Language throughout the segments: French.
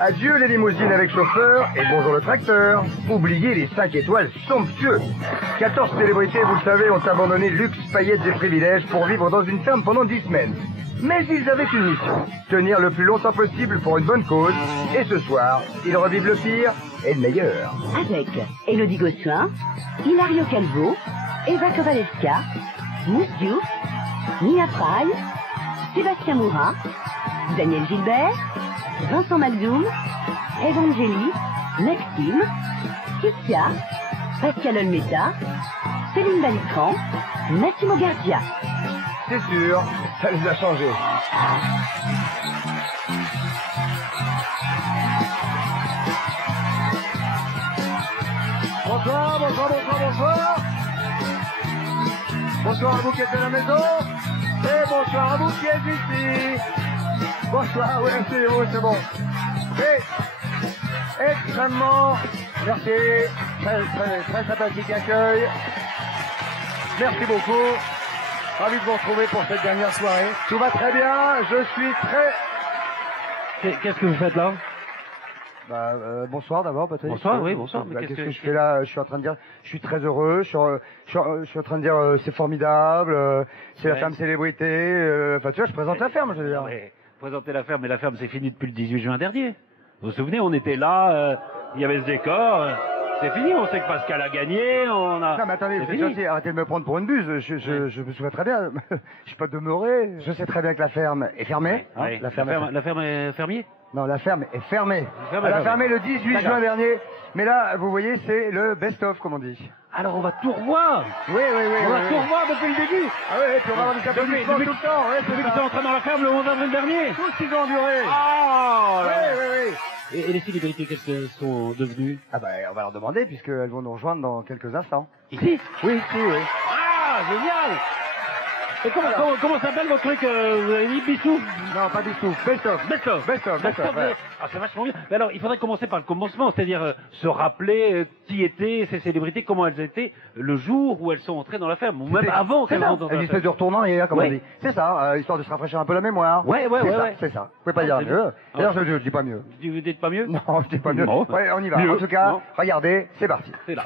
Adieu les limousines avec chauffeur et bonjour le tracteur. Oubliez les 5 étoiles somptueux. 14 célébrités, vous le savez, ont abandonné luxe, paillettes et privilèges pour vivre dans une ferme pendant 10 semaines. Mais ils avaient une mission, tenir le plus longtemps possible pour une bonne cause. Et ce soir, ils revivent le pire et le meilleur. Avec Élodie Gossuin, Hilario Calvo, Eva Kowalewska, Mousse Diouf, Nia Faye, Sébastien Moura, Daniel Gilbert, Vincent Malzoum, Evangélie, Maxime, Kissia, Pascal Olmeta, Céline Balitran, Massimo Gardia. C'est sûr, ça les a changés. Bonsoir, bonsoir, bonsoir, bonsoir. Bonsoir à vous qui êtes à la maison. Et bonsoir à vous qui êtes ici. Bonsoir, oui, c'est bon. Et extrêmement, merci, très sympathique accueil. Merci beaucoup. Ravi de vous retrouver pour cette dernière soirée. Tout va très bien, je suis très... Qu'est-ce que vous faites là? Bonsoir d'abord, Patrick. Bonsoir, oui, bonsoir. Mais qu'est-ce que je fais là? Je suis en train de dire, je suis très heureux, je suis en train de dire, c'est formidable, c'est la ferme célébrité, enfin tu vois, je présente la ferme, je veux dire. Ouais, présenter la ferme, mais la ferme c'est fini depuis le 18 juin dernier. Vous vous souvenez, on était là, il y avait ce décor, c'est fini, on sait que Pascal a gagné, on a... Non mais attendez, c'est gentil, arrêtez de me prendre pour une buse, je me souviens très bien, je suis pas demeuré, je sais très bien que la ferme est fermée. Ouais. La ferme est fermier? Non, la ferme est fermée. Elle a fermé le 18 juin dernier. Mais là, vous voyez, c'est le best-of, comme on dit. Alors on va tout revoir. Oui. On va tout revoir depuis le début. Ah oui, puis on va avoir des applaudissements tout le temps. Depuis qu'ils sont entrés dans la ferme le 11 avril dernier. Tous ils ont duré. Ah Oui. Et les célébrités, qu'est-ce qu'elles sont devenues? Ah ben, on va leur demander, puisqu'elles vont nous rejoindre dans quelques instants. Ici? Oui. Ah, génial. Et comment s'appelle votre truc? Vous avez dit Bissou? Non, pas Bissou. Best-of. Ouais. Ah, c'est vachement bien. Mais alors, il faudrait commencer par le commencement, c'est-à-dire se rappeler qui étaient ces célébrités, comment elles étaient le jour où elles sont entrées dans la ferme, ou même avant qu'elles rentrent dans la ferme. Une espèce de retour en arrière, comme on dit. C'est ça, histoire de se rafraîchir un peu la mémoire. Ouais. C'est ça. Vous pouvez pas dire mieux. D'ailleurs, je dis pas mieux. Vous dites pas mieux? Non, je dis pas mieux. Non. Ouais, on y va. Mieux. En tout cas, Non. regardez, c'est parti. C'est là.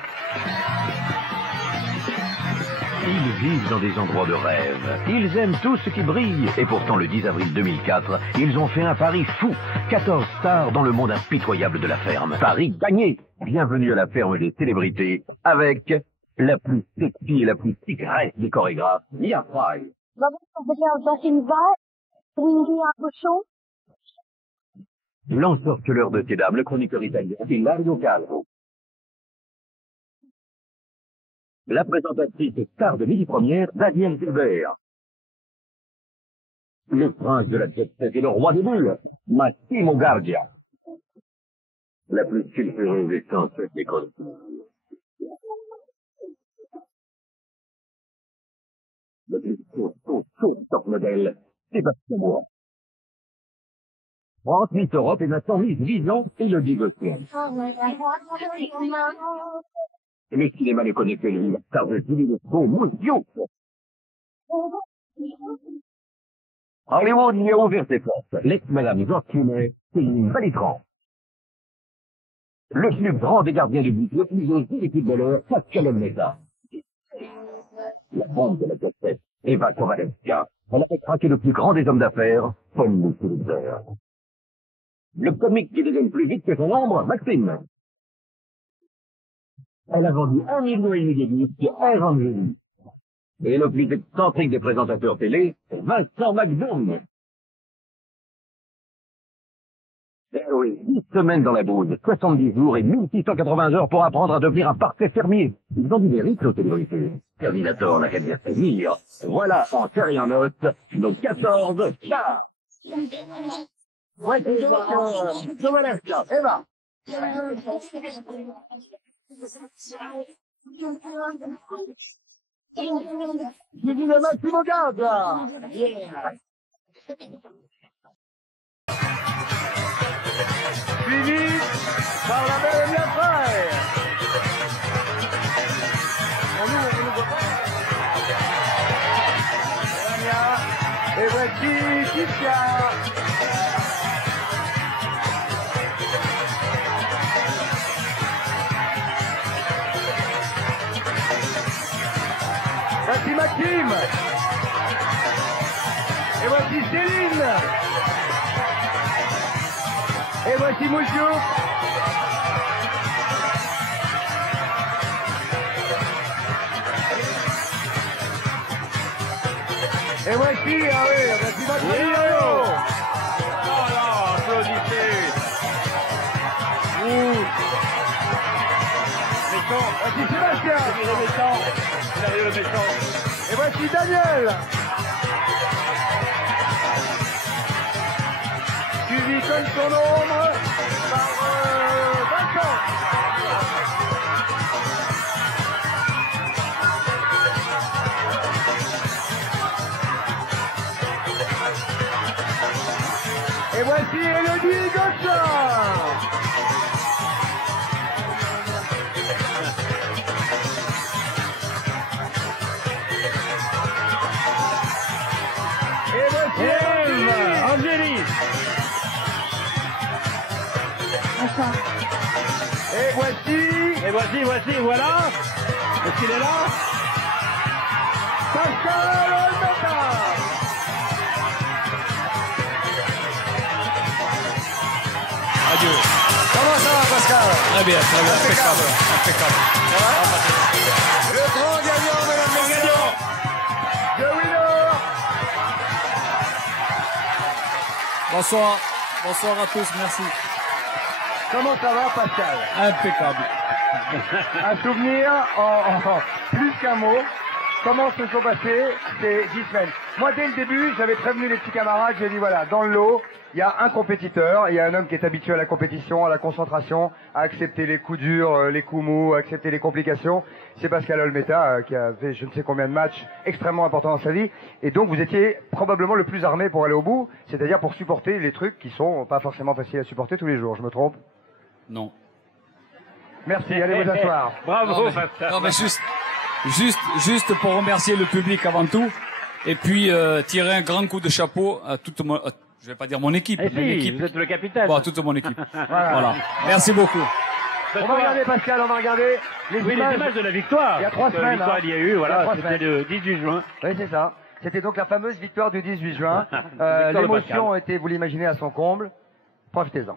Ils vivent dans des endroits de rêve. Ils aiment tout ce qui brille. Et pourtant, le 10 avril 2004, ils ont fait un pari fou. 14 stars dans le monde impitoyable de la ferme. Pari gagné. Bienvenue à la ferme des célébrités avec la plus sexy et la plus tigresse des chorégraphes, Nia Faye. L'ensorceleur de ces dames, le chroniqueur italien, Hilario Calvo. La présentatrice star de Midi Première, Daniel Gilbert. Le prince de la jet set et le roi des bulles, Massimo Gardia. La plus sulfureuse et sensuelle des chroniqueurs. Le plus chaud top modèle, Sébastien Moura. France, Miss Europe et maintenant Miss Vision et le Gossuin. Le cinéma ne connaît que lui, car je suis le beau Mousse. Hollywood y a ouvert ses portes. L'ex-madame George Clooney, Céline Balitran. Le plus grand des gardiens du but, le plus osé des footballeurs, Pascal Olmeta. La femme de la tête, Eva Kowalewska. Elle avait craqué le plus grand des hommes d'affaires, Paul Pulitzer. Le comique qui devient plus vite que son ombre, Maxime. Elle a vendu 1,5 million de disques à Evangélie. Et le plus excentrique des présentateurs télé, Vincent Malzoum. Eh oui, 10 semaines dans la bouse, 70 jours et 1680 heures pour apprendre à devenir un parfait fermier. Ils ont du mérite, nos célébrités. Terminator n'a qu'à bien sévir. Voilà, en chair et en os, nos 14 stars. Ouais, c'est Eva. Je dis le Massimo Gardia. Suivi par la belle Nia Faye. On nous voit pas. Et voici Kissia. Maxime. Et voici Céline. Et voici Mouchou. Et voici, ah oui, voici votre vidéo. Voilà, applaudissez. Méchant. Voici Sébastien. Il est méchant. Il arrive le méchant. Et voici Daniel. Suivi comme son ombre par Vincent. Et voici Elodie Gosselin. Et voici Angélie. Et voici, Voilà. Est-ce qu'il est là? Pascal Olmeta. Adieu. Comment ça va, Pascal? Très bien, impeccable. Impeccable. Le grand gagnant, mesdames et messieurs. The winner. Bonsoir. Bonsoir à tous, merci. Comment ça va, Pascal? Impeccable. Un souvenir en plus qu'un mot. Comment se sont passées ces 10 semaines? Moi, dès le début, j'avais prévenu les petits camarades, j'ai dit voilà, dans le lot, il y a un compétiteur, il y a un homme qui est habitué à la compétition, à la concentration, à accepter les coups durs, les coups mous, à accepter les complications. C'est Pascal Olmeta qui a fait je ne sais combien de matchs extrêmement importants dans sa vie. Et donc, vous étiez probablement le plus armé pour aller au bout, c'est-à-dire pour supporter les trucs qui sont pas forcément faciles à supporter tous les jours. Je me trompe? Non. Merci, allez vous asseoir. Bravo, Non, mais, Pascal. non, mais juste pour remercier le public avant tout, et puis tirer un grand coup de chapeau à toute mon, je vais pas dire mon équipe, Eh mais si, l'équipe, vous êtes le capitaine. bon, à toute mon équipe. Voilà. Voilà. Merci beaucoup. On va regarder, Pascal, on va regarder les Oui, les images. images de la victoire. Il y a 3 Parce que semaines, La victoire, hein. il y a eu, Il y a voilà, 3 c'était semaines. le 18 juin. Oui, c'est ça. C'était donc la fameuse victoire du 18 juin. de L'émotion Pascal. était, vous l'imaginez, à son comble. Profitez-en.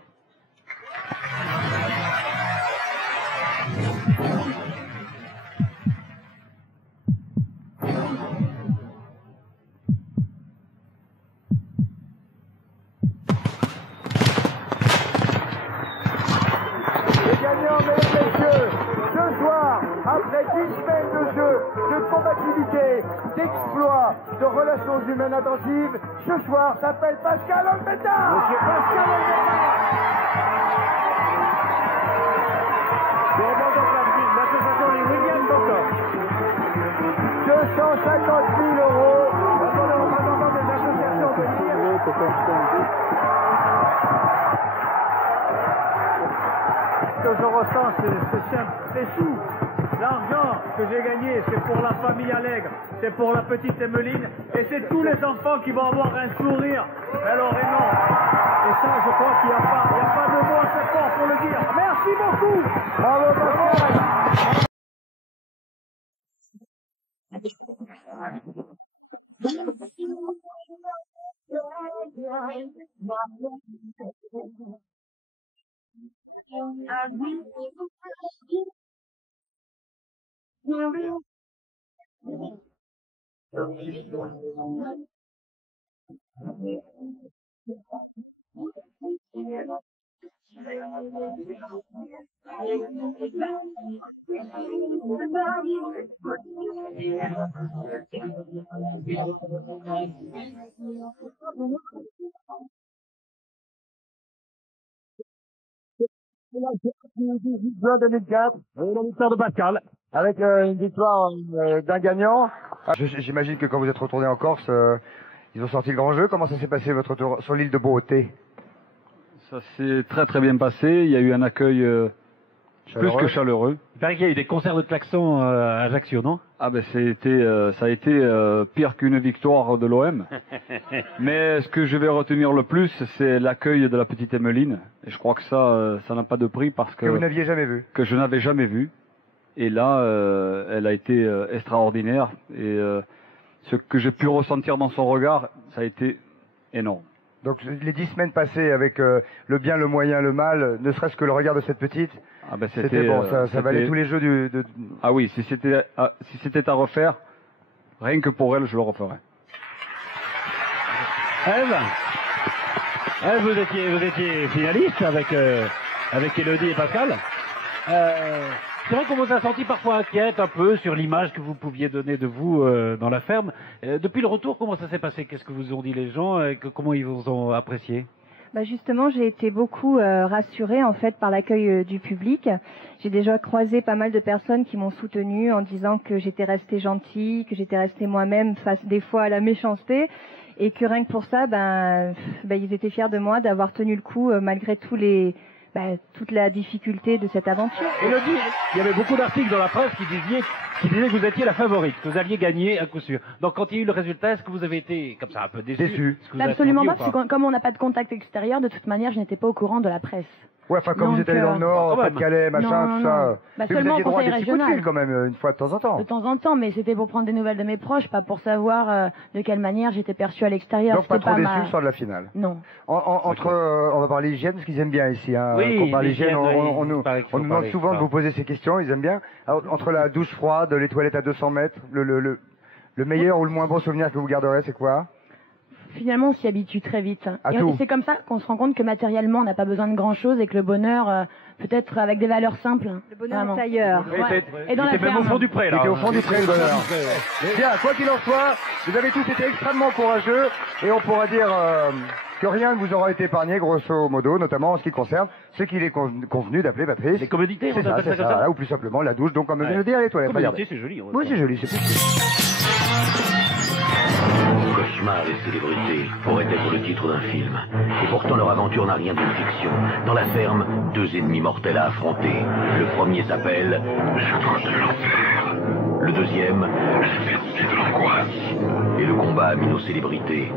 Les gagnants, mesdames et messieurs, ce soir, après 10 semaines de jeu, de combativité, d'exploits, de relations humaines intensives, ce soir s'appelle Pascal Olmeta. Monsieur Pascal Olmeta. L'association des William Bocor. 250 000 euros. Avant les représentants des associations venir. Ce que je ressens, c'est simple, c'est sous. L'argent que j'ai gagné, c'est pour la famille Allègre, c'est pour la petite Emmeline, et c'est tous les enfants qui vont avoir un sourire. Alors énorme. Et ça, je crois qu'il n'y a pas de mots assez forts pour le dire. Merci beaucoup. Bravo, Pascal. Juin 2004, la victoire de Pascal, avec une victoire d'un gagnant. J'imagine que quand vous êtes retourné en Corse, ils ont sorti le grand jeu. Comment ça s'est passé votre retour sur l'île de Beauté? Ça s'est très très bien passé. Il y a eu un accueil plus que chaleureux. Il paraît qu'il y a eu des concerts de klaxons à Ajaccio, non? Ah ben ça a été pire qu'une victoire de l'OM. Mais ce que je vais retenir le plus, c'est l'accueil de la petite Emmeline. Et je crois que ça n'a pas de prix parce Que vous n'aviez jamais vu. que je n'avais jamais vu. Et là, elle a été extraordinaire. Et ce que j'ai pu ressentir dans son regard, ça a été énorme. Donc les 10 semaines passées avec le bien, le moyen, le mal, ne serait-ce que le regard de cette petite, Ah ben c'était bon, ça valait tous les jeux du... Ah oui, si c'était à refaire, rien que pour elle, je le referais. Ève, vous étiez finaliste avec Élodie et Pascal. C'est vrai qu'on vous a senti parfois inquiète un peu sur l'image que vous pouviez donner de vous dans la ferme. Depuis le retour, comment ça s'est passé? Qu'est-ce que vous ont dit les gens et comment ils vous ont apprécié? Bah justement, j'ai été beaucoup rassurée en fait par l'accueil du public. J'ai déjà croisé pas mal de personnes qui m'ont soutenue en disant que j'étais restée gentille, que j'étais restée moi-même face des fois à la méchanceté, et que rien que pour ça, ils étaient fiers de moi d'avoir tenu le coup malgré toute la difficulté de cette aventure. Élodie, il y avait beaucoup d'articles dans la presse qui disaient que vous étiez la favorite, que vous alliez gagner à coup sûr. Donc quand il y a eu le résultat, est-ce que vous avez été comme ça un peu déçu? Absolument pas, parce que comme on n'a pas de contact extérieur, de toute manière, je n'étais pas au courant de la presse. Ouais, enfin, comme vous êtes allé dans le Nord, Pas-de-Calais, machin, tout ça. Bah, Mais vous aviez droit à des petits coups de fil quand même, une fois de temps en temps. De temps en temps, mais c'était pour prendre des nouvelles de mes proches, pas pour savoir de quelle manière j'étais perçue à l'extérieur. Donc pas trop déçu le soir de la finale. Non. On va parler hygiène, parce qu'ils aiment bien ici. Hein. Oui, quand on parle hygiène, on nous demande souvent de vous poser. poser ces questions, ils aiment bien. Alors, entre la douche froide, les toilettes à 200 mètres, le meilleur ou le moins bon souvenir que vous garderez, c'est quoi? Finalement, on s'y habitue très vite. Et c'est comme ça qu'on se rend compte que matériellement, on n'a pas besoin de grand-chose et que le bonheur, peut-être avec des valeurs simples. Le bonheur est ailleurs. Ouais. Et dans la même ferme. au fond du pré, là. Il était au fond du pré, le bonheur. Bien, quoi qu'il en soit, vous avez tous été extrêmement courageux et on pourra dire que rien ne vous aura été épargné, grosso modo, notamment en ce qui concerne ce qu'il est convenu d'appeler, Patrice. Les commodités, c'est ça, comme ça. Ou plus simplement la douche, donc comme vient de le dire, les toilettes. Commodité, c'est joli. Oui, c'est joli, c'est plus. Cauchemar et célébrité pourrait être le titre d'un film. Et pourtant leur aventure n'a rien d'une fiction. Dans la ferme, 2 ennemis mortels à affronter. Le premier s'appelle la grotte de l'enfer. Le deuxième, la fermeté de l'angoisse. Et le combat a mis nos célébrités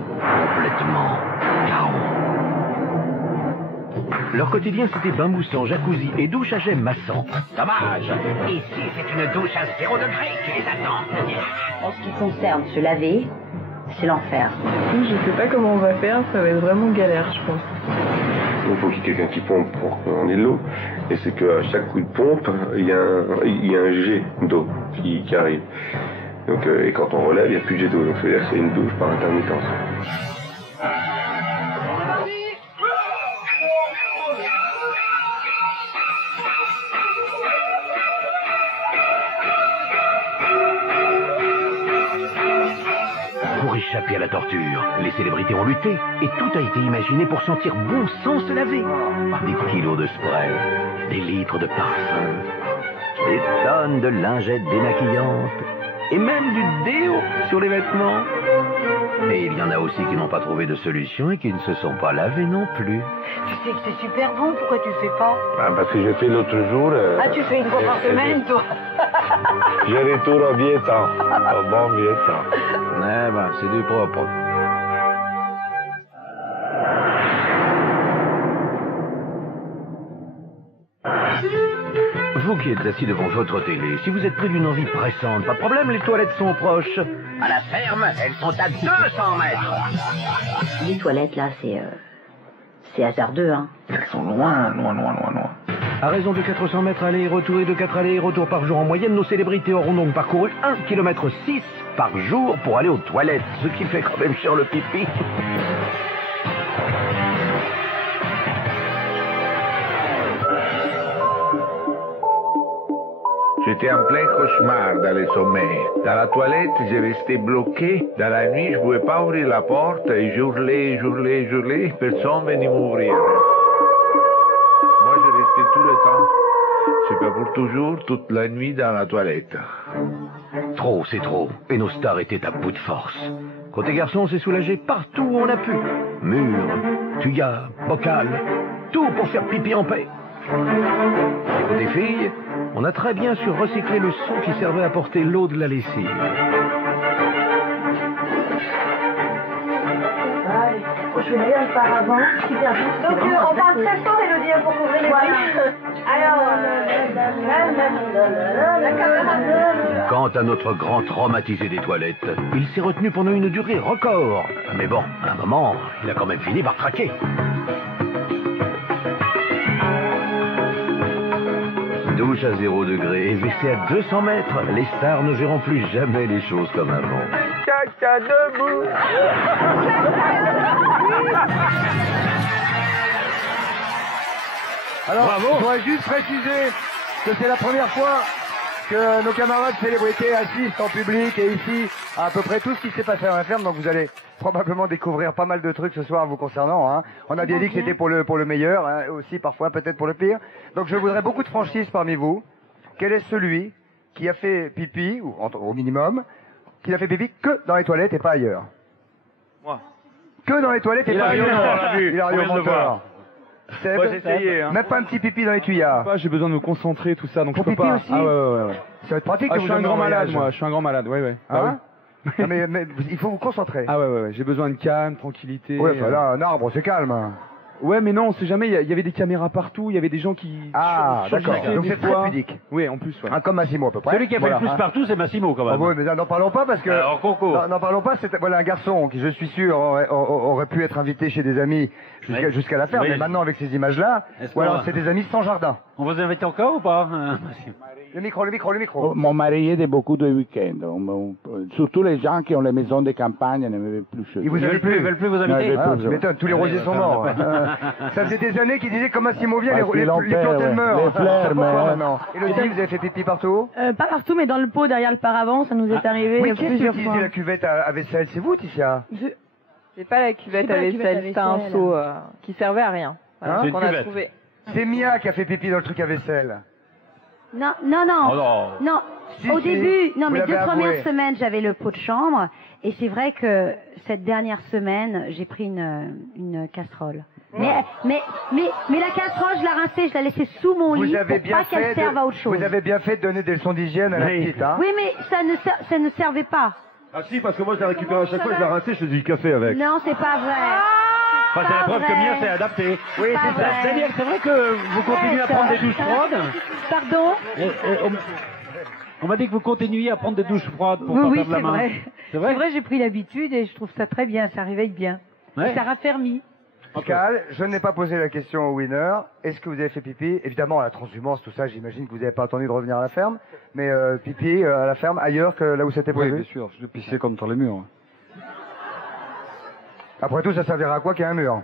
complètement KO. Leur quotidien, c'était bain moussant, jacuzzi et douche à gemme massant. Dommage. Ici, c'est une douche à 0 degré qui les attend. En ce qui concerne se laver, c'est l'enfer. Je sais pas comment on va faire, ça va être vraiment galère, je pense. Il faut qu'il y ait quelqu'un qui pompe pour qu'on ait de l'eau. Et c'est qu'à chaque coup de pompe, il y a un jet d'eau qui arrive. Donc, et quand on relève, il n'y a plus de jet d'eau. Donc ça veut dire que c'est une douche par intermittence. Pour échapper à la torture, les célébrités ont lutté et tout a été imaginé pour sentir bon sans se laver. Des kilos de spray, des litres de parfum, des tonnes de lingettes démaquillantes et même du déo sur les vêtements. Et il y en a aussi qui n'ont pas trouvé de solution et qui ne se sont pas lavés non plus. Tu sais que c'est super bon, pourquoi tu le fais pas? Parce que j'ai fait l'autre jour. Tu fais une fois par semaine, toi? Je retourne au vieux temps. Au bon vieux temps. Eh ben, c'est du propre. Vous qui êtes assis devant votre télé, si vous êtes pris d'une envie pressante, pas de problème, les toilettes sont proches. À la ferme, elles sont à 200 mètres. Les toilettes, là, c'est hasardeux, hein. Elles sont loin. À raison de 400 mètres aller et retour et de 4 allers et retours par jour en moyenne, nos célébrités auront donc parcouru 1,6 km par jour pour aller aux toilettes, ce qui fait quand même cher le pipi. J'étais en plein cauchemar dans les sommets. Dans la toilette, j'ai resté bloqué. Dans la nuit, je ne pouvais pas ouvrir la porte et j'hurlais. Personne ne venait m'ouvrir. Moi, je restais tout le temps. C'est pas pour toujours, toute la nuit dans la toilette. Trop, c'est trop. Et nos stars étaient à bout de force. Côté garçon, on s'est soulagé partout où on a pu. Mur, tuyas, bocal, tout pour faire pipi en paix. Et côté filles, on a très bien su recycler le seau qui servait à porter l'eau de la lessive. Je vais aller par avant. Donc on parle très fort, Élodie, pour couvrir les voix. Alors, la caméra. Quant à notre grand traumatisé des toilettes, il s'est retenu pendant une durée record. Mais bon, à un moment, il a quand même fini par craquer. Douche à 0 degré et WC à 200 mètres, les stars ne verront plus jamais les choses comme avant. Caca debout. Alors, je voudrais juste préciser que c'est la première fois que nos camarades célébrités assistent en public et ici à peu près tout ce qui s'est passé dans la ferme. Donc vous allez probablement découvrir pas mal de trucs ce soir vous concernant. Hein. On a bien dit que c'était pour le meilleur, hein, aussi parfois peut-être pour le pire. Donc je voudrais beaucoup de franchise parmi vous. Quel est celui qui a fait pipi, ou au minimum, qui n'a fait pipi que dans les toilettes et pas ailleurs? Moi. Que dans les toilettes et pas ailleurs. Il a rien de voir. Seb, Ouais, j'ai essayé, hein. Même pas un petit pipi dans les tuyas. J'ai besoin de me concentrer, tout ça, donc Pour je peux pipi pas. aussi Ah ouais. Ça va être pratique. Je suis un grand malade, moi. Je suis un grand malade, ouais. Hein? Non, mais il faut vous concentrer. Ah ouais. J'ai besoin de calme, tranquillité. Ouais, enfin là, un arbre, c'est calme. Ouais, mais non, on sait jamais. Il y avait des caméras partout. Il y avait des gens qui. Ah, d'accord. Donc c'est très pudique. Oui, en plus, ouais. Comme Massimo à peu près. Celui qui a fait le plus partout, c'est Massimo quand même. Ah oui, mais n'en parlons pas parce que. Alors, concours. N'en parlons pas. C'est voilà un garçon qui, je suis sûr, aurait pu être invité chez des amis jusqu'à la ferme. Oui. Mais maintenant avec ces images-là, ou alors c'est des amis sans jardin. On vous invite encore ou pas? Le micro. Mon mari aide beaucoup de week-ends. Surtout les gens qui ont les maisons de campagne ne me veulent plus chez eux. Ils veulent plus vous inviter. Tu m'étonnes, tous les rosiers sont morts. Ça faisait des années qu'ils disaient que Massimo vient, les plantes elles meurent. Les fleurs meurent. Elodie, vous avez fait pipi partout? Pas partout, mais dans le pot derrière le paravent, ça nous est arrivé Oui, qu'est-ce plusieurs que fois. utilisait la cuvette à vaisselle? C'est vous, Ticia? C'est pas la cuvette à vaisselle, c'était un seau qui servait à rien. Voilà, qu'on a trouvé. C'est Mia qui a fait pipi dans le truc à vaisselle. Non. Oh Non. Si, Au si. début, Vous mes l'avez 2 premières avoué. semaines, j'avais le pot de chambre. Et c'est vrai que cette dernière semaine, j'ai pris une casserole. Mais la casserole, je la rinçais, je la laissais sous mon lit pour pas qu'elle serve à autre chose. Vous avez bien fait de donner des leçons d'hygiène à la petite, hein? Oui, mais ça ne servait pas. Ah si, parce que moi je la récupère à chaque fois, je la rinçais, je faisais du café avec. Non, c'est pas vrai. Enfin, c'est la preuve que Mia s'est adaptée. Oui, c'est ça. C'est-à-dire, c'est vrai que vous continuez à prendre des douches froides. Pardon? On m'a dit que vous continuiez à prendre des douches froides pour Oui, pas perdre la main. vrai. C'est vrai? C'est vrai, j'ai pris l'habitude et je trouve ça très bien, ça réveille bien. Ouais. Et ça raffermit. Pascal, je n'ai pas posé la question au winner. Est-ce que vous avez fait pipi? Évidemment, à la transhumance, tout ça, j'imagine que vous n'avez pas attendu de revenir à la ferme. Mais pipi à la ferme ailleurs que là où c'était prévu? Oui, bien sûr. Je pissais contre les murs. Après tout, ça servira à quoi qu'il y ait un mur?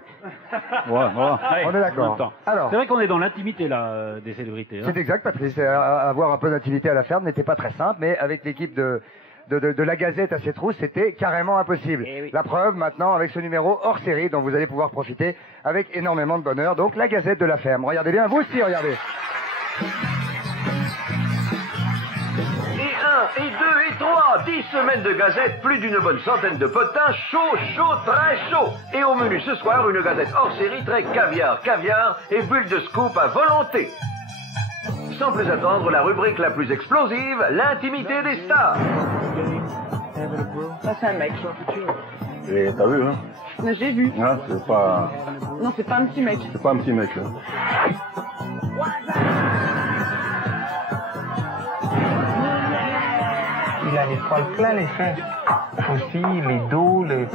Voilà. On est d'accord. Alors, c'est vrai qu'on est dans l'intimité là des célébrités. Hein. c'est exact, Patrice. Avoir un peu d'intimité à la ferme n'était pas très simple, mais avec l'équipe de la Gazette à ses trousses, c'était carrément impossible. Oui. La preuve maintenant avec ce numéro hors série dont vous allez pouvoir profiter avec énormément de bonheur. Donc la Gazette de la ferme. Regardez bien, vous aussi, regardez. Et 1, et 2, et 3, 10 semaines de gazette, plus d'une bonne centaine de potins, chaud, très chaud. Et au menu ce soir, une gazette hors série très caviar et bulle de scoop à volonté. Sans plus attendre, la rubrique la plus explosive, l'intimité des stars. Ça, c'est un mec. Et t'as vu, hein? J'ai vu. Hein, c'est pas... Non, c'est pas un petit mec. C'est pas un petit mec, là. Il a les poils plein les fesses. Aussi, les dos, les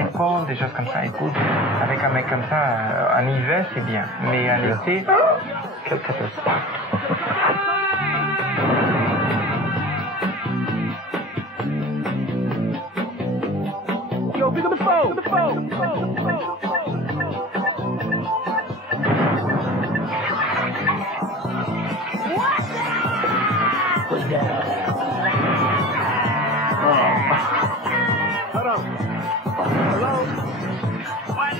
épaules, des choses comme ça. Écoute, avec un mec comme ça, en hiver, c'est bien. Mais en été, quelle catastrophe. Yo, pick up the phone. What's that? Hold on. Hello? What's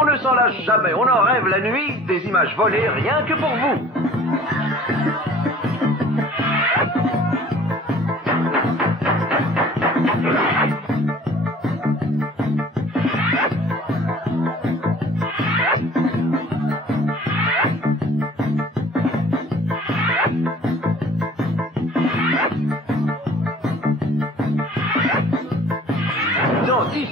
On ne s'en lâche jamais, on en rêve la nuit, des images volées rien que pour vous.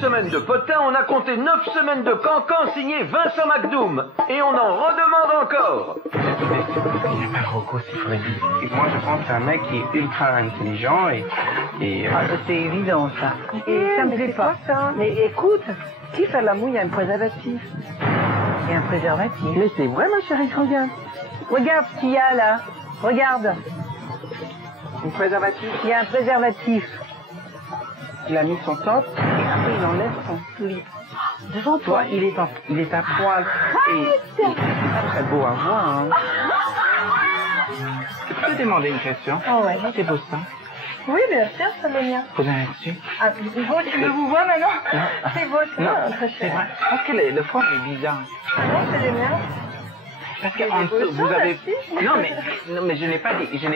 semaines de potin, on a compté 9 semaines de cancan signé Vincent McDoom. Et on en redemande encore. Il n'y a pas Rocco Siffredi. Et moi, je pense que c'est un mec qui est ultra intelligent et c'est évident, ça. Et ça me plaît pas. Ça. Mais écoute, qui fait l'amour, il y a un préservatif. Il y a un préservatif. Mais c'est vrai, ma chérie, regarde. Regarde ce qu'il y a là. Regarde. un préservatif. Il y a un préservatif. Il a mis son top et après il enlève son slip. Devant toi, il est à poil et c'est pas très beau à voir. Hein. Je peux te demander une question? Oh ouais. C'est beau ça? Oui, bien sûr, c'est le mien. Posez là-dessus. Ah, tu me vous vois maintenant? C'est beau, c'est c'est vrai. Parce que le fond est bizarre. Ah non, c'est le mien. Parce que en dessous, vous avez... Non, mais je n'ai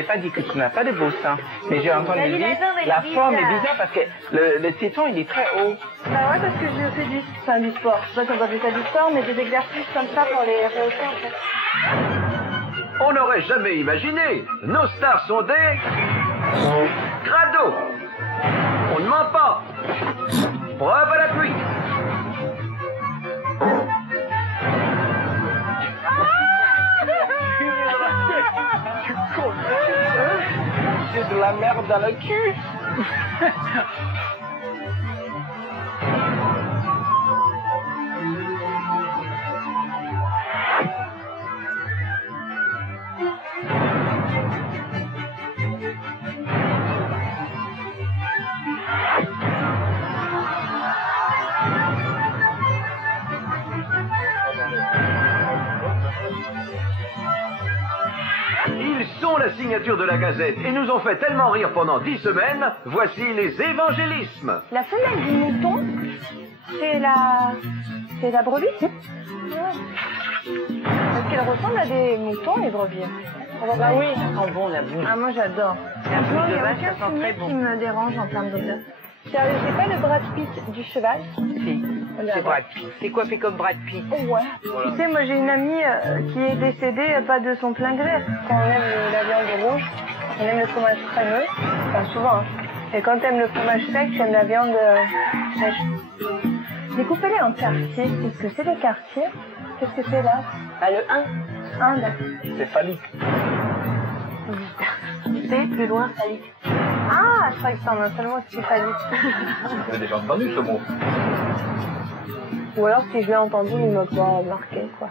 pas dit que tu n'as pas de beau sein. Mais j'ai entendu dire la forme est bizarre parce que le téton, il est très haut. Bah ouais, parce que je fais du sport. Je sais pas si on appelle ça du sport, mais des exercices comme ça pour les rehausser en fait. On n'aurait jamais imaginé. Nos stars sont des... Grado. On ne ment pas. Preuve à l'appui. J'ai de la merde dans le cul. Ils sont la signature de la Gazette et nous ont fait tellement rire pendant 10 semaines. Voici les évangélismes. La femelle du mouton, c'est la brebis. Parce qu'elle ressemble à des moutons, les brebis. Bah oui, ça sent bon la boule. Ah, moi j'adore. La boule Il de n'y a vache, aucun ça sent très fumier bon. qui me dérange en termes d'odeur. C'est pas le Brad Pitt du cheval. Si, c'est Brad Pitt. C'est coiffé comme Brad Pitt. Oh ouais. Voilà. Tu sais, moi j'ai une amie qui est décédée pas de son plein gré. Quand on aime la viande rouge, on aime le fromage crémeux, enfin souvent. Hein. Et quand t'aimes le fromage sec, tu aimes la viande sèche. Découpez-les en quartiers. Qu'est-ce que c'est les quartiers? Qu'est-ce que c'est là? Bah le 1. D'accord. C'est phallique. C'est plus loin, phallique. Ah, je croyais que c'était en un seul mot, c'est phallique. Vous avez déjà entendu ce mot? Ou alors si je l'ai entendu, il m'a pas marqué, quoi.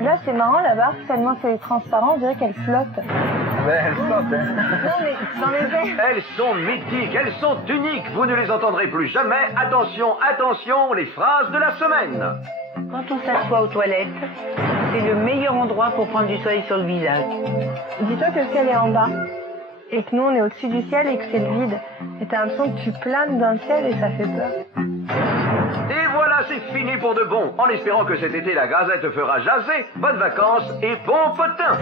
Là, c'est marrant, la barque, tellement c'est transparent, on dirait qu'elle flotte. Mais elles flottent, hein. Non, mais dans les airs. Elles sont mythiques, elles sont uniques. Vous ne les entendrez plus jamais. Attention, attention, les phrases de la semaine. Quand on s'assoit aux toilettes, c'est le meilleur endroit pour prendre du soleil sur le visage. Dis-toi que le ciel est en bas. Et que nous, on est au-dessus du ciel et que c'est le vide. Et t'as l'impression que tu planes dans le ciel et ça fait peur. Et voilà, c'est fini pour de bon. En espérant que cet été, la Gazette fera jaser. Bonnes vacances et bon potin.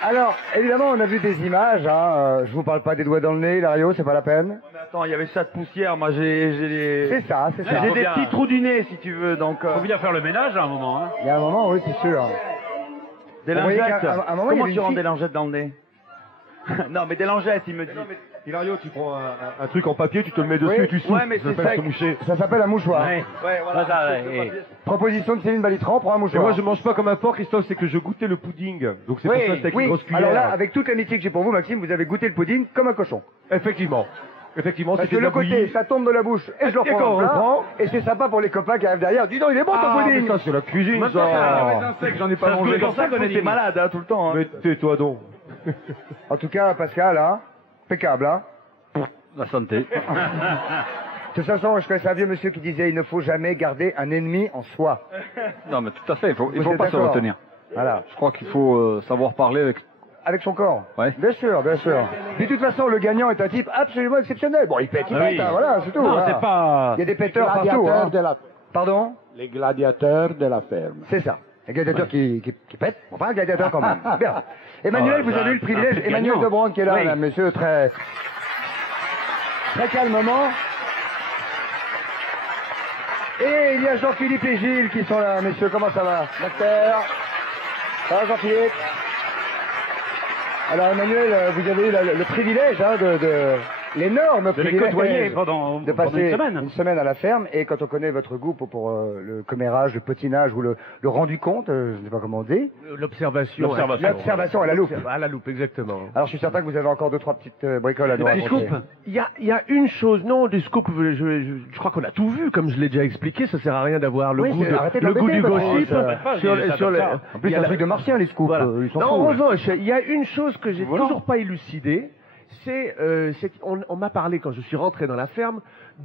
Alors, évidemment, on a vu des images, hein. Je vous parle pas des doigts dans le nez, Hilario, c'est pas la peine. Mais attends, il y avait ça de poussière, moi j'ai les... C'est ça, c'est ça. J'ai des petits trous du nez, si tu veux, donc... Faut bien faire le ménage à un moment, hein. Il y a un moment, oui, c'est sûr. Des Vous voyez lingettes. qu'à un moment, il y Comment avait tu une rends fille- des lingettes dans le nez? Non, mais des lingettes, il me dit. Hilario, tu prends un truc en papier, tu te le mets dessus Oui. et tu souffles. Ouais, mais c'est s'appelle sec. se moucher. Ça s'appelle un mouchoir. Ouais, voilà. Proposition de Céline Balitran pour un Et mouchoir. moi, je mange pas comme un porc, Christophe, c'est que je goûtais le pudding. Donc c'est pour ça que c'était avec une grosse cuillère. Alors là, avec toute l'amitié que j'ai pour vous, Maxime, vous avez goûté le pudding comme un cochon. Effectivement. Effectivement, Parce c'était que de le la côté, bouillie. ça tombe de la bouche et je le Et quand reprends. on reprend. Et c'est sympa pour les copains qui arrivent derrière. Dis donc, il est bon ton Ah, mais pudding. ça, c'est la cuisine, Moi, ça. j'en ai pas mangé. C'est pour ça qu'on était malade, hein, tout le temps. Hein. Mais tais-toi donc. En tout cas, Pascal, hein, impeccable, hein. La santé. De toute façon, je connaissais un vieux monsieur qui disait il ne faut jamais garder un ennemi en soi. Non, mais tout à fait, il Vous faut êtes pas se d'accord? retenir. Voilà. Je crois qu'il faut savoir parler avec... Avec son corps. Ouais. Bien sûr, bien sûr. Puis de toute façon, le gagnant est un type absolument exceptionnel. Bon, il pète, Ah oui. hein, voilà, c'est tout. Non, voilà. c'est pas... Il y a des péteurs partout. Gladiateurs Hein. de la... Pardon? Les gladiateurs de la ferme. C'est ça. Un gladiateur qui pète. Enfin, un gladiateur quand même. Bien. Emmanuel, vous avez eu le privilège. Emmanuel gagnant. Debrand qui est là, Oui. un monsieur très calmement. Et il y a Jean-Philippe et Gilles qui sont là, messieurs. Comment ça va? Docteur. Ça va, Jean-Philippe? Alors Emmanuel, vous avez eu le privilège de l'énorme privilège côtoyer pendant passer une semaine à la ferme. Et quand on connaît votre goût pour le commérage, le potinage ou le rendu compte, je ne sais pas comment on dit. L'observation à la loupe. À la loupe, exactement. Alors je suis certain que vous avez encore 2-3 petites bricoles à nous raconter. Il y a une chose, non, des scoops, je crois qu'on a tout vu, comme je l'ai déjà expliqué, ça sert à rien d'avoir le goût du gossip. En plus, c'est un truc de martien, les scoops. Non, en revanche, il y a une chose que j'ai toujours pas élucidée, on m'a parlé quand je suis rentré dans la ferme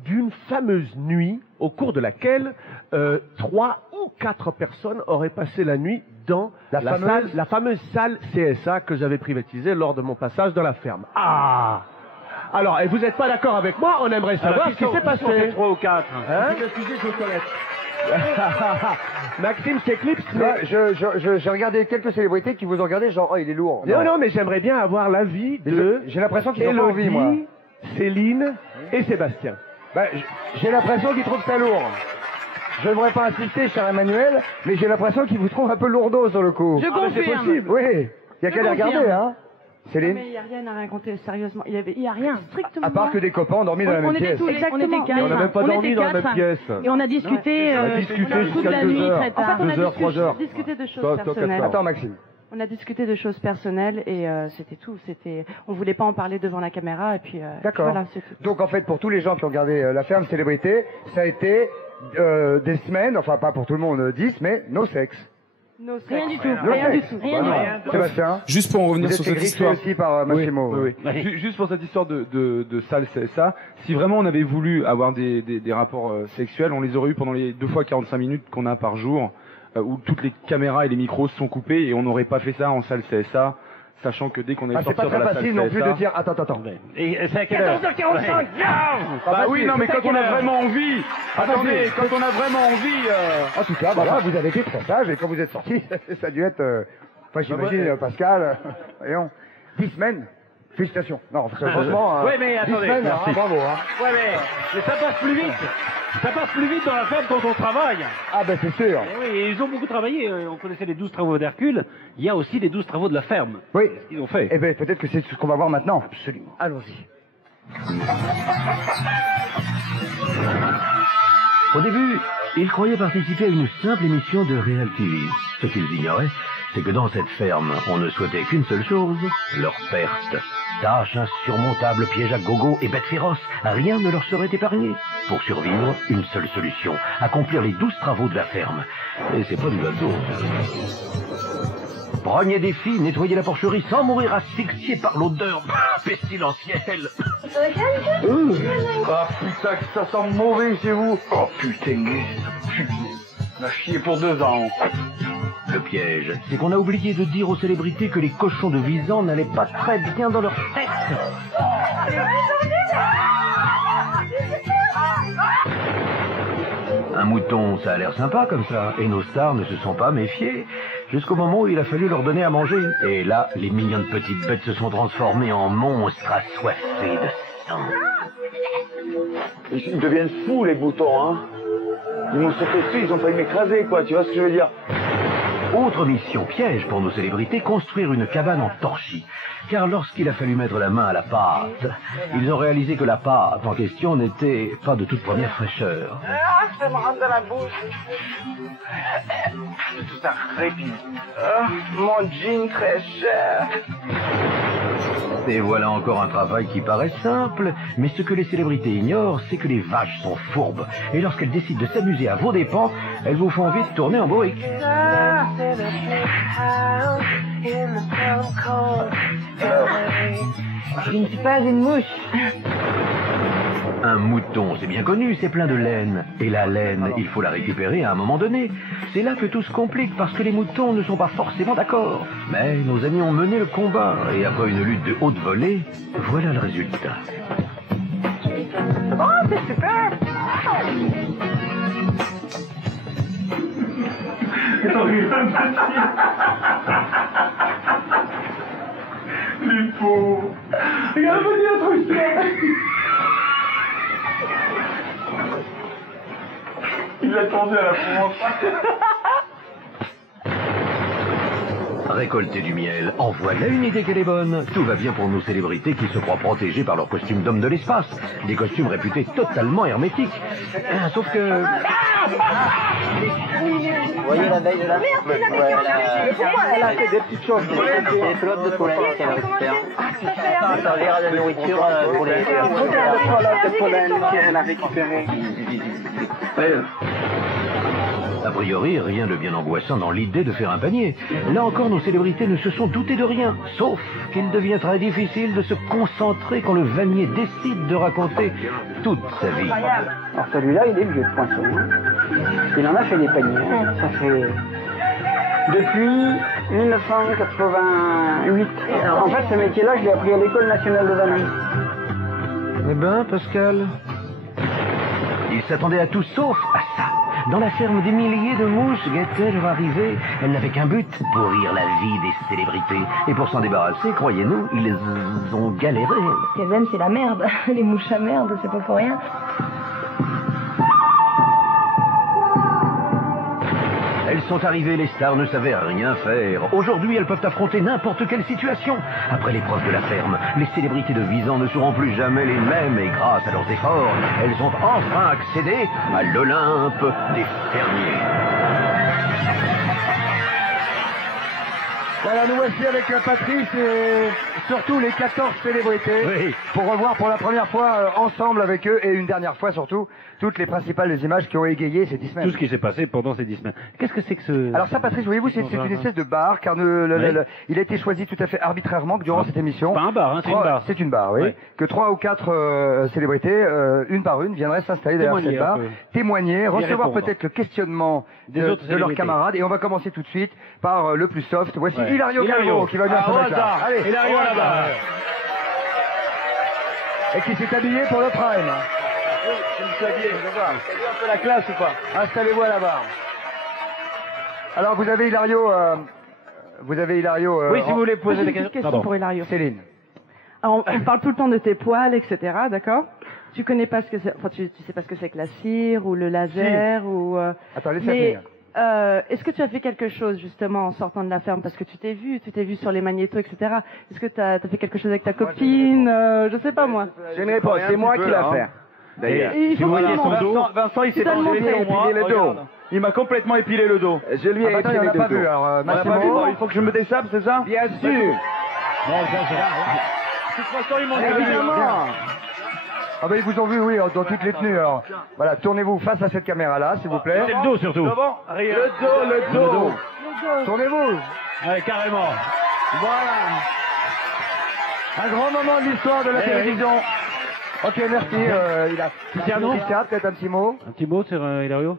d'une fameuse nuit au cours de laquelle 3 ou 4 personnes auraient passé la nuit dans la fameuse salle CSA que j'avais privatisée lors de mon passage dans la ferme. Ah! Alors, et vous n'êtes pas d'accord avec moi, on aimerait savoir ce qui s'est passé. 3 ou 4. Hein? Maxime s'éclipse. J'ai regardé quelques célébrités qui vous ont regardé genre, oh, il est lourd. Non, mais j'aimerais bien avoir l'avis de... J'ai l'impression qu'ils ont pas envie, moi. Céline et Sébastien. J'ai l'impression qu'ils trouvent ça lourd. Je ne voudrais pas insister, cher Emmanuel, mais j'ai l'impression qu'ils vous trouvent un peu lourdeau sur le coup. Je confirme. C'est possible. Oui, il n'y a qu'à les regarder, hein. Céline? Mais il n'y a rien à raconter, sérieusement. Il y a rien, strictement. À part que des copains endormis dans la même pièce. On était 4. On n'a même pas dormi dans la même pièce. Et on a discuté toute la nuit, très tard. En fait, 2 heures, 3 heures. On a discuté de choses personnelles. Attends, Maxime. On a discuté de choses personnelles et c'était tout. On voulait pas en parler devant la caméra et puis. D'accord. Voilà, c'est tout. Donc en fait, pour tous les gens qui ont regardé la ferme célébrité, ça a été des semaines, enfin pas pour tout le monde 10, mais no sexe. Rien du tout. Rien du tout. Sébastien. Juste pour en revenir sur cette histoire. Aussi par Massimo. Oui. Juste pour cette histoire de salle CSA, si vraiment on avait voulu avoir des rapports sexuels, on les aurait eu pendant les 2 fois 45 minutes qu'on a par jour, où toutes les caméras et les micros sont coupés, et on n'aurait pas fait ça en salle CSA, sachant que dès qu'on est sorti de la salle CSA... C'est pas très facile non plus de dire, attends. Et c'est à quelle heure? 14h45, Bah oui, non, mais quand on a vraiment envie... Attendez, quand on a vraiment envie... En tout cas, voilà, vous avez été très sage, et quand vous êtes sortis, ça a dû être... Enfin, j'imagine, Pascal, voyons, 10 semaines. Félicitations. Non, franchement, ouais, mais attendez. 10 semaines, bravo. Ouais, mais ça passe plus vite. Ça passe plus vite dans la ferme quand on travaille. Ah ben c'est sûr. Et oui, ils ont beaucoup travaillé. On connaissait les 12 travaux d'Hercule. Il y a aussi les 12 travaux de la ferme. Oui. C'est ce qu'ils ont fait. Eh ben peut-être que c'est ce qu'on va voir maintenant. Absolument. Allons-y. Au début, ils croyaient participer à une simple émission de Real TV. Ce qu'ils ignoraient, c'est que dans cette ferme, on ne souhaitait qu'une seule chose, leur perte. Tâche insurmontable, piège à gogo et bêtes féroces, rien ne leur serait épargné. Pour survivre, une seule solution, accomplir les 12 travaux de la ferme. Et c'est pas du bateau. Premier défi, nettoyer la porcherie sans mourir asphyxié par l'odeur pestilentielle. Ah putain que ça sent mauvais chez vous. Oh putain, on a chié pour 2 ans. Le piège, c'est qu'on a oublié de dire aux célébrités que les cochons de Visan n'allaient pas très bien dans leur tête. Un mouton, ça a l'air sympa comme ça, et nos stars ne se sont pas méfiés, jusqu'au moment où il a fallu leur donner à manger. Et là, les mignonnes petites bêtes se sont transformées en monstres assoiffés de sang. Ils deviennent fous les moutons, hein. Ils m'ont sauté dessus, ils ont failli m'écraser, quoi, tu vois ce que je veux dire? Autre mission piège pour nos célébrités, construire une cabane en torchis. Car lorsqu'il a fallu mettre la main à la pâte, ils ont réalisé que la pâte en question n'était pas de toute première fraîcheur. Ah, ça me rentre dans la bouche. Tout ça crépit. Mon jean très cher. Et voilà encore un travail qui paraît simple, mais ce que les célébrités ignorent, c'est que les vaches sont fourbes. Et lorsqu'elles décident de s'amuser à vos dépens, elles vous font vite tourner en bourrique. Je ne suis pas une mouche. Un mouton, c'est bien connu, c'est plein de laine. Et la laine, il faut la récupérer à un moment donné. C'est là que tout se complique, parce que les moutons ne sont pas forcément d'accord. Mais nos amis ont mené le combat, et après une lutte de haute volée, voilà le résultat. Oh, c'est super! Les pauvres! Regarde, vas-y, un truc! Il l'a tendu à la Provence. Récolter du miel, en voilà une idée qu'elle est bonne. Tout va bien pour nos célébrités qui se croient protégées par leurs costumes d'hommes de l'espace. Des costumes réputés totalement hermétiques. Sauf que... Vous voyez l'abeille de là? Pourquoi elle a fait des petites choses? C'est des pelotes de pollen qu'elle récupère. Ça servira de nourriture pour les... Regarde les pelotes de pollen qu'elle a récupérées. A priori, rien de bien angoissant dans l'idée de faire un panier. Là encore, nos célébrités ne se sont doutées de rien. Sauf qu'il devient très difficile de se concentrer quand le vannier décide de raconter toute sa vie. Alors celui-là, il est vieux de poinçon. Il en a fait des paniers. Ça fait... Depuis 1988. En fait, ce métier-là, je l'ai appris à l'École nationale de vannerie. Eh ben, Pascal... Il s'attendait à tout sauf à ça. Dans la ferme, des milliers de mouches guettaient leur arrivée. Elles n'avaient qu'un but, pourrir la vie des célébrités. Et pour s'en débarrasser, croyez-nous, ils ont galéré. Ce qu'elles aiment, c'est la merde. Les mouches à merde, c'est pas pour rien. Elles sont arrivées, les stars ne savaient rien faire. Aujourd'hui, elles peuvent affronter n'importe quelle situation. Après l'épreuve de la ferme, les célébrités de Visan ne seront plus jamais les mêmes et grâce à leurs efforts, elles ont enfin accédé à l'Olympe des fermiers. Voilà, nous voici avec Patrice et surtout les 14 célébrités pour revoir pour la première fois ensemble avec eux et une dernière fois surtout toutes les principales images qui ont égayé ces 10 semaines. Tout ce qui s'est passé pendant ces 10 semaines. Qu'est-ce que c'est que ce... Alors ça, Patrice, voyez-vous, c'est une espèce de bar car il a été choisi tout à fait arbitrairement que durant cette émission... Pas un bar, hein, c'est une bar. C'est une bar, oui. Que 3 ou 4 célébrités, une par une, viendraient s'installer derrière cette bar, témoigner, recevoir peut-être le questionnement de leurs camarades. Et on va commencer tout de suite par le plus soft. Voici Hilario Calvo qui va bien se mettre là. Allez, Hilario à la barre. Et qui s'est habillé pour le prime. Oui, je me suis habillé, je vais voir. T'as vu un peu la classe ou pas? Installez-vous à la barre. Alors vous avez Hilario... oui, si vous voulez poser des questions pour Hilario. Céline. Alors, on parle tout le temps de tes poils, etc., d'accord? Tu connais pas ce que c'est... Enfin, tu sais pas ce que c'est que la cire ou le laser ou... Attends, laissez venir. Est-ce que tu as fait quelque chose justement en sortant de la ferme parce que tu t'es vu sur les magnétos, etc. Est-ce que tu as fait quelque chose avec ta copine? Je sais pas moi. J'ai une réponse, c'est moi qui l'ai fait. D'ailleurs, si vous voyez son dos, Vincent, il s'est épilé le dos. Il m'a complètement épilé le dos. Je lui ai épilé le dos. Vu, alors, Massimo, il faut que je me dessape, c'est ça? Bien sûr. Non, ça, c'est là. De toute façon, ils m'ont dit. Ah ben ils vous ont vu, oui, dans toutes les tenues. Alors voilà, tournez-vous face à cette caméra-là, s'il vous plaît. C'est le dos surtout. Le dos. Tournez-vous. Ouais, carrément. Voilà. Un grand moment de l'histoire de la télévision. Ok, merci. Il a peut-être un petit mot. Un petit mot sur Hilario.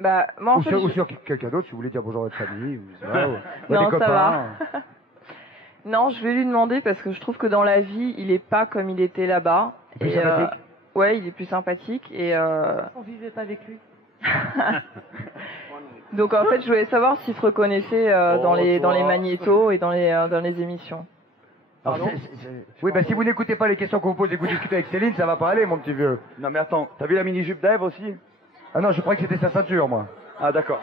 Bah, moi, en fait, ou sur quelqu'un d'autre, si vous voulez dire bonjour à votre famille. Non, ça va. Non, je vais lui demander parce que je trouve que dans la vie, il est pas comme il était là-bas. Plus sympathique. Ouais, il est plus sympathique et. On vivait pas avec lui. Donc en fait, je voulais savoir s'il se reconnaissait dans les magnétos et dans les émissions. Alors, oui, bah si vous n'écoutez pas les questions qu'on vous pose et que vous discutez avec Céline, ça va pas aller, mon petit vieux. Non mais attends, t'as vu la mini-jupe d'Ève aussi? Ah non, je croyais que c'était sa ceinture, moi. Ah d'accord.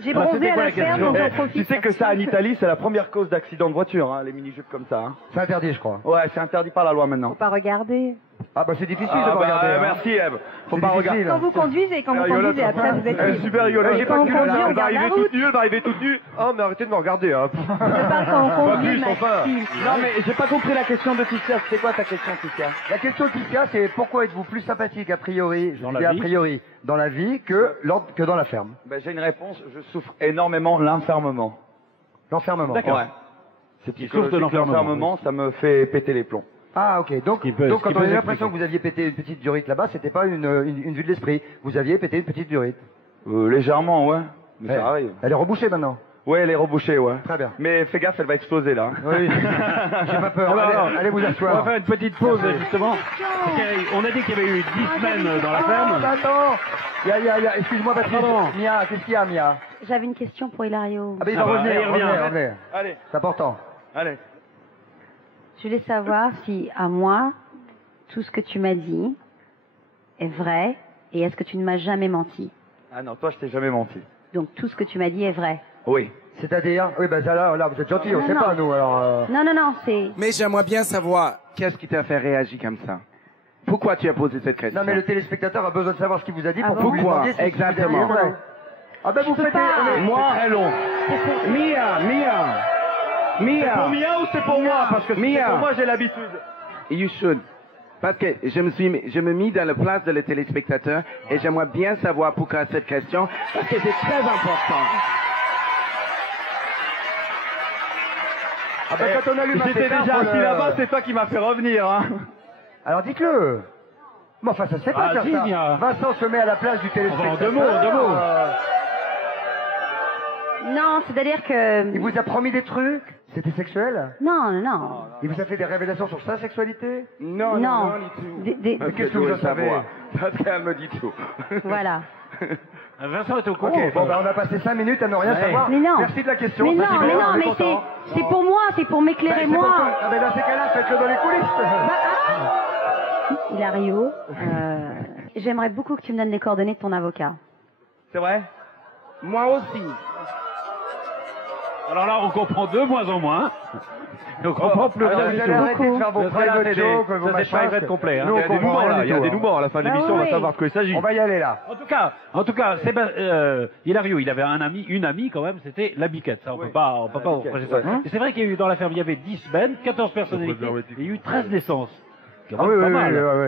J'ai bronzé à la ferme, donc j'en profite. Tu sais que ça, en Italie, c'est la première cause d'accident de voiture, hein, les mini-jupes comme ça. Hein. C'est interdit, je crois. Ouais, c'est interdit par la loi maintenant. Faut pas regarder. Ah bah c'est difficile de regarder. Merci Eve. Faut pas regarder. Quand vous conduisez, après vous êtes libre. Super rigolote. J'ai pas de culotte, elle va arriver toute nue, Oh mais arrêtez de me regarder. Hein. C'est pas quand on conduit, Non mais j'ai pas compris la question de Tissia. C'est quoi ta question, Tissia? La question de Tissia, c'est pourquoi êtes-vous plus sympathique a priori, je dis a priori, dans la vie que dans la ferme? Ben, j'ai une réponse. Je souffre énormément l'enfermement. L'enfermement. D'accord. Ouais. C'est psychologique. L'enfermement, ça me fait péter les plombs. Ah ok, donc quand on a eu l'impression que vous aviez pété une petite durite là-bas, c'était pas une vue de l'esprit. Vous aviez pété une petite durite. Légèrement, ouais. Mais ça arrive. Elle est rebouchée maintenant. Ouais, elle est rebouchée, ouais. Très bien. Mais fais gaffe, elle va exploser là. Oui. J'ai pas peur. Allez vous asseoir. On va faire une petite pause justement. On a dit qu'il y avait eu 10 semaines dans la ferme. Attends. Excuse-moi Patrice. Mia, qu'est-ce qu'il y a, Mia? J'avais une question pour Hilario. Ah ben il va revenir. Allez. C'est important. Allez. Je voulais savoir si, à moi, tout ce que tu m'as dit est vrai et est-ce que tu ne m'as jamais menti? Ah non, toi je t'ai jamais menti. Donc tout ce que tu m'as dit est vrai. Oui. C'est-à-dire? Oui, ben ça là, vous êtes gentil, on sait pas, nous, alors... Non, c'est... Mais j'aimerais bien savoir, qu'est-ce qui t'a fait réagir comme ça? Pourquoi tu as posé cette question? Non, mais le téléspectateur a besoin de savoir ce qu'il vous a dit pour bon vous lui demandiez si exactement. Ah ben vous faites des... Moi, très long. Mia. C'est pour Mia ou c'est pour moi? Parce que pour moi, j'ai l'habitude. You should. Parce que je me mis dans la place de le téléspectateur et j'aimerais bien savoir pourquoi cette question, parce que c'est très important. Ah ben quand on allume un J'étais pétard, déjà assis là-bas, c'est toi qui m'as fait revenir, hein. Alors dites-le. Mais enfin, ça se fait pas faire ça. Vincent se met à la place du téléspectateur. En deux mots. Non, c'est-à-dire que... Il vous a promis des trucs? C'était sexuel? Non. Il vous a fait des révélations sur sa sexualité? Non, du tout. Qu'est-ce que vous en savez? Parce qu'elle me dit tout. Voilà. Vincent est au courant. Ok, bon, ben on a passé 5 minutes à ne rien savoir. Mais non. Merci de la question. Mais non, Ça, c'est bien, mais c'est pour moi, c'est pour m'éclairer moi. Ah ben dans ces cas-là, faites-le dans les coulisses. Hilario, j'aimerais beaucoup que tu me donnes les coordonnées de ton avocat. C'est vrai? Moi aussi. Alors là, on comprend de moins en moins. On comprend plus rien du tout. Arrêtez de faire vos private jokes, vos machins. Ça, c'est complet. Nous, on comprend rien du Il y a tout, des hein. dénouements à la fin de l'émission, on va savoir de quoi il s'agit. On va y aller là. En tout cas, Hilario, il avait une amie quand même, c'était la Biquette. Ça, on peut pas reprocher ça. Et c'est vrai qu'il y a eu dans la ferme, il y avait 10 semaines, 14 personnalités, et il y a eu 13 naissances. Ah oui.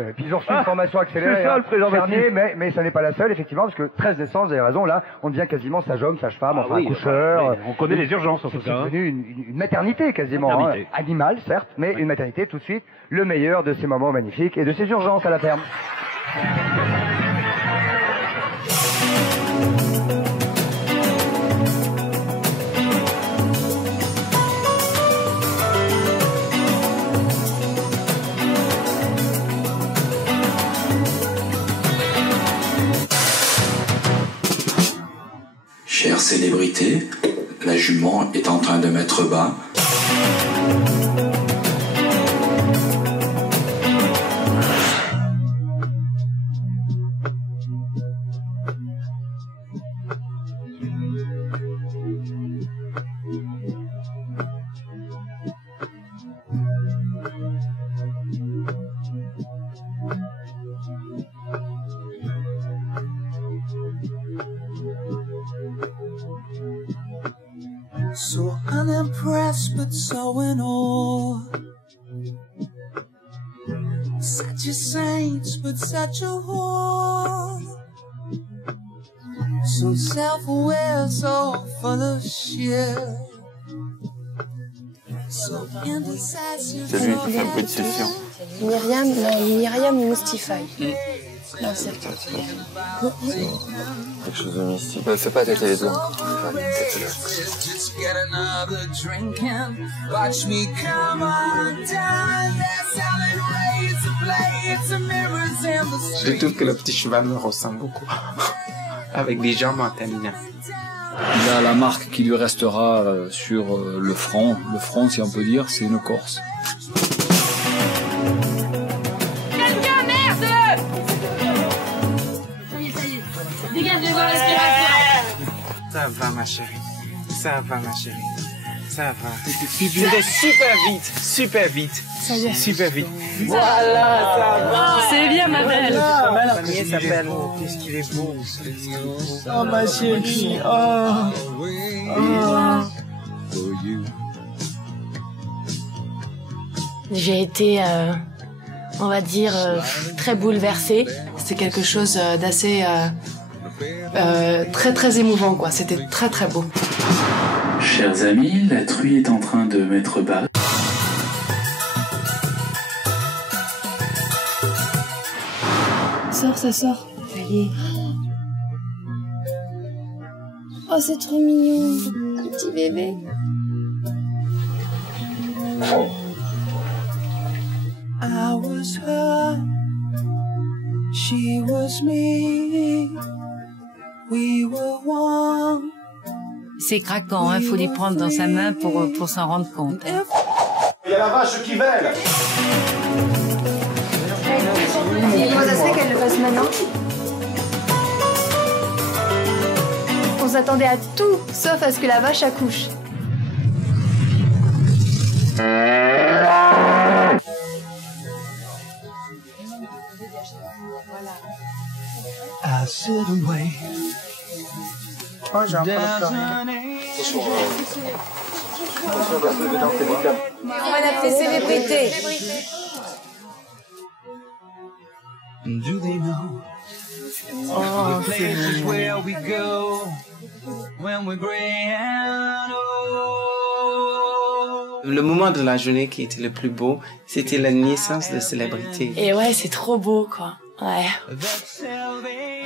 Et puis ils ont reçu une formation accélérée. C'est ça, le préservatif. Mais ça n'est pas la seule, effectivement, parce que 13 naissances, vous avez raison, là, on devient quasiment sage-homme, sage-femme, enfin accoucheur. On connaît les urgences, en tout cas. C'est devenu une maternité, quasiment. Hein. Animale, certes, mais une maternité, tout de suite, le meilleur de ces moments magnifiques et de ces urgences à la ferme. Chère célébrité, la jument est en train de mettre bas. So unimpressed but so in awe. Such a saint but such a whore. So self-aware, so full of shit. So indecisive. C'est lui qui fait un peu de session. Myriam Moustify. Non, c'est quelque chose de mystique. Ne fais pas têter les doigts. Je trouve que le petit cheval me ressemble beaucoup. Avec des jambes en talina. Il a la marque qui lui restera sur le front. Le front, si on peut dire, c'est une Corse. Ça va ma chérie, ça va ma chérie, ça va. C'était super vite. Ça y est. Super vite. Voilà, ça va. C'est bien ma belle. La famille s'appelle. Qu'est-ce qu'il est beau. Oh ma chérie, J'ai été, on va dire, très bouleversée. C'était quelque chose d'assez... très très émouvant quoi, c'était très très beau. Chers amis, la truie est en train de mettre bas. Sors, ça sort. Allez. Oh c'est trop mignon, un petit bébé. I was her, she was me. C'est craquant, hein, faut les prendre dans sa main pour s'en rendre compte. Il y a la vache qui vèle. Comment ça se fait qu'elle le fasse maintenant? s'attendait à tout, sauf à ce que la vache accouche. Oh, j'ai un peu On va l'appeler célébrité. Do they know Oh, the places where we go when we're gray and old? Le moment de la journée qui était le plus beau, c'était la naissance de célébrité. Et ouais, c'est trop beau, quoi. Ouais.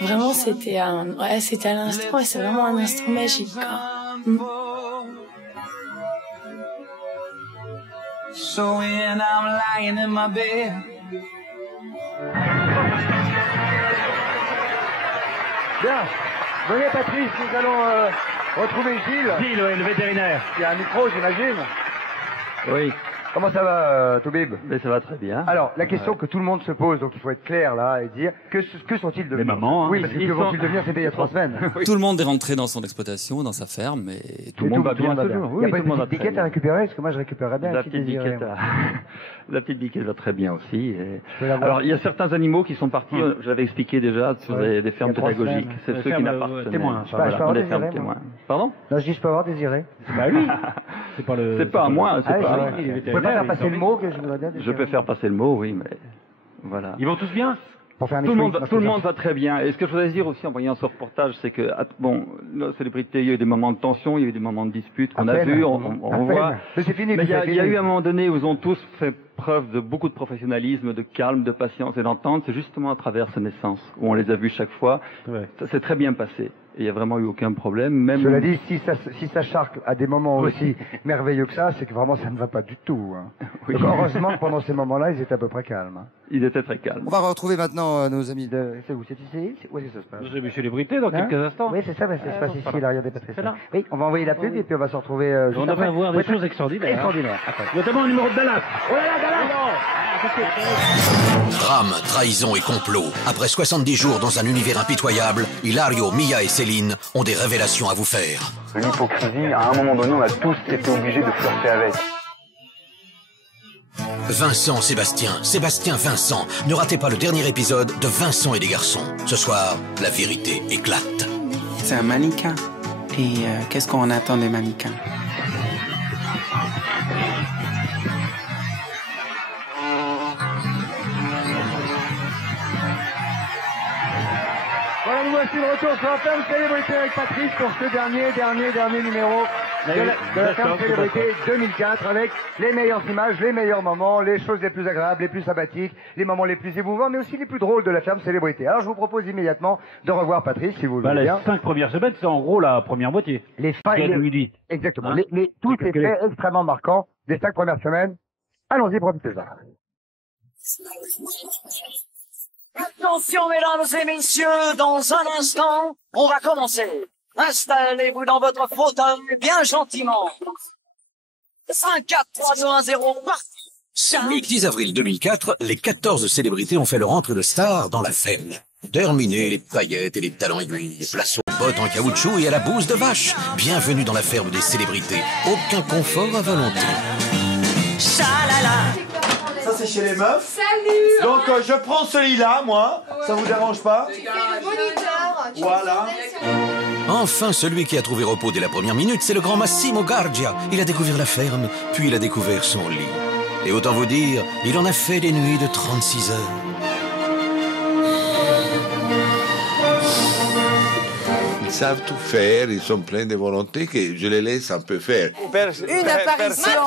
Vraiment, c'était un instant, ouais, c'est vraiment un instant magique, quoi. So when I'm lying in my bed. Bien. Venez Patrice, nous allons retrouver Gilles. Gilles, oui, le vétérinaire. Il y a un micro, j'imagine. Oui. Comment ça va, Toubib? Mais ça va très bien. Alors, la question que tout le monde se pose, donc il faut être clair là et dire, que sont-ils devenus? Les mamans, hein. Oui, parce que que vont-ils devenir? C'était il y a 3 semaines. Tout le monde est rentré dans son exploitation, dans sa ferme, et tout le monde va bien toujours. Il n'y a pas une petite biquette à récupérer? Parce que moi, je récupérerais bien. La petite biquette, la petite biquette va très bien aussi. Et... Alors, il y a certains animaux qui sont partis, j'avais expliqué déjà, sur des fermes pédagogiques. C'est ceux qui n'appartenaient pas. Les fermes témoins. Pardon? Non, je dis, je peux avoir Désiré. Bah oui. C'est pas à moi, c'est pas à moi. Vous pouvez pas faire passer le mot que je voudrais bien. Je peux faire passer le mot, oui, mais voilà. Ils vont tous bien? Tout le monde va très bien. Et ce que je voudrais dire aussi en voyant ce reportage, c'est que, bon, la célébrité, il y a eu des moments de tension, il y a eu des moments de dispute qu'on a vus, on voit. Mais c'est fini. Mais il y a eu un moment donné où ils ont tous fait preuve de beaucoup de professionnalisme, de calme, de patience et d'entente. C'est justement à travers ces naissances où on les a vus chaque fois. Ouais. Ça s'est très bien passé. Et il n'y a vraiment eu aucun problème. Même... Cela dit, si ça charque à des moments aussi merveilleux que ça, c'est que vraiment ça ne va pas du tout. Hein. Oui. Donc heureusement que pendant ces moments-là, ils étaient à peu près calmes. Hein. Ils étaient très calmes. On va retrouver maintenant nos amis de... C'est où? C'est ici? Où est-ce que ça se passe? J'ai vu célébrité dans quelques instants. Oui, c'est ça, ça se passe ici, là, regardez Patrice. Oui, on va envoyer la pub et puis on va se retrouver... on va voir des choses extraordinaires. Notamment le numéro de Dallas. Oh là là, Dallas! Drame, trahison et complot. Après 70 jours dans un univers impitoyable, Hilario, Mia et Céline ont des révélations à vous faire. L'hypocrisie, à un moment donné, on a tous été obligés de flirter avec. Vincent, Sébastien, Vincent. Ne ratez pas le dernier épisode de Vincent et les garçons. Ce soir, la vérité éclate. C'est un mannequin. Et qu'est-ce qu'on attend des mannequins? Voilà, nous voici de retour sur la ferme célébrité avec Patrice pour ce dernier numéro de la ferme célébrité 2004 avec les meilleures images, les meilleurs moments, les choses les plus agréables, les plus sympathiques, les moments les plus émouvants, mais aussi les plus drôles de la ferme célébrité. Alors je vous propose immédiatement de revoir Patrice, si vous le voulez bien. Les 5 premières semaines, c'est en gros la première moitié. Les fins, exactement. Hein, tous les faits extrêmement marquants des 5 premières semaines. Allons-y, profitez-en. Attention, mesdames et messieurs, dans un instant, on va commencer. Installez-vous dans votre fauteuil bien gentiment. 5, 4, 3, 2, 1, 0, parti. Le 10 avril 2004, les 14 célébrités ont fait leur entrée de star dans la ferme. Terminé les paillettes et les talons aiguilles, les placeaux, bottes en caoutchouc et à la bouse de vache. Bienvenue dans la ferme des célébrités. Aucun confort à volonté. Chalala. Ça c'est chez les meufs. Salut. Donc je prends celui-là, moi. Ouais. Ça vous dérange pas? Tu fais le moniteur. Voilà. Enfin, celui qui a trouvé repos dès la première minute, c'est le grand Massimo Gardia. Il a découvert la ferme, puis il a découvert son lit. Et autant vous dire, il en a fait des nuits de 36 heures. Ils savent tout faire, ils sont pleins de volonté que je les laisse un peu faire. Une apparition.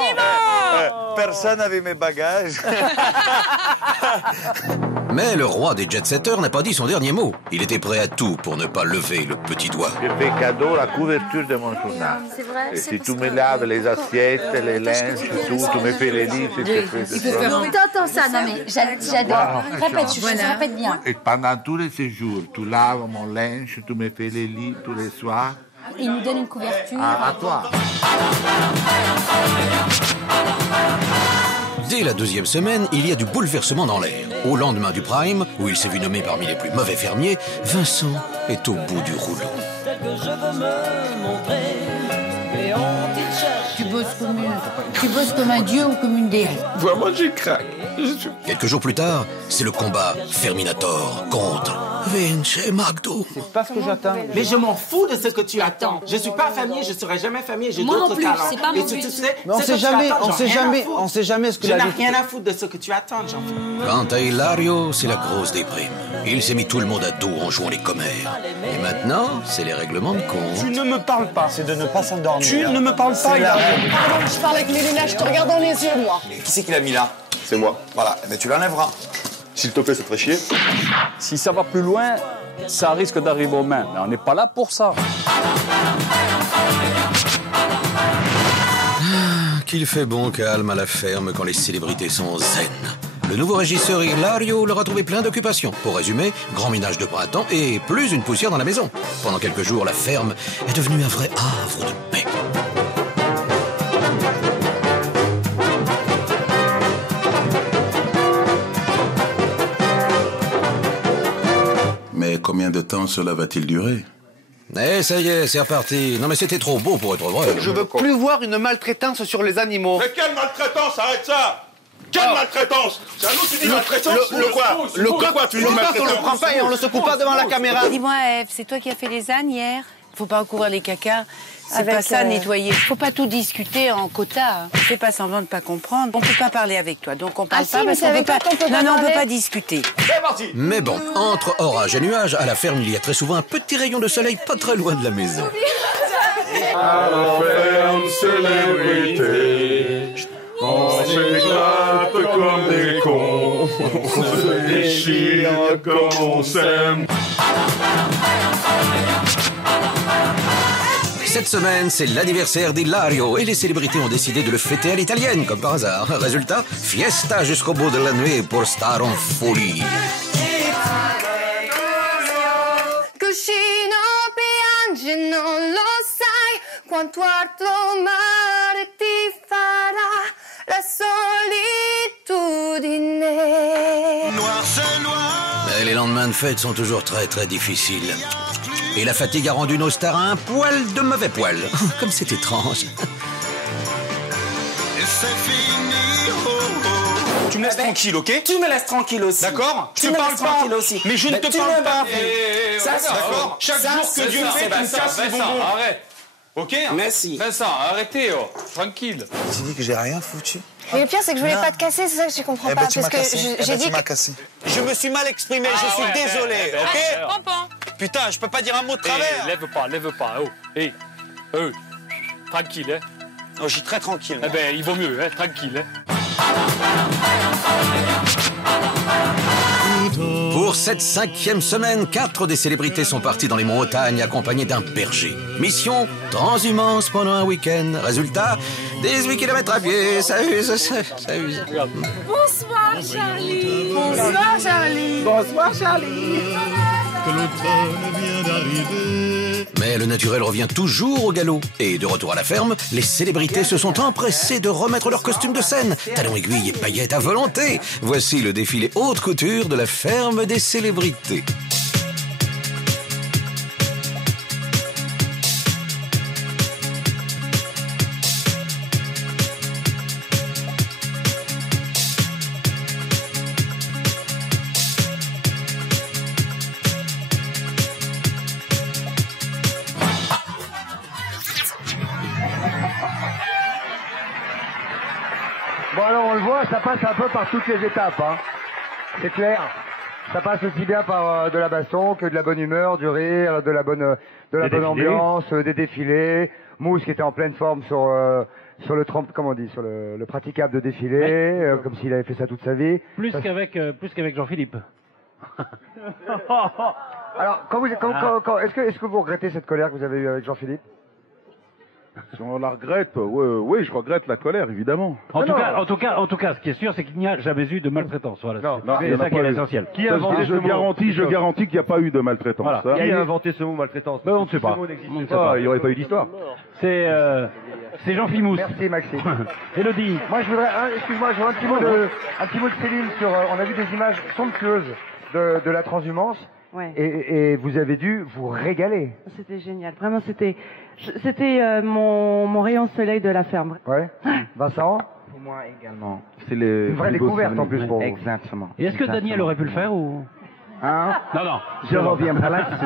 Personne n'avait mes bagages. Mais le roi des jet-setters n'a pas dit son dernier mot. Il était prêt à tout pour ne pas lever le petit doigt. Je fais cadeau la couverture de mon journal. C'est vrai. Et si tu me laves les assiettes, les linges, tout, tu me fais les livres, je te fais ce soir. T'entends ça, non mais j'adore. Répète, je répète bien. Et pendant tous les séjours, tu laves mon linge, tu me fais les livres tous les soirs. Il nous donne une couverture. À toi. Dès la deuxième semaine, il y a du bouleversement dans l'air. Au lendemain du prime, où il s'est vu nommé parmi les plus mauvais fermiers, Vincent est au bout du rouleau. que je veux me montrer. Mais ont-ils cherché? Tu bosses comme un dieu ou comme une déesse? Vraiment, je craque. Quelques jours plus tard, c'est le combat Ferminator contre Vince et Magdo. C'est pas ce que j'attends. Mais je m'en fous de ce que tu attends. Je suis pas fermier, je serai jamais fermier, j'ai Moi non d'autres plus, talents. c'est pas mon but. Tu sais, Mais on sait jamais ce que Je la n'ai lutte... rien à foutre de ce que tu attends, Jean-Philippe. Quant à Hilario, c'est la grosse déprime. Il s'est mis tout le monde à dos en jouant les commères. Et maintenant, c'est les règlements de compte. Tu ne me parles pas. C'est de ne pas s'endormir. Tu ne me parles pas, Hilario. Pardon, je parle avec mes lunettes, je te regarde dans les yeux, moi. Qui c'est qui l'a mis là? C'est moi. Voilà, mais tu l'enlèveras. S'il te plaît, ça te ferait chier. Si ça va plus loin, ça risque d'arriver aux mains. Mais on n'est pas là pour ça. Qu'il fait bon calme à la ferme quand les célébrités sont zen. Le nouveau régisseur Hilario leur a trouvé plein d'occupations. Pour résumer, grand ménage de printemps et plus une poussière dans la maison. Pendant quelques jours, la ferme est devenue un vrai havre de paix. Mais combien de temps cela va-t-il durer? Eh, ça y est, c'est reparti. Non mais c'était trop beau pour être vrai. Je veux plus voir une maltraitance sur les animaux. Mais quelle maltraitance? Arrête ça! Quelle maltraitance? C'est à nous qui dis maltraitance? Le quoi? Tu dis maltraitance? On le prend pas et on le secoue pas devant la caméra. Dis-moi, Ève, c'est toi qui as fait les ânes hier? Faut pas recouvrir les cacas. C'est Avec, pas ça, nettoyer. Faut pas tout discuter en quota. Fais pas semblant de pas comprendre. On peut pas parler avec toi, donc on parle Ah pas si, mais parce c'est qu'on avec peut toi pas. qu'on peut pas Non, on peut parler. pas discuter. C'est parti! Mais bon, entre orage et nuages, à la ferme, il y a très souvent un petit rayon de soleil pas très loin de la maison. À la ferme, célébrité, on s'éclate comme des cons, on se déchire comme on s'aime. Cette semaine, c'est l'anniversaire d'Hilario et les célébrités ont décidé de le fêter à l'italienne, comme par hasard. Résultat, fiesta jusqu'au bout de la nuit pour Star en folie. Cuscino piange, non lo sai quanto altro mare ti farà la solitudine. Noir, c'est noir. Mais les lendemains de fête sont toujours très très difficiles. Et la fatigue a rendu nos stars un poil de mauvais poil. Comme c'est étrange. Tu me laisses tranquille, ok? Tu me laisses tranquille aussi. D'accord? Tu me laisses tranquille aussi. Mais je ne te parle pas. Ça, d'accord? Chaque jour que Dieu fait, tu me casses les bonbons. Arrête. Ok? Merci. Vincent, arrêtez, oh. Tranquille. Tu dis que j'ai rien foutu. Mais le pire, c'est que je voulais pas te casser, c'est ça que je comprends pas. Tu m'as Parce que cassé. j'ai dit tu m'as que... cassé. Je me suis mal exprimé, je suis désolé, ok? Putain, je peux pas dire un mot de travers. Lève pas. Oh, tranquille, hein. Oh, je suis très tranquille. Eh ben, il vaut mieux, hein, tranquille, hein. Pour cette 5e semaine, 4 des célébrités sont parties dans les montagnes accompagnées d'un berger. Mission, transhumance pendant un week-end. Résultat, 18 km à pied, ça use. Bonsoir, Charlie. Bonsoir, Charlie. Bonsoir, Charlie. Que l'automne vient d'arriver. Mais le naturel revient toujours au galop. Et de retour à la ferme, les célébrités se sont empressées de remettre leur costume de scène. Talons aiguilles et paillettes à volonté. Voici le défilé haute couture de la ferme des célébrités. Bon alors on le voit, ça passe un peu par toutes les étapes, hein. C'est clair. Ça passe aussi bien par de la baston que de la bonne humeur, du rire, de la bonne ambiance, des défilés. Mousse qui était en pleine forme sur le comment on dit, sur le praticable de défilé, comme s'il avait fait ça toute sa vie. Plus qu'avec Jean-Philippe. Alors est-ce que vous regrettez cette colère que vous avez eue avec Jean-Philippe? Si on la regrette, oui, je regrette la colère, évidemment. En tout cas, ce qui est sûr, c'est qu'il n'y a jamais eu de maltraitance. Voilà. C'est ça qui est l'essentiel. Qui a inventé ce mot? Je garantis qu'il n'y a pas eu de maltraitance. Voilà. Qui a inventé ce mot maltraitance? On ne sait pas. Il n'y aurait pas eu d'histoire. C'est Jean-Philippe Mousse. Merci Maxime. Élodie. Moi je voudrais, excuse-moi, je veux un petit mot de Céline sur. On a vu des images somptueuses de la transhumance. Ouais. Et vous avez dû vous régaler. C'était génial. Vraiment, c'était mon rayon de soleil de la ferme. Ouais. Vincent? Pour moi également. C'est une vraie découverte en plus pour vous. Exactement. Et est-ce que Daniel aurait pu le faire ou... Hein? Non, non. Je reviens pas là-dessus.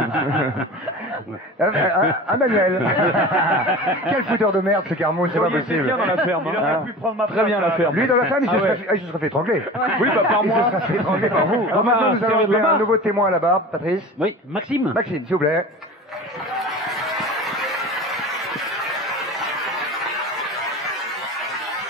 Un Daniel. Quel fouteur de merde ce Carmouche, c'est pas possible. Bien dans la ferme. Il aurait pu prendre ma place. Très bien la ferme. Lui dans la ferme, il se serait fait étrangler. Oui, bah par moi. Il se serait fait étrangler par vous. Alors maintenant, nous allons appeler un nouveau témoin à la barbe. Patrice? Oui, Maxime. Maxime, s'il vous plaît.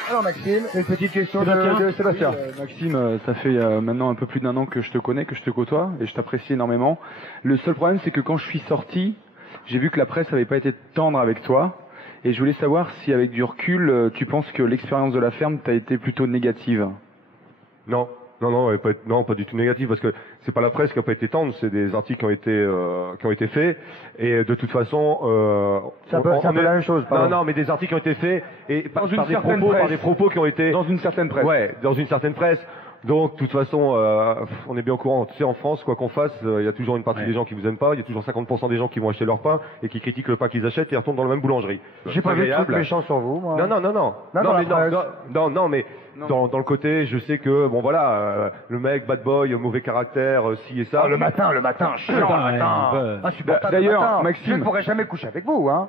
Alors Maxime, une petite question de Sébastien. Maxime, ça fait maintenant un peu plus d'1 an que je te connais, que je te côtoie, et je t'apprécie énormément. Le seul problème, c'est que quand je suis sorti, j'ai vu que la presse n'avait pas été tendre avec toi, et je voulais savoir si, avec du recul, tu penses que l'expérience de la ferme t'a été plutôt négative. Non. Non, pas du tout négatif, parce que c'est pas la presse qui a pas été tendre, c'est des articles qui ont été faits, et de toute façon, c'est un peu la même chose. Non, mais des articles qui ont été faits et par des propos qui ont été dans une certaine presse. Ouais, dans une certaine presse. Donc, de toute façon, on est bien au courant. Tu sais, en France, quoi qu'on fasse, il y a toujours une partie des gens qui vous aiment pas. Il y a toujours 50% des gens qui vont acheter leur pain et qui critiquent le pain qu'ils achètent et retournent dans la même boulangerie. J'ai pas vu de trucs méchants sur vous, moi. Non, mais dans le côté, je sais que, bon voilà, le mec, bad boy, mauvais caractère, ci et ça. Ah, le matin, chiant le matin. Insupportable. D'ailleurs, Maxime. Je ne pourrais jamais coucher avec vous, hein.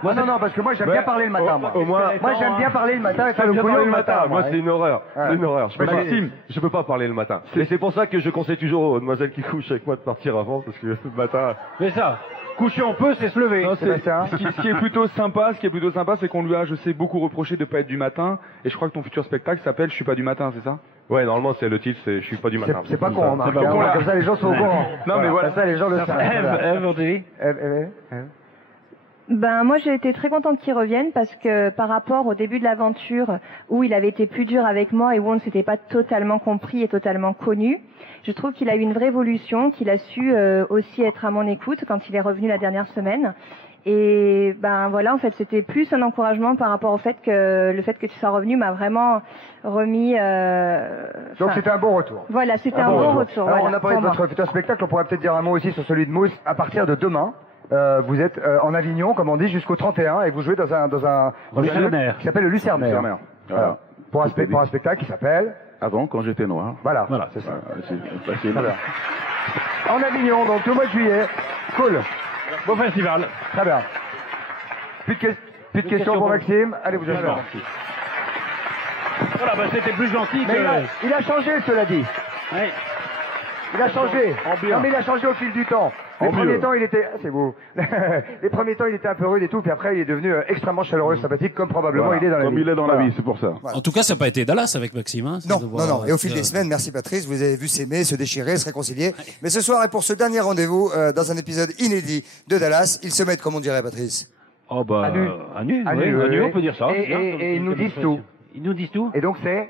Moi, non, parce que moi j'aime bien parler le matin, moi. Moi j'aime bien parler le matin et faire le couillon le matin. Moi c'est une horreur. C'est une horreur. Maxime, je peux pas parler le matin. Et c'est pour ça que je conseille toujours aux demoiselles qui couchent avec moi de partir avant, parce que le matin. Mais ça, coucher on peut, c'est se lever. Non, ce qui est plutôt sympa, c'est qu'on lui a, je sais, beaucoup reproché de pas être du matin, et je crois que ton futur spectacle s'appelle Je suis pas du matin, c'est ça? Ouais, normalement c'est le titre, c'est Je suis pas du matin. C'est pas con, Marc. Comme ça les gens sont au courant. Non mais voilà. Comme ça les gens le savent. Eve, Ben moi j'ai été très contente qu'il revienne parce que par rapport au début de l'aventure où il avait été plus dur avec moi et où on ne s'était pas totalement compris et totalement connu, je trouve qu'il a eu une vraie évolution, qu'il a su aussi être à mon écoute quand il est revenu la dernière semaine. Et ben voilà, en fait c'était plus un encouragement par rapport au fait que tu sois revenu m'a vraiment remis. Donc c'était un bon retour. Voilà, c'était un bon retour. Alors voilà, on a parlé de votre futur spectacle, on pourrait peut-être dire un mot aussi sur celui de Mousse. À partir de demain. Vous êtes en Avignon, comme on dit, jusqu'au 31, et vous jouez dans un lieu qui s'appelle le Lucernaire. Voilà. Pour un spectacle qui s'appelle Avant, quand j'étais noir. Voilà, c'est ça. C'est facile. En Avignon, donc le mois de juillet. Cool. Beau festival. Très bien. Plus de questions pour Maxime. Allez, vous allez. Voilà, c'était plus gentil que... Mais il a changé, cela dit. Oui. Il a changé. Non, mais il a changé au fil du temps. Les premiers temps, il était, c'est beau. Les premiers temps, il était un peu rude et tout, puis après, il est devenu extrêmement chaleureux, sympathique, comme probablement il est dans la vie. Comme il est dans la vie, c'est pour ça. En tout cas, ça n'a pas été Dallas avec Maxime. Hein, non. Et au fil des semaines, merci Patrice, vous avez vu s'aimer, se déchirer, se réconcilier. Mais ce soir, et pour ce dernier rendez-vous, dans un épisode inédit de Dallas, ils se mettent, comme on dirait, Patrice. Oh bah, à nu, on peut dire ça. Et ils nous disent tout. Ils nous disent tout. Et donc c'est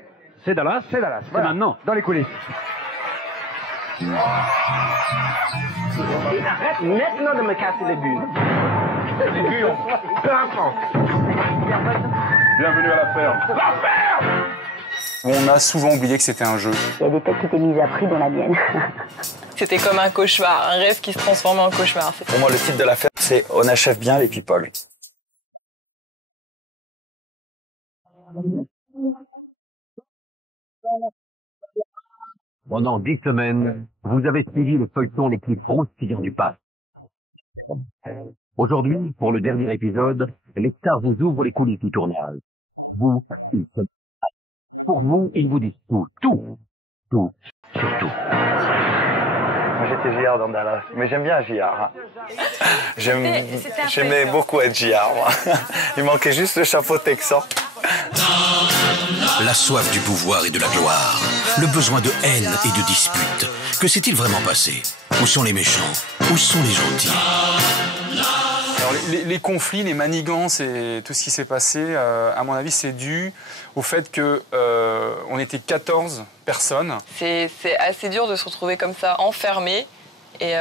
Dallas. C'est Dallas. C'est maintenant. Dans les coulisses. Arrête maintenant de me casser les bulles. Peu importe. Bienvenue à la ferme. La ferme! On a souvent oublié que c'était un jeu. Il y a des têtes qui étaient mises à prix dans la mienne. C'était comme un cauchemar, un rêve qui se transformait en cauchemar. Pour moi, le titre de la ferme, c'est On achève bien les people. Pendant 10 semaines, vous avez suivi le feuilleton les plus croustillants du pass. Aujourd'hui, pour le dernier épisode, les stars vous ouvrent les coulisses du tournage. Pour vous, ils vous disent tout, surtout. Moi j'étais JR dans Dallas, mais j'aime bien JR. J'aimais beaucoup être JR, moi. Il manquait juste le chapeau texan. La soif du pouvoir et de la gloire, le besoin de haine et de dispute. Que s'est-il vraiment passé? Où sont les méchants? Où sont les gentils? Alors, les conflits, les manigances et tout ce qui s'est passé, à mon avis, c'est dû au fait que on était 14 personnes. C'est assez dur de se retrouver comme ça, enfermé, et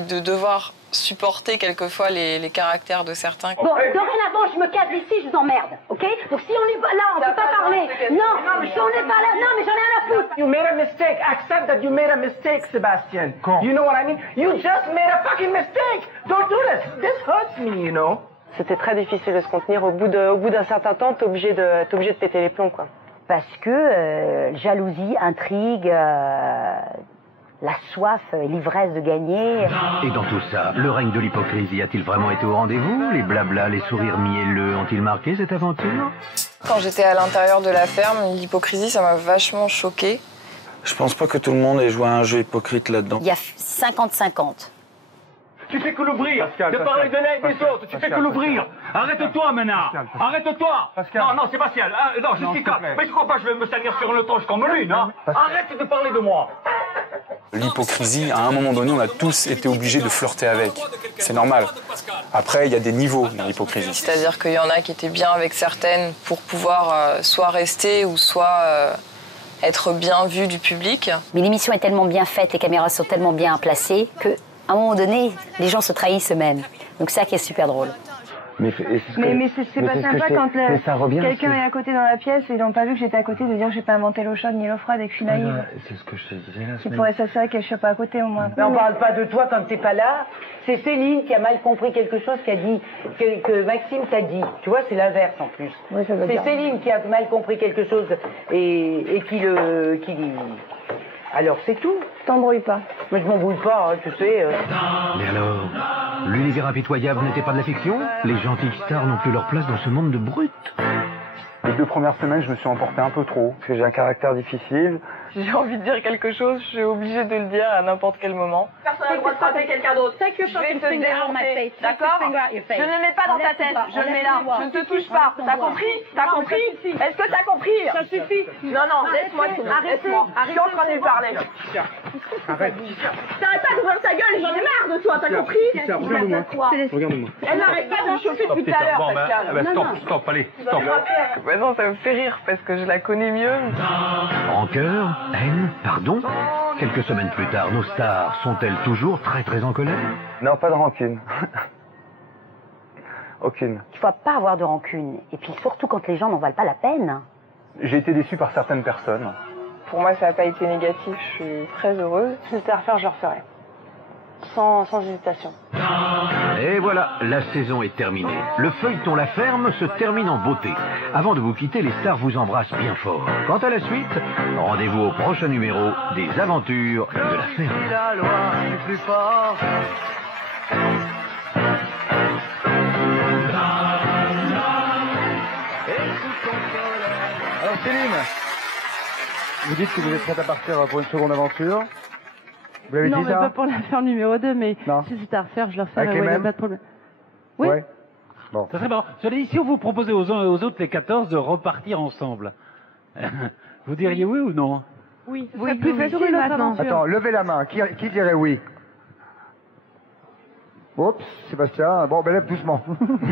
de devoir supporter quelquefois les caractères de certains. Bon, dorénavant, je me casse d'ici, je vous emmerde, ok? Donc si on est là, on peut pas parler. Non, si on n'est pas là, non, mais j'en ai rien à foutre. You made a mistake. Accept that you made a mistake, Sebastian. You know what I mean? You just made a fucking mistake. Don't do this. This hurts me, you know. C'était très difficile de se contenir. Au bout d'un certain temps, t'es obligé de péter les plombs, quoi. Parce que jalousie, intrigue, la soif, l'ivresse de gagner. Et dans tout ça, le règne de l'hypocrisie a-t-il vraiment été au rendez-vous? Les blablas, les sourires mielleux ont-ils marqué cette aventure? Quand j'étais à l'intérieur de la ferme, l'hypocrisie, ça m'a vachement choquée. Je pense pas que tout le monde ait joué à un jeu hypocrite là-dedans. Il y a 50-50. Tu fais que l'ouvrir, de parler de l'un et des autres, tu fais que l'ouvrir. Arrête-toi maintenant, arrête-toi. Non, non, Sébastien, non, je suis calme. Mais je crois pas que je vais me salir sur le tronche comme lui, non? Arrête de parler de moi. L'hypocrisie, à un moment donné, on a tous été obligés de flirter avec. C'est normal. Après, il y a des niveaux dans l'hypocrisie. C'est-à-dire qu'il y en a qui étaient bien avec certaines pour pouvoir soit rester ou soit être bien vus du public. Mais l'émission est tellement bien faite, les caméras sont tellement bien placées que, à un moment donné, les gens se trahissent eux-mêmes. Donc c'est ça qui est super drôle. Mais c'est pas sympa quand quelqu'un est à côté dans la pièce et ils n'ont pas vu que j'étais à côté de dire que j'ai pas inventé l'eau chaude ni l'eau froide et que je suis naïve. C'est ce que je te disais la semaine. Il pourrait s'assurer que je suis pas à côté au moins. Mais on parle pas de toi quand t'es pas là. C'est Céline qui a mal compris quelque chose qui a dit que Maxime t'a dit. Tu vois, c'est l'inverse en plus. Oui, c'est Céline qui a mal compris quelque chose et qui Alors c'est tout. T'embrouille pas. Mais je m'embrouille pas, hein, tu sais. Mais alors, l'univers impitoyable n'était pas de la fiction? Les gentilles stars n'ont plus leur place dans ce monde de brutes? Les 2 premières semaines, je me suis emporté un peu trop, parce que j'ai un caractère difficile. J'ai envie de dire quelque chose, je suis obligée de le dire à n'importe quel moment. Personne n'a le droit de frapper quelqu'un d'autre. Je vais te démonter, d'accord? Je ne le mets pas dans ta tête, je le mets là. Je ne te touche pas. T'as compris? T'as compris? Est-ce que t'as compris? Ça suffit. Non, non, laisse-moi, laisse-moi. Je suis en train de lui parler. Arrête. T'arrêtes pas d'ouvrir ta gueule, j'en ai marre de toi, t'as compris? Regarde-moi. Regarde-moi. Elle n'arrête pas de me chauffer depuis tout à l'heure, Pascal. Stop, allez, stop. Mais non, ça me fait rire parce que je la connais mieux. Rancœur? Haine? Pardon? Quelques semaines plus tard, nos stars sont-elles toujours très en colère? Non, pas de rancune. Aucune. Il ne faut pas avoir de rancune. Et puis surtout quand les gens n'en valent pas la peine. J'ai été déçu par certaines personnes. Pour moi, ça n'a pas été négatif, je suis très heureuse. Si c'était à refaire, je le referais. Sans hésitation. Et voilà, la saison est terminée. Le feuilleton La Ferme se termine en beauté. Avant de vous quitter, les stars vous embrassent bien fort. Quant à la suite, rendez-vous au prochain numéro des aventures de La Ferme. La loi du plus fort. Alors Céline, vous dites que vous êtes prête à partir pour une seconde aventure. Vous l'avez dit Non, mais ça? pas pour la ferme numéro 2, mais Non. si c'était à refaire, je le referais, Avec les ouais, y a mêmes? pas de problème. Oui. Ouais. Bon. Ça serait marrant. Cela dit, si on vous proposait aux uns et aux autres, les 14, de repartir ensemble, vous diriez oui ou non? Oui, Oui, c'est plus oui, facile oui, notre maintenant. aventure. Attends, levez la main. Qui dirait oui? Oups, Sébastien. Bon, ben lève doucement.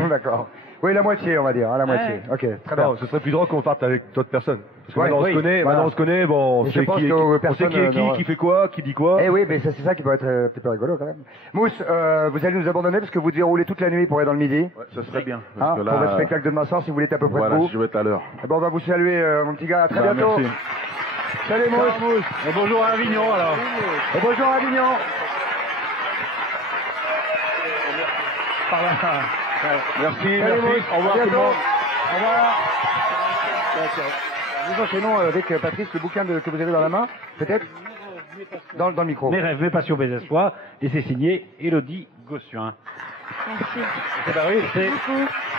D'accord. Oui, la moitié, on va dire, hein, la moitié. Ok, très bien. Non, ce serait plus drôle qu'on parte avec d'autres personnes. Parce que Ouais, maintenant, oui, on se connaît, voilà. maintenant on se connaît, bon, on Et sait je pense qui, que on sait personne qui est n'aura- qui fait quoi, qui dit quoi. Eh oui, mais ça, c'est ça qui peut être un petit peu rigolo quand même. Mousse, vous allez nous abandonner parce que vous devez rouler toute la nuit pour aller dans le midi. Ouais, ce serait bien. Hein, Parce que là, pour votre spectacle de demain soir, si vous voulez être à peu près voilà, debout. je vais être à l'heure. Eh ben, on va vous saluer, mon petit gars. À très Bah, bientôt. merci. Salut Mousse. Et bonjour à Avignon alors. Et bonjour à Avignon. Par là. Merci, Salut, merci. Mousse. Au revoir À tout le bientôt. monde. Au revoir. Nous enchaînons avec Patrice, le bouquin que vous avez dans la main, peut-être dans le micro. Mes rêves, mes passions, mes espoirs. Et c'est signé Élodie Gossuin. Merci.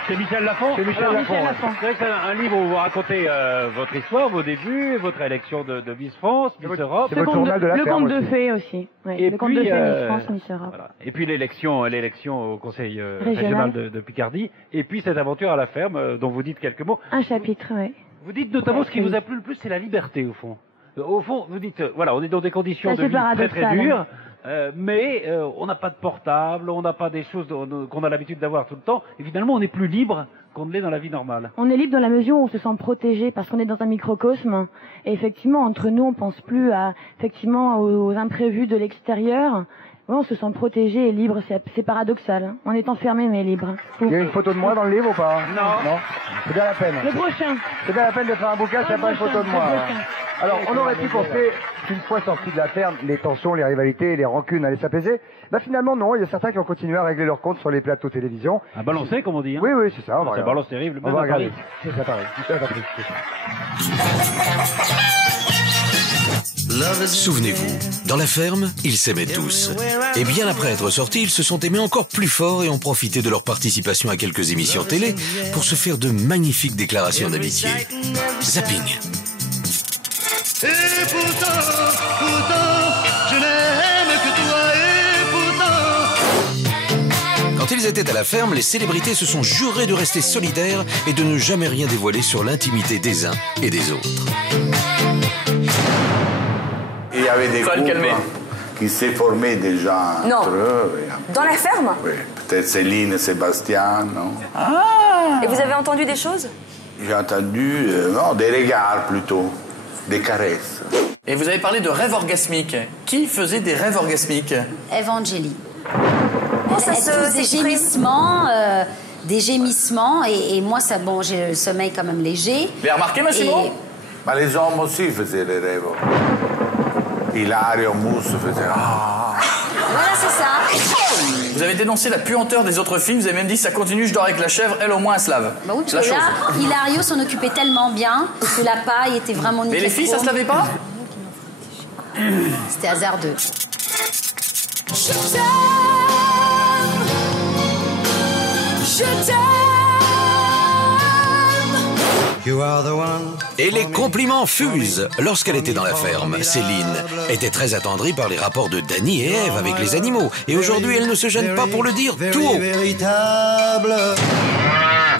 C'est Michel Lafon. C'est Michel Alors, Lafon, ouais. C'est vrai que c'est un livre où vous racontez votre histoire, vos débuts, votre élection de Miss France, Miss Europe. C'est votre journal de la Le ferme conte de aussi. fée aussi. Ouais, Et le conte de puis, fée Miss France, Miss Europe. Voilà. Et puis l'élection au conseil Régional. régional de Picardie. Et puis cette aventure à la ferme dont vous dites quelques mots. Un chapitre, oui. Vous dites notamment ce qui vous a plu le plus, c'est la liberté au fond. Au fond, vous dites, voilà, on est dans des conditions Ça, de c'est vie très paradoxal, très dures, mais on n'a pas de portable, on n'a pas des choses qu'on a l'habitude d'avoir tout le temps, et finalement on est plus libre qu'on ne l'est dans la vie normale. On est libre dans la mesure où on se sent protégé parce qu'on est dans un microcosme. Et effectivement, entre nous, on pense plus aux imprévus de l'extérieur. Ouais, on se sent protégé et libre, c'est paradoxal. Hein. On est enfermé mais libre. Il y a une photo de moi dans le livre ou pas? Non. Non. C'est bien la peine. Le prochain. C'est bien la peine de faire un bouquin, s'il n'y a pas une photo de moi. Le prochain. Alors, on aurait pu penser qu'une fois sortis de la ferme, les tensions, les rivalités, les rancunes allaient s'apaiser. Bah finalement, non. Il y a certains qui ont continué à régler leurs comptes sur les plateaux télévision. À balancer, comme on dit. Hein. Oui, oui, c'est ça. On va ça regarder. balance terrible. On Même va à Paris. regarder. C'est ça, pareil. C'est ça, Patrice, c'est ça. Souvenez-vous, dans la ferme, ils s'aimaient tous. Et bien après être sortis, ils se sont aimés encore plus fort et ont profité de leur participation à quelques émissions télé pour se faire de magnifiques déclarations d'amitié. Zapping. Et pourtant, je n'aime que toi, et pourtant... Quand ils étaient à la ferme, les célébrités se sont jurées de rester solidaires et de ne jamais rien dévoiler sur l'intimité des uns et des autres. Il y avait des groupes qui s'est formé déjà entre eux. Dans la ferme? Oui, peut-être Céline et Sébastien, non? Ah. Et vous avez entendu des choses? J'ai entendu, non, des regards plutôt, des caresses. Et vous avez parlé de rêves orgasmiques. Qui faisait des rêves orgasmiques? Evangélie. Ça Des gémissements, et moi, ça, bon, j'ai le sommeil quand même léger. Vous avez remarqué, Massimo? Mais les hommes aussi faisaient des rêves. Hilario Mousse faisait ah. Voilà, c'est ça. Vous avez dénoncé la puanteur des autres filles, vous avez même dit ça continue, je dors avec la chèvre, elle au moins elle se lave. Bah oui, parce que là, Hilario s'en occupait tellement bien que la paille était vraiment nickel. Mais les filles, ça se lavait pas? C'était hasardeux. Je t'aime. Et les compliments fusent. Lorsqu'elle était dans la ferme, Céline était très attendrie par les rapports de Danny et Ève avec les animaux. Et aujourd'hui, elle ne se gêne pas pour le dire tout haut.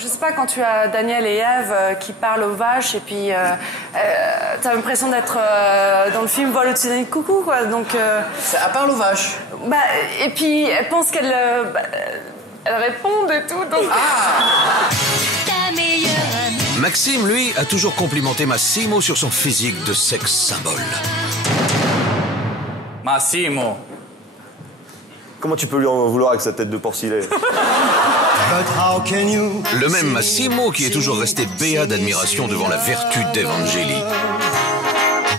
Je sais pas, quand tu as Daniel et Ève qui parlent aux vaches et puis t'as l'impression d'être dans le film Vol au-dessus d'un nid de coucou, quoi. Donc. Elle parle aux vaches. Bah, et puis elle pense qu'elle. Elle répond et tout, donc. Ah. Maxime, lui, a toujours complimenté Massimo sur son physique de sexe symbole. Massimo. Comment tu peux lui en vouloir avec sa tête de porcilet? Le même Massimo qui est toujours resté béat d'admiration devant la vertu d'Evangélie.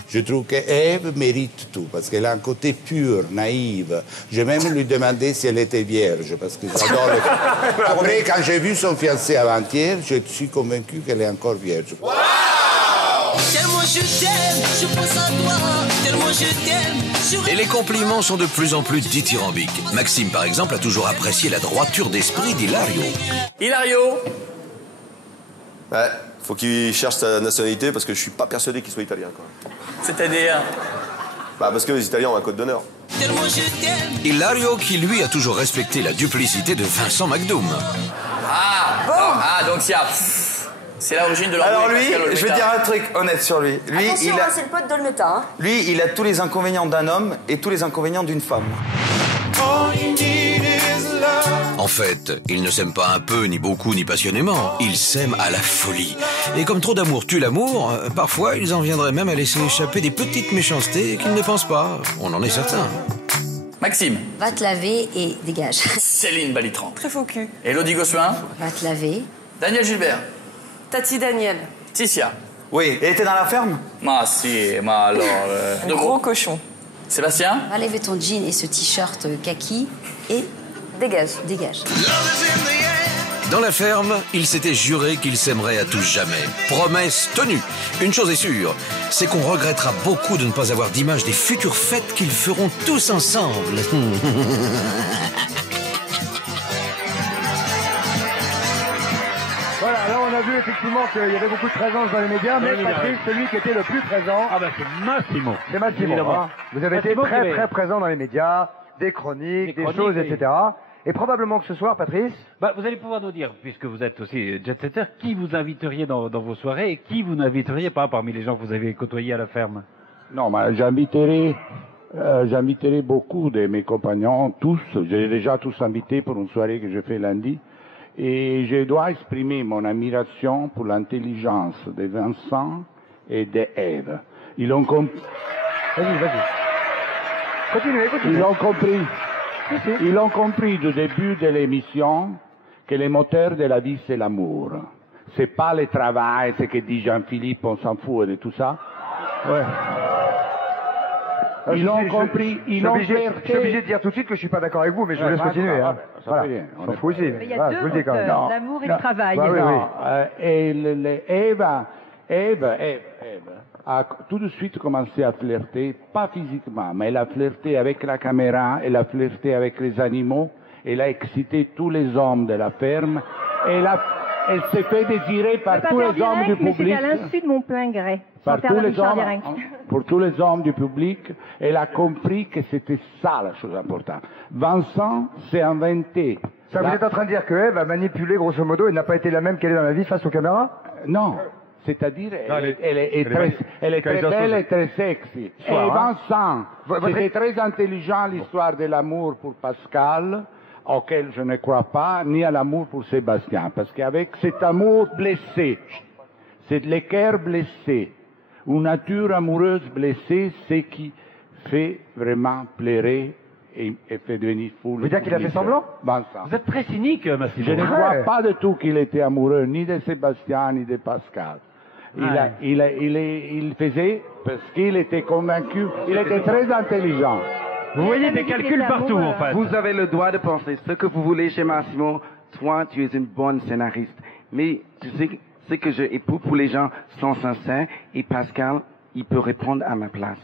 Je trouve qu'Ève mérite tout, parce qu'elle a un côté pur, naïve. J'ai même lui demandé si elle était vierge, parce que j'adore les... Après, quand j'ai vu son fiancé avant-hier, je suis convaincu qu'elle est encore vierge. Wow! Tellement je t'aime, je pense à toi, tellement je t'aime. Et les compliments sont de plus en plus dithyrambiques. Maxime, par exemple, a toujours apprécié la droiture d'esprit d'Hilario. Hilario! Ouais, faut qu'il cherche sa nationalité, parce que je suis pas persuadé qu'il soit italien, quoi. C'est-à-dire? Bah parce que les Italiens ont un code d'honneur. Hilario qui lui a toujours respecté la duplicité de Vincent McDoom. Donc c'est l'origine de l'embrouille. Alors lui, je vais dire un truc honnête sur lui. Lui, attention, c'est le pote d'Olmeta. Hein. Lui, il a tous les inconvénients d'un homme et tous les inconvénients d'une femme. En fait, ils ne s'aiment pas un peu, ni beaucoup, ni passionnément. Ils s'aiment à la folie. Et comme trop d'amour tue l'amour, parfois ils en viendraient même à laisser échapper des petites méchancetés qu'ils ne pensent pas. On en est certain. Maxime. Va te laver et dégage. Céline Balitran. Très faux cul. Élodie Gossuin. Va te laver. Daniel Gilbert. Tati Daniel. Ticia. Oui, elle était dans la ferme? Si, alors... Un gros cochon. Sébastien. Va lever ton jean et ce t-shirt kaki et... Dégage. Dans la ferme, ils s'étaient jurés qu'ils s'aimeraient à tout jamais. Promesse tenue. Une chose est sûre, c'est qu'on regrettera beaucoup de ne pas avoir d'image des futures fêtes qu'ils feront tous ensemble. Voilà, là on a vu effectivement qu'il y avait beaucoup de présence dans les médias, mais Patrice, celui qui était le plus présent... Ah bah c'est Massimo. C'est Massimo, hein. Vous avez été très présent dans les médias, des chroniques, des choses, etc. Et probablement que ce soir, Patrice... Bah, vous allez pouvoir nous dire, puisque vous êtes aussi jet-setter, qui vous inviteriez dans vos soirées et qui vous n'inviteriez pas parmi les gens que vous avez côtoyés à la ferme? Non, mais j'inviterai beaucoup de mes compagnons, tous. J'ai déjà tous invités pour une soirée que je fais lundi. Et je dois exprimer mon admiration pour l'intelligence de Vincent et d'Ève. Ils ont compris... Vas-y. Continuez. Ils ont compris du début de l'émission que le moteur de la vie, c'est l'amour. C'est pas le travail, ce que dit Jean-Philippe, on s'en fout de tout ça. Ouais. Ils l'ont compris, ils l'ont flirté. Je suis obligé de dire tout de suite que je suis pas d'accord avec vous, mais je vous laisse continuer. Hein. Ça fait rien. On s'en fout aussi. Mais il y a deux moteurs, l'amour et le travail. Bah, oui. Et Eva a tout de suite commencé à flirter, pas physiquement, mais elle a flirté avec la caméra, elle a flirté avec les animaux, elle a excité tous les hommes de la ferme, elle s'est fait désirer par tous les hommes du public. C'était à l'insu de mon plein gré. Par tous les hommes, pour tous les hommes du public, elle a compris que c'était ça la chose importante. Vincent s'est inventé. Ça, vous êtes en train de dire que Ève a manipulé grosso modo et n'a pas été la même qu'elle est dans la vie face aux caméras? Non. C'est-à-dire, elle est très belle et très sexy. Et Vincent, c'était très intelligent l'histoire de l'amour pour Pascal, auquel je ne crois pas, ni à l'amour pour Sébastien. Parce qu'avec cet amour blessé, c'est le cœur blessé, une nature amoureuse blessée, c'est qui fait vraiment pleurer et fait devenir fou. Vous voulez dire qu'il a fait semblant? Vincent. Vous êtes très cynique, Massimo. Je ne crois pas du tout qu'il était amoureux ni de Sébastien ni de Pascal. Il faisait parce qu'il était convaincu, il était très intelligent. Vous voyez des calculs partout, en fait. Vous avez le droit de penser ce que vous voulez chez Massimo. Toi, tu es une bonne scénariste. Mais tu sais, ce que je éprouve pour les gens sont sincères et Pascal, il peut répondre à ma place.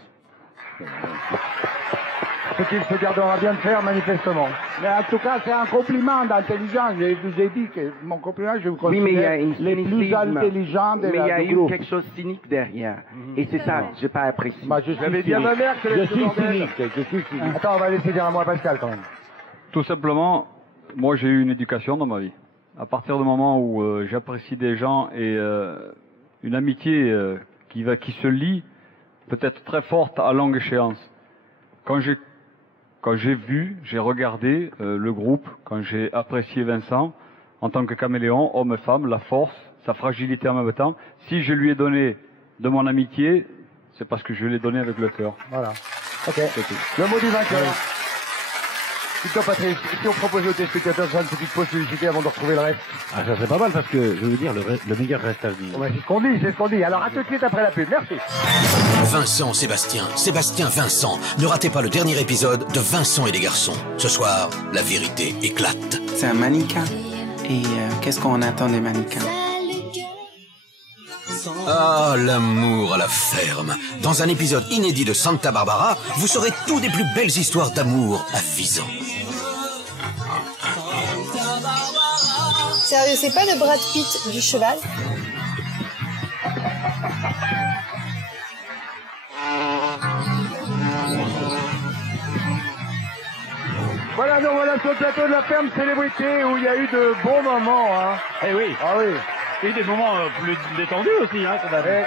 Ce qu'il se gardera bien de faire, manifestement. Mais en tout cas, c'est un compliment d'intelligence. Je vous ai dit que mon compliment, je vous considère oui, mais il y a une les plus intelligents de la groupe. Mais il y a eu quelque chose de cynique derrière. Et c'est ça, je n'ai pas apprécié. Bah, je suis dit à ma mère que je suis cynique. Attends, on va laisser dire un mot à Pascal, quand même. Tout simplement, moi, j'ai eu une éducation dans ma vie. À partir du moment où j'apprécie des gens et une amitié qui se lie, peut être très forte à longue échéance. Quand j'ai regardé le groupe, quand j'ai apprécié Vincent, en tant que caméléon, homme et femme, la force, sa fragilité en même temps, si je lui ai donné de mon amitié, c'est parce que je l'ai donné avec le cœur. Voilà. Ok. Le mot du vainqueur. Dites-toi, Patrice, si on proposait aux téléspectateurs de faire une petite pause publicité avant de retrouver le reste. Ah, ça serait pas mal parce que, je veux dire, le meilleur reste à venir. Ouais, c'est ce qu'on dit. Alors, à tout de suite après la pub. Merci. Vincent, Sébastien, Vincent. Ne ratez pas le dernier épisode de Vincent et les garçons. Ce soir, la vérité éclate. C'est un mannequin. Et qu'est-ce qu'on attend des mannequins? Ah, l'amour à la ferme. Dans un épisode inédit de Santa Barbara, vous saurez tout des plus belles histoires d'amour à Visan. Sérieux, c'est pas le Brad Pitt du cheval? Voilà, nous voilà sur le plateau de la ferme célébrité où il y a eu de bons moments, hein. Eh oui. Ah oui. Et des moments plus détendus aussi, hein, quand même.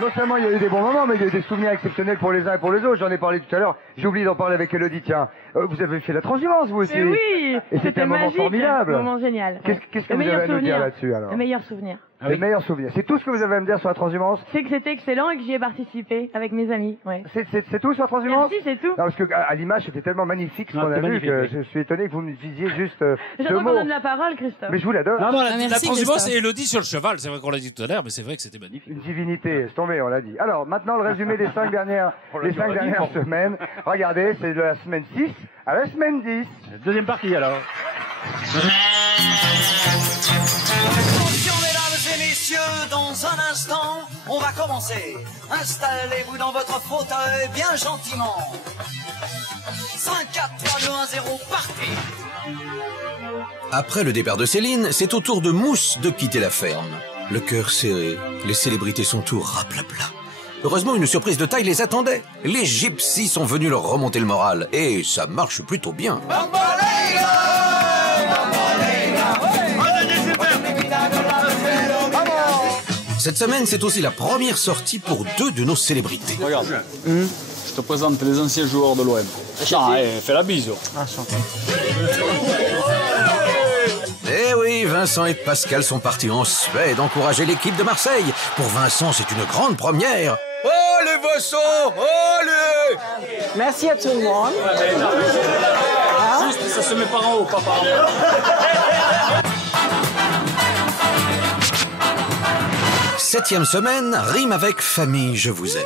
Non seulement il y a eu des bons moments, mais il y a eu des souvenirs exceptionnels pour les uns et pour les autres. J'en ai parlé tout à l'heure. J'ai oublié d'en parler avec Elodie, tiens. Vous avez fait la transhumance, vous aussi. Mais oui. Et c'était un moment formidable. Un moment génial. Qu'est-ce que vous avez à nous dire là-dessus, alors? Le meilleur souvenir. Les meilleurs souvenirs. C'est tout ce que vous avez à me dire sur la transhumance? C'est que c'était excellent et que j'y ai participé avec mes amis. Ouais. C'est tout sur la transhumance? Merci, c'est tout. Non, parce que à l'image, c'était tellement magnifique ce qu'on a vu que je suis étonné que vous me disiez juste deux J'attends mots. qu'on donne la parole, Christophe. Mais je vous la donne. Non, la transhumance et Elodie sur le cheval. C'est vrai qu'on l'a dit tout à l'heure, mais c'est vrai que c'était magnifique. Une divinité, c'est tombé, on l'a dit. Alors, maintenant, le résumé des 5 dernières, semaines. Regardez, c'est de la semaine 6 à la semaine 10. Deuxième partie, alors. Attention, mesdames et messieurs, dans un instant, on va commencer. Installez-vous dans votre fauteuil bien gentiment. 5, 4, 3, 2, 1, 0, partez. Après le départ de Céline, c'est au tour de Mousse de quitter la ferme. Le cœur serré, les célébrités sont tout raplapla. Heureusement, une surprise de taille les attendait. Les gypsies sont venus leur remonter le moral. Et ça marche plutôt bien. Cette semaine, c'est aussi la première sortie pour 2 de nos célébrités. Regarde, je te présente les anciens joueurs de l'OM. Fais la bise. Eh oui, Vincent et Pascal sont partis en Suède encourager l'équipe de Marseille. Pour Vincent, c'est une grande première. Allez, Vincent, allez! Merci à tout le monde. Juste, ça se met par en haut, pas par en bas. 7e semaine rime avec famille, je vous aime.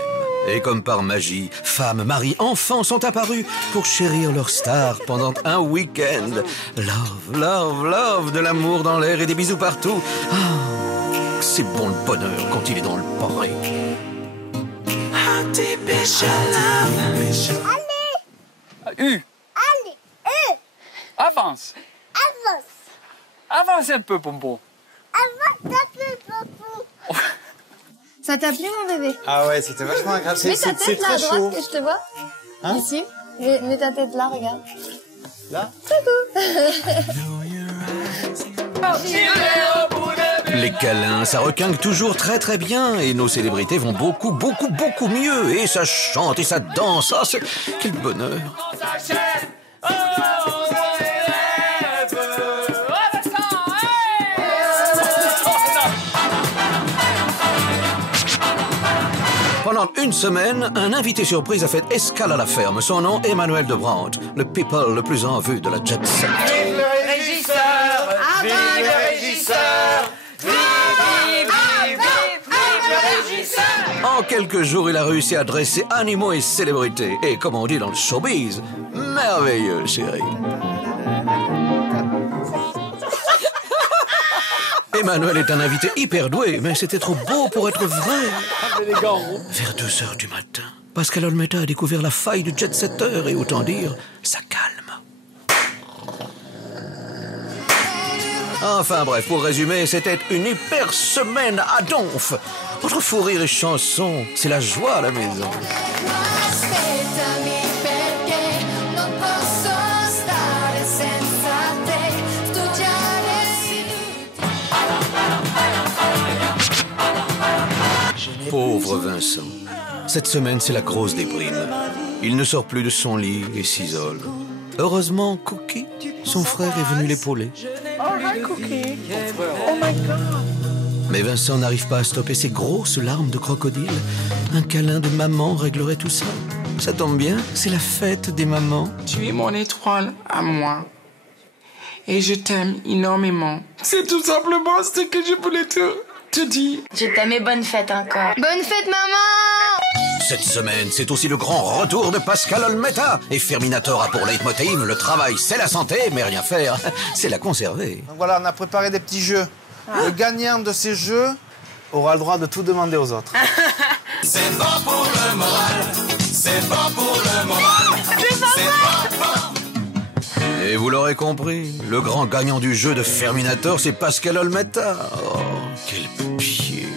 Et comme par magie, femmes, maris, enfants sont apparus pour chérir leur star pendant un week-end. Love, love, love, de l'amour dans l'air et des bisous partout. Ah, c'est bon le bonheur quand il est dans le poré. U. Allez, Avance. avance. Avance un peu, Pompon. Avance un peu, Pompon. Ça t'a plu, mon bébé? Ah ouais, c'était vachement agréable. Mets ta C'est tête là à très droite, chaud. que je te vois. Hein? Ici. Mets ta tête là, regarde. Là? Les câlins, ça requinque toujours très très bien et nos célébrités vont beaucoup, beaucoup, beaucoup mieux. Et ça chante et ça danse. Ah, quel bonheur. Pendant une semaine, un invité surprise a fait escale à la ferme. Son nom, Emmanuel de Brandt, le people le plus en vue de la jet set. Vive le régisseur! Vive le régisseur! Vive le régisseur! En quelques jours, il a réussi à dresser animaux et célébrités. Et comme on dit dans le showbiz, merveilleux, chérie. Emmanuel est un invité hyper doué, mais c'était trop beau pour être vrai. Vers 2h du matin, Pascal Olmeta a découvert la faille du jet-setter et autant dire, ça calme. Enfin bref, pour résumer, c'était une hyper semaine à donf. Entre fou rire et chanson, c'est la joie à la maison. Pauvre Vincent. Cette semaine, c'est la grosse déprime. Il ne sort plus de son lit et s'isole. Heureusement, Cookie, son frère, est venu l'épauler. Oh, hi, Cookie. Oh, my God. Mais Vincent n'arrive pas à stopper ses grosses larmes de crocodile. Un câlin de maman réglerait tout ça. Ça tombe bien, c'est la fête des mamans. Tu es mon étoile à moi. Et je t'aime énormément. C'est tout simplement ce que je voulais te dire. Je t'aime et bonne fête encore. Bonne fête, maman! Cette semaine, c'est aussi le grand retour de Pascal Olmeta. Et Ferminator a pour leitmotiv, le travail, c'est la santé, mais rien faire, c'est la conserver. Donc voilà, on a préparé des petits jeux. Le gagnant de ces jeux aura le droit de tout demander aux autres. C'est bon pour le moral, c'est bon pour le moral, c'est bon. Et vous l'aurez compris, le grand gagnant du jeu de Ferminator, c'est Pascal Olmeta. Oh, quel pied.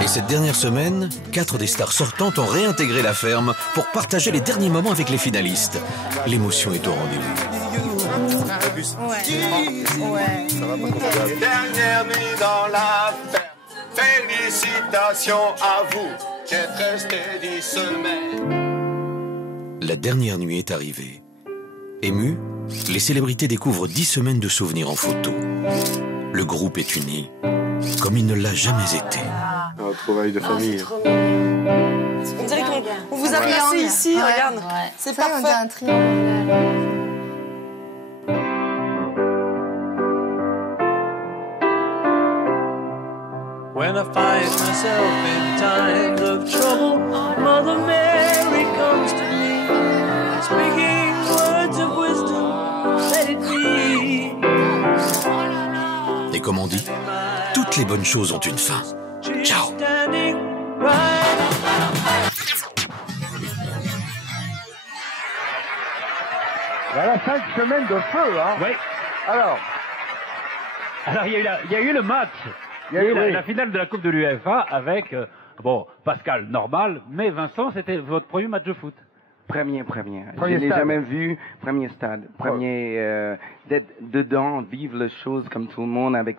Et cette dernière semaine, 4 des stars sortantes ont réintégré la ferme pour partager les derniers moments avec les finalistes. L'émotion est au rendez-vous. Ça va pas. Dernière nuit dans la ferme. Félicitations à vous qui êtes restés 10 semaines. La dernière nuit est arrivée. Ému, les célébrités découvrent 10 semaines de souvenirs en photo. Le groupe est uni, comme il ne l'a jamais été. Un travail de famille. On dirait qu'on vous a placé ici, regarde. C'est parfait. On a un triangle. When I find myself in times of trouble, Mother Mary comes to me, speaking words of wisdom, let it be. Et comme on dit, toutes les bonnes choses ont une fin. Ciao. Voilà 5 semaines de feu, hein. Oui. Alors, il y a eu le match. Il y a eu la finale de la Coupe de l'UEFA avec, Pascal, normal, mais Vincent, c'était votre premier match de foot. Premier. Je n'ai jamais vu. Premier stade. D'être dedans, vivre les choses comme tout le monde avec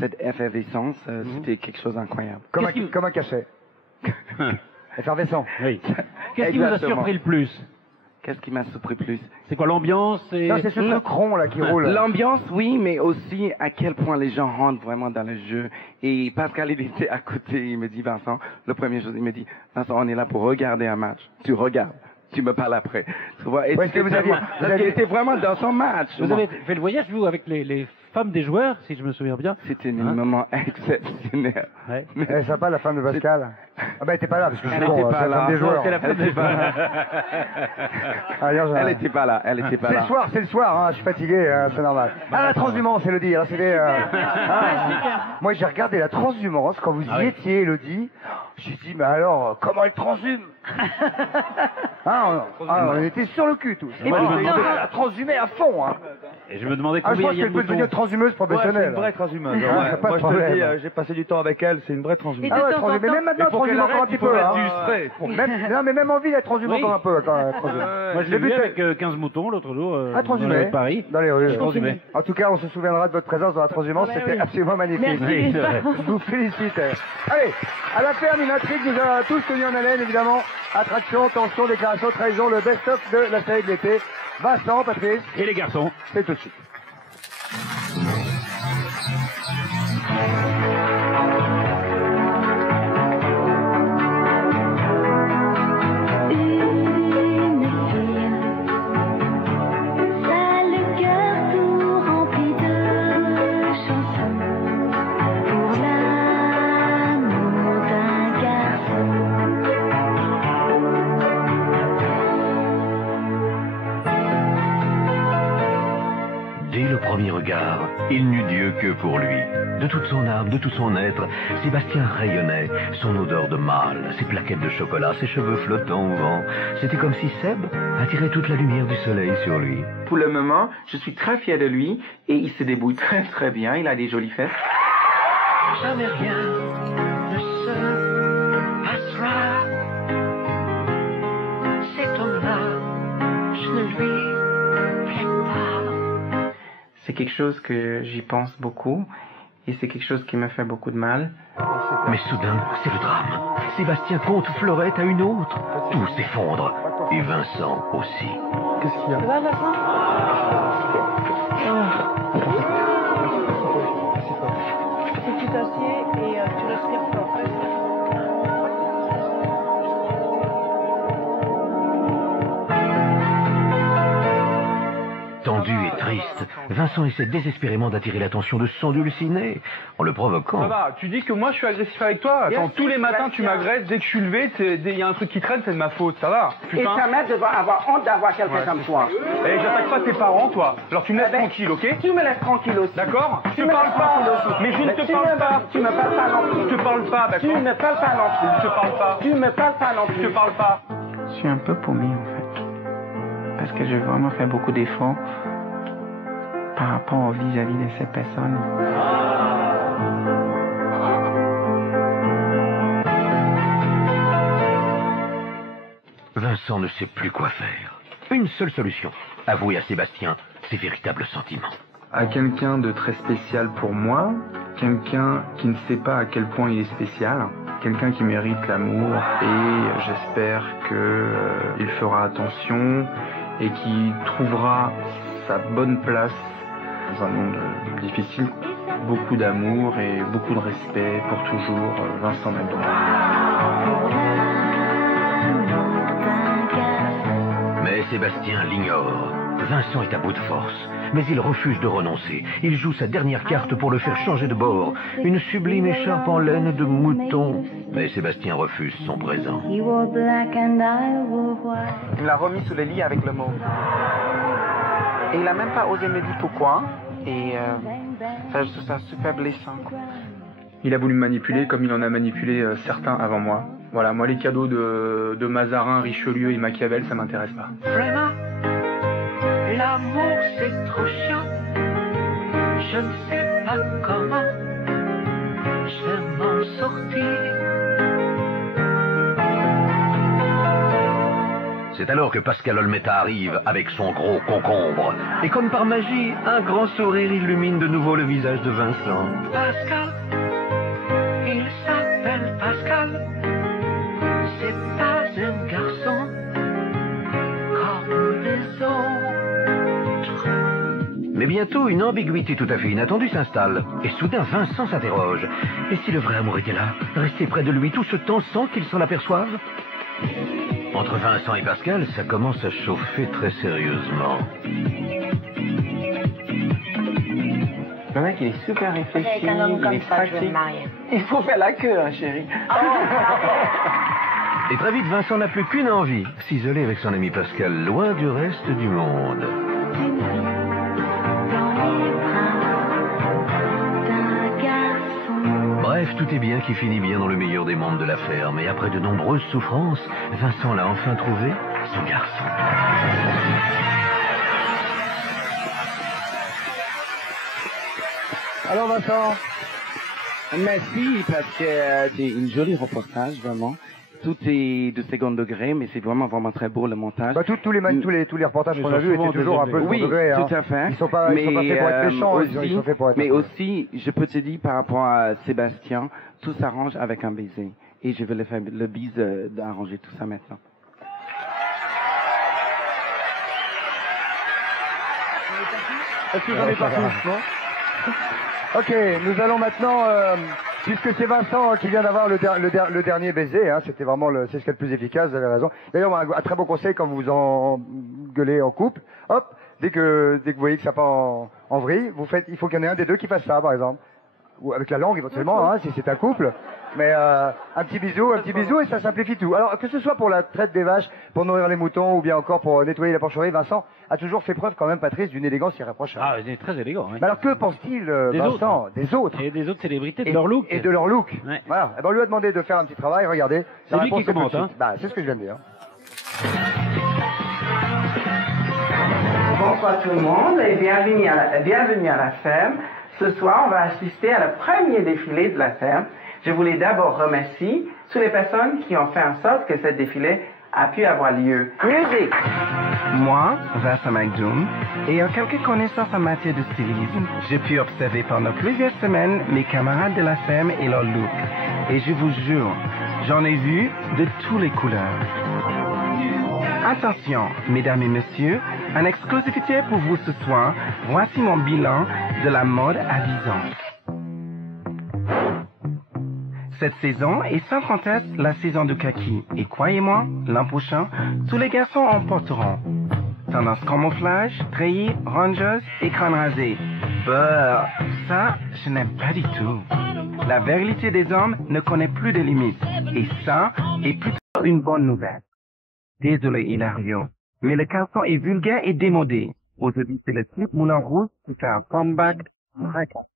cette effervescence, c'était quelque chose d'incroyable. Comme un cachet. Effervescent. Oui. Qu'est-ce qui vous a surpris le plus? Qu'est-ce qui m'a surpris plus? C'est quoi l'ambiance? Non, c'est ce truc rond là qui roule. L'ambiance, oui, mais aussi à quel point les gens rentrent vraiment dans le jeu. Et Pascal, il était à côté, il me dit, Vincent, le premier jour, il me dit, Vincent, on est là pour regarder un match. Tu regardes. tu me parles après. Tu vois, et Est-ce que vous avez été vraiment dans son match. Vous avez fait le voyage, vous, avec les femmes des joueurs, si je me souviens bien. C'était un moment exceptionnel. Ouais. Elle est sympa, la femme de Pascal. Ah ben, elle était pas là, parce que je suis Elle con, était c'est pas la là. femme des joueurs. Non, c'est la femme des joueurs. Elle était pas là, elle était pas là. C'est le soir, hein, je suis fatigué, c'est normal. Ah, la transhumance, Elodie, alors c'était... moi, j'ai regardé la transhumance quand vous y étiez, Elodie. J'ai dit, mais alors, comment elle transhume? On était sur le cul, tous. Moi, je me demandais... Elle a transhumé à fond, hein. Et je me demandais Je combien pense il y a qu'elle de peut devenir boutons. transhumeuse professionnelle. C'est une vraie transhumeuse. Pas Moi, de je te le problème. dis, j'ai passé du temps avec elle, c'est une vraie transhumeuse. Ah ouais, transhumée. Mais même maintenant, transhumée encore un petit peu. Hein. Non, mais même envie d'être transhumée encore un peu. Moi, je l'ai vu avec 15 moutons l'autre jour transhumé. dans Paris. Dans les rues. Transhumé. En tout cas, on se souviendra de votre présence dans la transhumance. C'était absolument magnifique. Merci, Je vous félicite. Allez, à la ferme, une intrigue nous a tous tenus en haleine, évidemment. Attraction, tension, déclaration, trahison, le best-of de la série de l'été. Vincent, Patrice. Et les garçons. C'est tout de suite. Dès le premier regard, il n'eut Dieu que pour lui. De toute son âme, de tout son être, Sébastien rayonnait. Son odeur de mâle, ses plaquettes de chocolat, ses cheveux flottants au vent. C'était comme si Seb attirait toute la lumière du soleil sur lui. Pour le moment, je suis très fier de lui et il se débrouille très très bien. Il a des jolies fesses. Jamais rien ne se passera. Cet homme-là, je ne lui plais pas. C'est quelque chose que j'y pense beaucoup et c'est quelque chose qui me fait beaucoup de mal. Mais soudain, c'est le drame. Sébastien compte Fleurette à une autre. Tout s'effondre. Et Vincent aussi. Qu'est-ce qu'il y a? Ça va, Vincent? Si tu t'assieds et tu respires fort. Tendu et triste, Vincent essaie désespérément d'attirer l'attention de son dulciné en le provoquant. Ça va, tu dis que moi je suis agressif avec toi. Attends, tous les matins tu m'agresses, dès que je suis levé, il y a un truc qui traîne, c'est de ma faute, ça va. Et ta mère devrait avoir honte d'avoir quelqu'un comme toi. Et j'attaque pas tes parents, toi. Alors tu me laisses tranquille, ok? Tu me laisses tranquille aussi. D'accord? Je te parle pas. Mais je ne te parle pas. Tu me parles pas non plus. Je te parle pas, d'accord? Tu me parles pas non plus. Je te parle pas. Tu me parles pas non plus. Je te parle pas. Je suis un peu paumé en fait. Parce que j'ai vraiment fait beaucoup d'efforts par rapport vis-à-vis de ces personnes. Vincent ne sait plus quoi faire. Une seule solution, avouer à Sébastien ses véritables sentiments. À quelqu'un de très spécial pour moi, quelqu'un qui ne sait pas à quel point il est spécial, quelqu'un qui mérite l'amour et j'espère qu'il fera attention et qui trouvera sa bonne place dans un monde difficile. Beaucoup d'amour et beaucoup de respect pour toujours, Vincent Mabillon. Mais Sébastien l'ignore. Vincent est à bout de force, mais il refuse de renoncer. Il joue sa dernière carte pour le faire changer de bord. Une sublime écharpe en laine de mouton. Mais Sébastien refuse son présent. Il me l'a remis sous le lit avec le mot. Et il n'a même pas osé me dire pourquoi. Et ça, je trouve ça super blessant. Il a voulu me manipuler comme il en a manipulé certains avant moi. Voilà, moi les cadeaux de Mazarin, Richelieu et Machiavel, ça m'intéresse pas. Vraiment, l'amour c'est trop chiant. Je ne sais pas comment je vais m'en sortir. C'est alors que Pascal Olmeta arrive avec son gros concombre. Et comme par magie, un grand sourire illumine de nouveau le visage de Vincent. Pascal, il s'appelle Pascal. C'est pas un garçon comme les autres. Mais bientôt, une ambiguïté tout à fait inattendue s'installe. Et soudain, Vincent s'interroge. Et si le vrai amour était là, resté près de lui tout ce temps sans qu'il s'en aperçoive? Entre Vincent et Pascal, ça commence à chauffer très sérieusement. Le mec, il est super réfléchi, Avec un homme comme il est ça, je vais pratique. me marier. Il faut faire la queue, hein, chérie. Et très vite, Vincent n'a plus qu'une envie, s'isoler avec son ami Pascal, loin du reste du monde. Bref, tout est bien qui finit bien dans le meilleur des mondes de la ferme. Et après de nombreuses souffrances, Vincent l'a enfin trouvé, son garçon. Alors Vincent, merci parce que c'est une jolie reportage, vraiment. Tout est de second degré, mais c'est vraiment très beau le montage. Bah, tous les reportages qu'on a vus étaient toujours un peu second oui, degré. Hein. Tout à fait. Ils sont pas faits pour être méchants, ils sont faits pour être... Mais aussi, je peux te dire par rapport à Sébastien, tout s'arrange avec un baiser. Et je vais le faire le bise d'arranger tout ça maintenant. Est-ce que j'en ai partout, non? Ok, nous allons maintenant, puisque c'est Vincent qui vient d'avoir le dernier baiser, hein, c'était vraiment c'est ce qui est le plus efficace, vous avez raison. D'ailleurs, un très bon conseil quand vous vous engueulez en couple, hop, dès que vous voyez que ça part en vrille, il faut qu'il y en ait un des deux qui fasse ça, par exemple. Ou avec la langue éventuellement, hein, si c'est un couple. Mais un petit bisou et ça simplifie tout. Alors que ce soit pour la traite des vaches, pour nourrir les moutons ou bien encore pour nettoyer la porcherie, Vincent a toujours fait preuve quand même, Patrice, d'une élégance irréprochable. Ah, il est très élégant. Oui. Mais alors que pense-t-il, Vincent, des autres et des autres célébrités, de leur look. Et de leur look. Ouais. Voilà. Et ben, on lui a demandé de faire un petit travail. Regardez. C'est lui qui commente. Hein. Bah, c'est ce que je viens de dire. Bonsoir tout le monde et bienvenue à la ferme. Ce soir, on va assister à le premier défilé de la ferme. Je voulais d'abord remercier toutes les personnes qui ont fait en sorte que ce défilé a pu avoir lieu. Musique! Moi, Vincent McDoom, ayant quelques connaissances en matière de stylisme, j'ai pu observer pendant plusieurs semaines mes camarades de la ferme et leur look. Et je vous jure, j'en ai vu de toutes les couleurs. Attention, mesdames et messieurs, en exclusivité pour vous ce soir, voici mon bilan de la mode à 10 ans. Cette saison est sans conteste la saison du kaki. Et croyez-moi, l'an prochain, tous les garçons en porteront. Tendance camouflage, treillis, rongeuse et crâne rasé. Ça, je n'aime pas du tout. La virilité des hommes ne connaît plus de limites. Et ça est plutôt une bonne nouvelle. Désolé, Hilario, mais le caleçon est vulgaire et démodé. Aujourd'hui, c'est le slip moulin rouge qui fait un comeback très classe.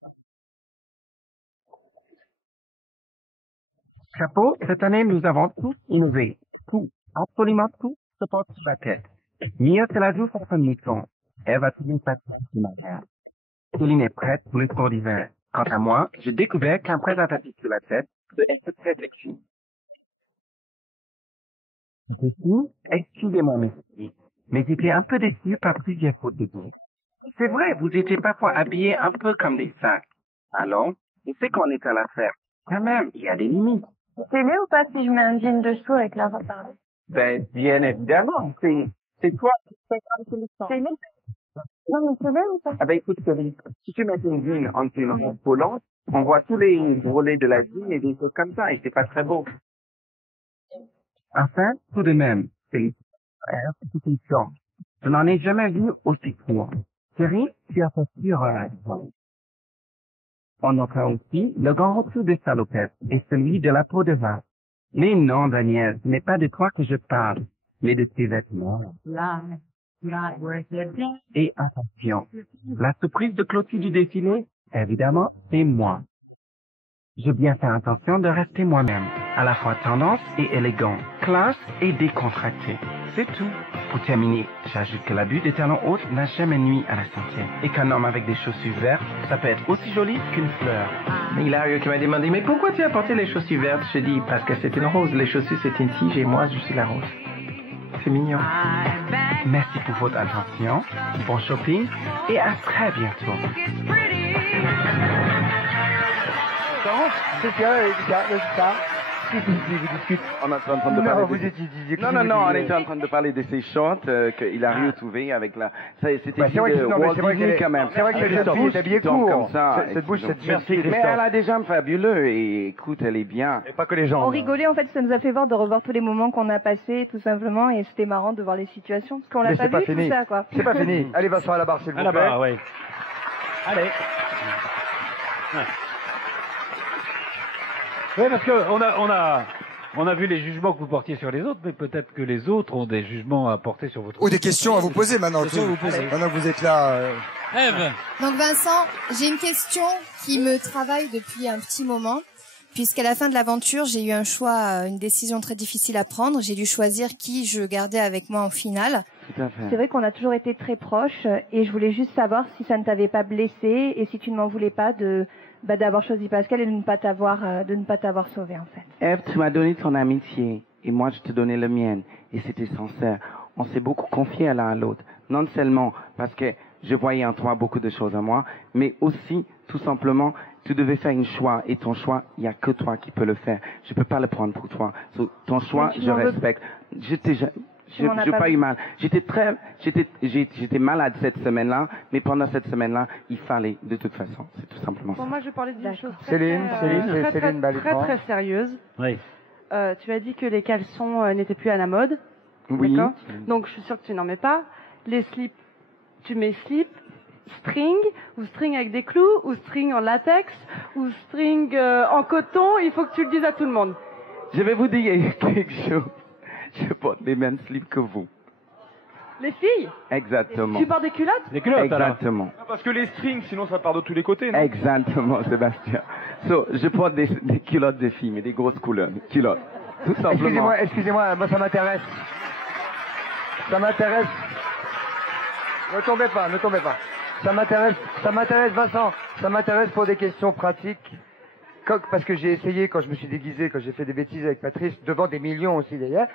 Chapeau, cette année, nous avons tous innové. Tout, absolument tout, se porte sur la tête. Mia se la joue contre un mouton. Elle va toujours passer sur ma mère. Céline est prête pour le sport d'hiver. Quant à moi, j'ai découvert qu'un présentatif sur la tête peut être très sexy. Excusez-moi, messieurs, mais j'étais un peu déçu par plusieurs fautes de goût. C'est vrai, vous étiez parfois habillés un peu comme des sacs. Alors, je sais qu'on est à la ferme. Quand même, il y a des limites. C'est mieux ou pas si je mets un jean dessous avec la robe par dessus? Ben, bien évidemment, c'est toi qui fais comme le sang. C'est mieux? Non, mais c'est bien ou pas? Ah ben, écoute, Céline, si tu mets une jean en une robe volante, on voit tous les brûlés de la jean et des choses comme ça, et c'est pas très beau. Enfin, tout de même, c'est une question. Je n'en ai jamais vu aussi court. Thierry, tu as fait sur on notera aussi le grand retour des salopettes et celui de la peau de vache. Mais non, Daniel, ce n'est pas de toi que je parle, mais de tes vêtements. Et attention, la surprise de clôture du défilé, évidemment, c'est moi. J'ai bien fait attention de rester moi-même, à la fois tendance et élégant, classe et décontracté. C'est tout. Pour terminer, j'ajoute que l'abus des talons hauts n'a jamais nuit à la santé. Et qu'un homme avec des chaussures vertes, ça peut être aussi joli qu'une fleur. Hilario qui m'a demandé, mais pourquoi tu as porté les chaussures vertes? Je dis, parce que c'est une rose. Les chaussures, c'est une tige et moi, je suis la rose. C'est mignon. Merci pour votre attention, bon shopping et à très bientôt. C'est ça. Si, vous discutez. On est en train de Non, parler. vous étiez. Non, on était en train de parler de ces shorts qu'il a retrouvé avec la. C'était Bah, c'est vrai que Walt c'est vrai Disney qu'elle quand même. c'est vrai que cette fille est habillée Donc, court. comme ça. Cette bouche, cette Merci, fille. mais elle a des jambes fabuleuses et écoute, elle est bien. Et pas que les jambes. On rigolait, en fait, ça nous a fait voir de revoir tous les moments qu'on a passés, tout simplement, et c'était marrant de voir les situations, parce qu'on l'a Mais pas c'est pas vu, fini. tout ça, quoi. C'est pas fini. Allez, Vincent, à la barre, s'il vous À la plaît. barre, oui. Allez. Oui, parce que on a vu les jugements que vous portiez sur les autres, mais peut-être que les autres ont des jugements à porter sur votre. Ou des questions à vous poser maintenant. Des questions à vous poser. Maintenant que vous êtes là. Ève. Donc Vincent, j'ai une question qui me travaille depuis un petit moment. Puisqu'à la fin de l'aventure, j'ai eu un choix, une décision très difficile à prendre. J'ai dû choisir qui je gardais avec moi en finale. Tout à fait. C'est vrai qu'on a toujours été très proches, et je voulais juste savoir si ça ne t'avait pas blessé, et si tu ne m'en voulais pas d'avoir choisi Pascal et de ne pas t'avoir sauvé, en fait. Ève, tu m'as donné ton amitié et moi je te donnais le mien et c'était sincère. On s'est beaucoup confié l'un à l'autre, non seulement parce que je voyais en toi beaucoup de choses à moi, mais aussi tout simplement tu devais faire un choix et ton choix, il n'y a que toi qui peux le faire. Je peux pas le prendre pour toi. Ton choix, je respecte. J'ai pas eu mal. J'étais malade cette semaine-là, mais pendant cette semaine-là, il fallait de toute façon. C'est tout simplement ça. Pour moi, je parlais d'une chose Céline très sérieuse. Oui. Tu as dit que les caleçons n'étaient plus à la mode. Oui. D'accord. Donc, je suis sûre que tu n'en mets pas. Les slips, tu mets slip, string, ou string avec des clous, ou string en latex, ou string en coton. Il faut que tu le dises à tout le monde. Je vais vous dire quelque chose. Je porte les mêmes slips que vous. Les filles? Exactement. Tu portes des culottes? Des culottes, exactement. Parce que les strings, sinon ça part de tous les côtés, non? Exactement, Sébastien. Je porte des culottes de filles, mais des grosses couleurs. Culottes. Tout simplement. Excusez-moi, moi ça m'intéresse. Ça m'intéresse. Ne tombez pas. Ça m'intéresse, Vincent. Ça m'intéresse pour des questions pratiques. Parce que j'ai essayé, quand je me suis déguisé, quand j'ai fait des bêtises avec Patrice, devant des millions aussi d'ailleurs,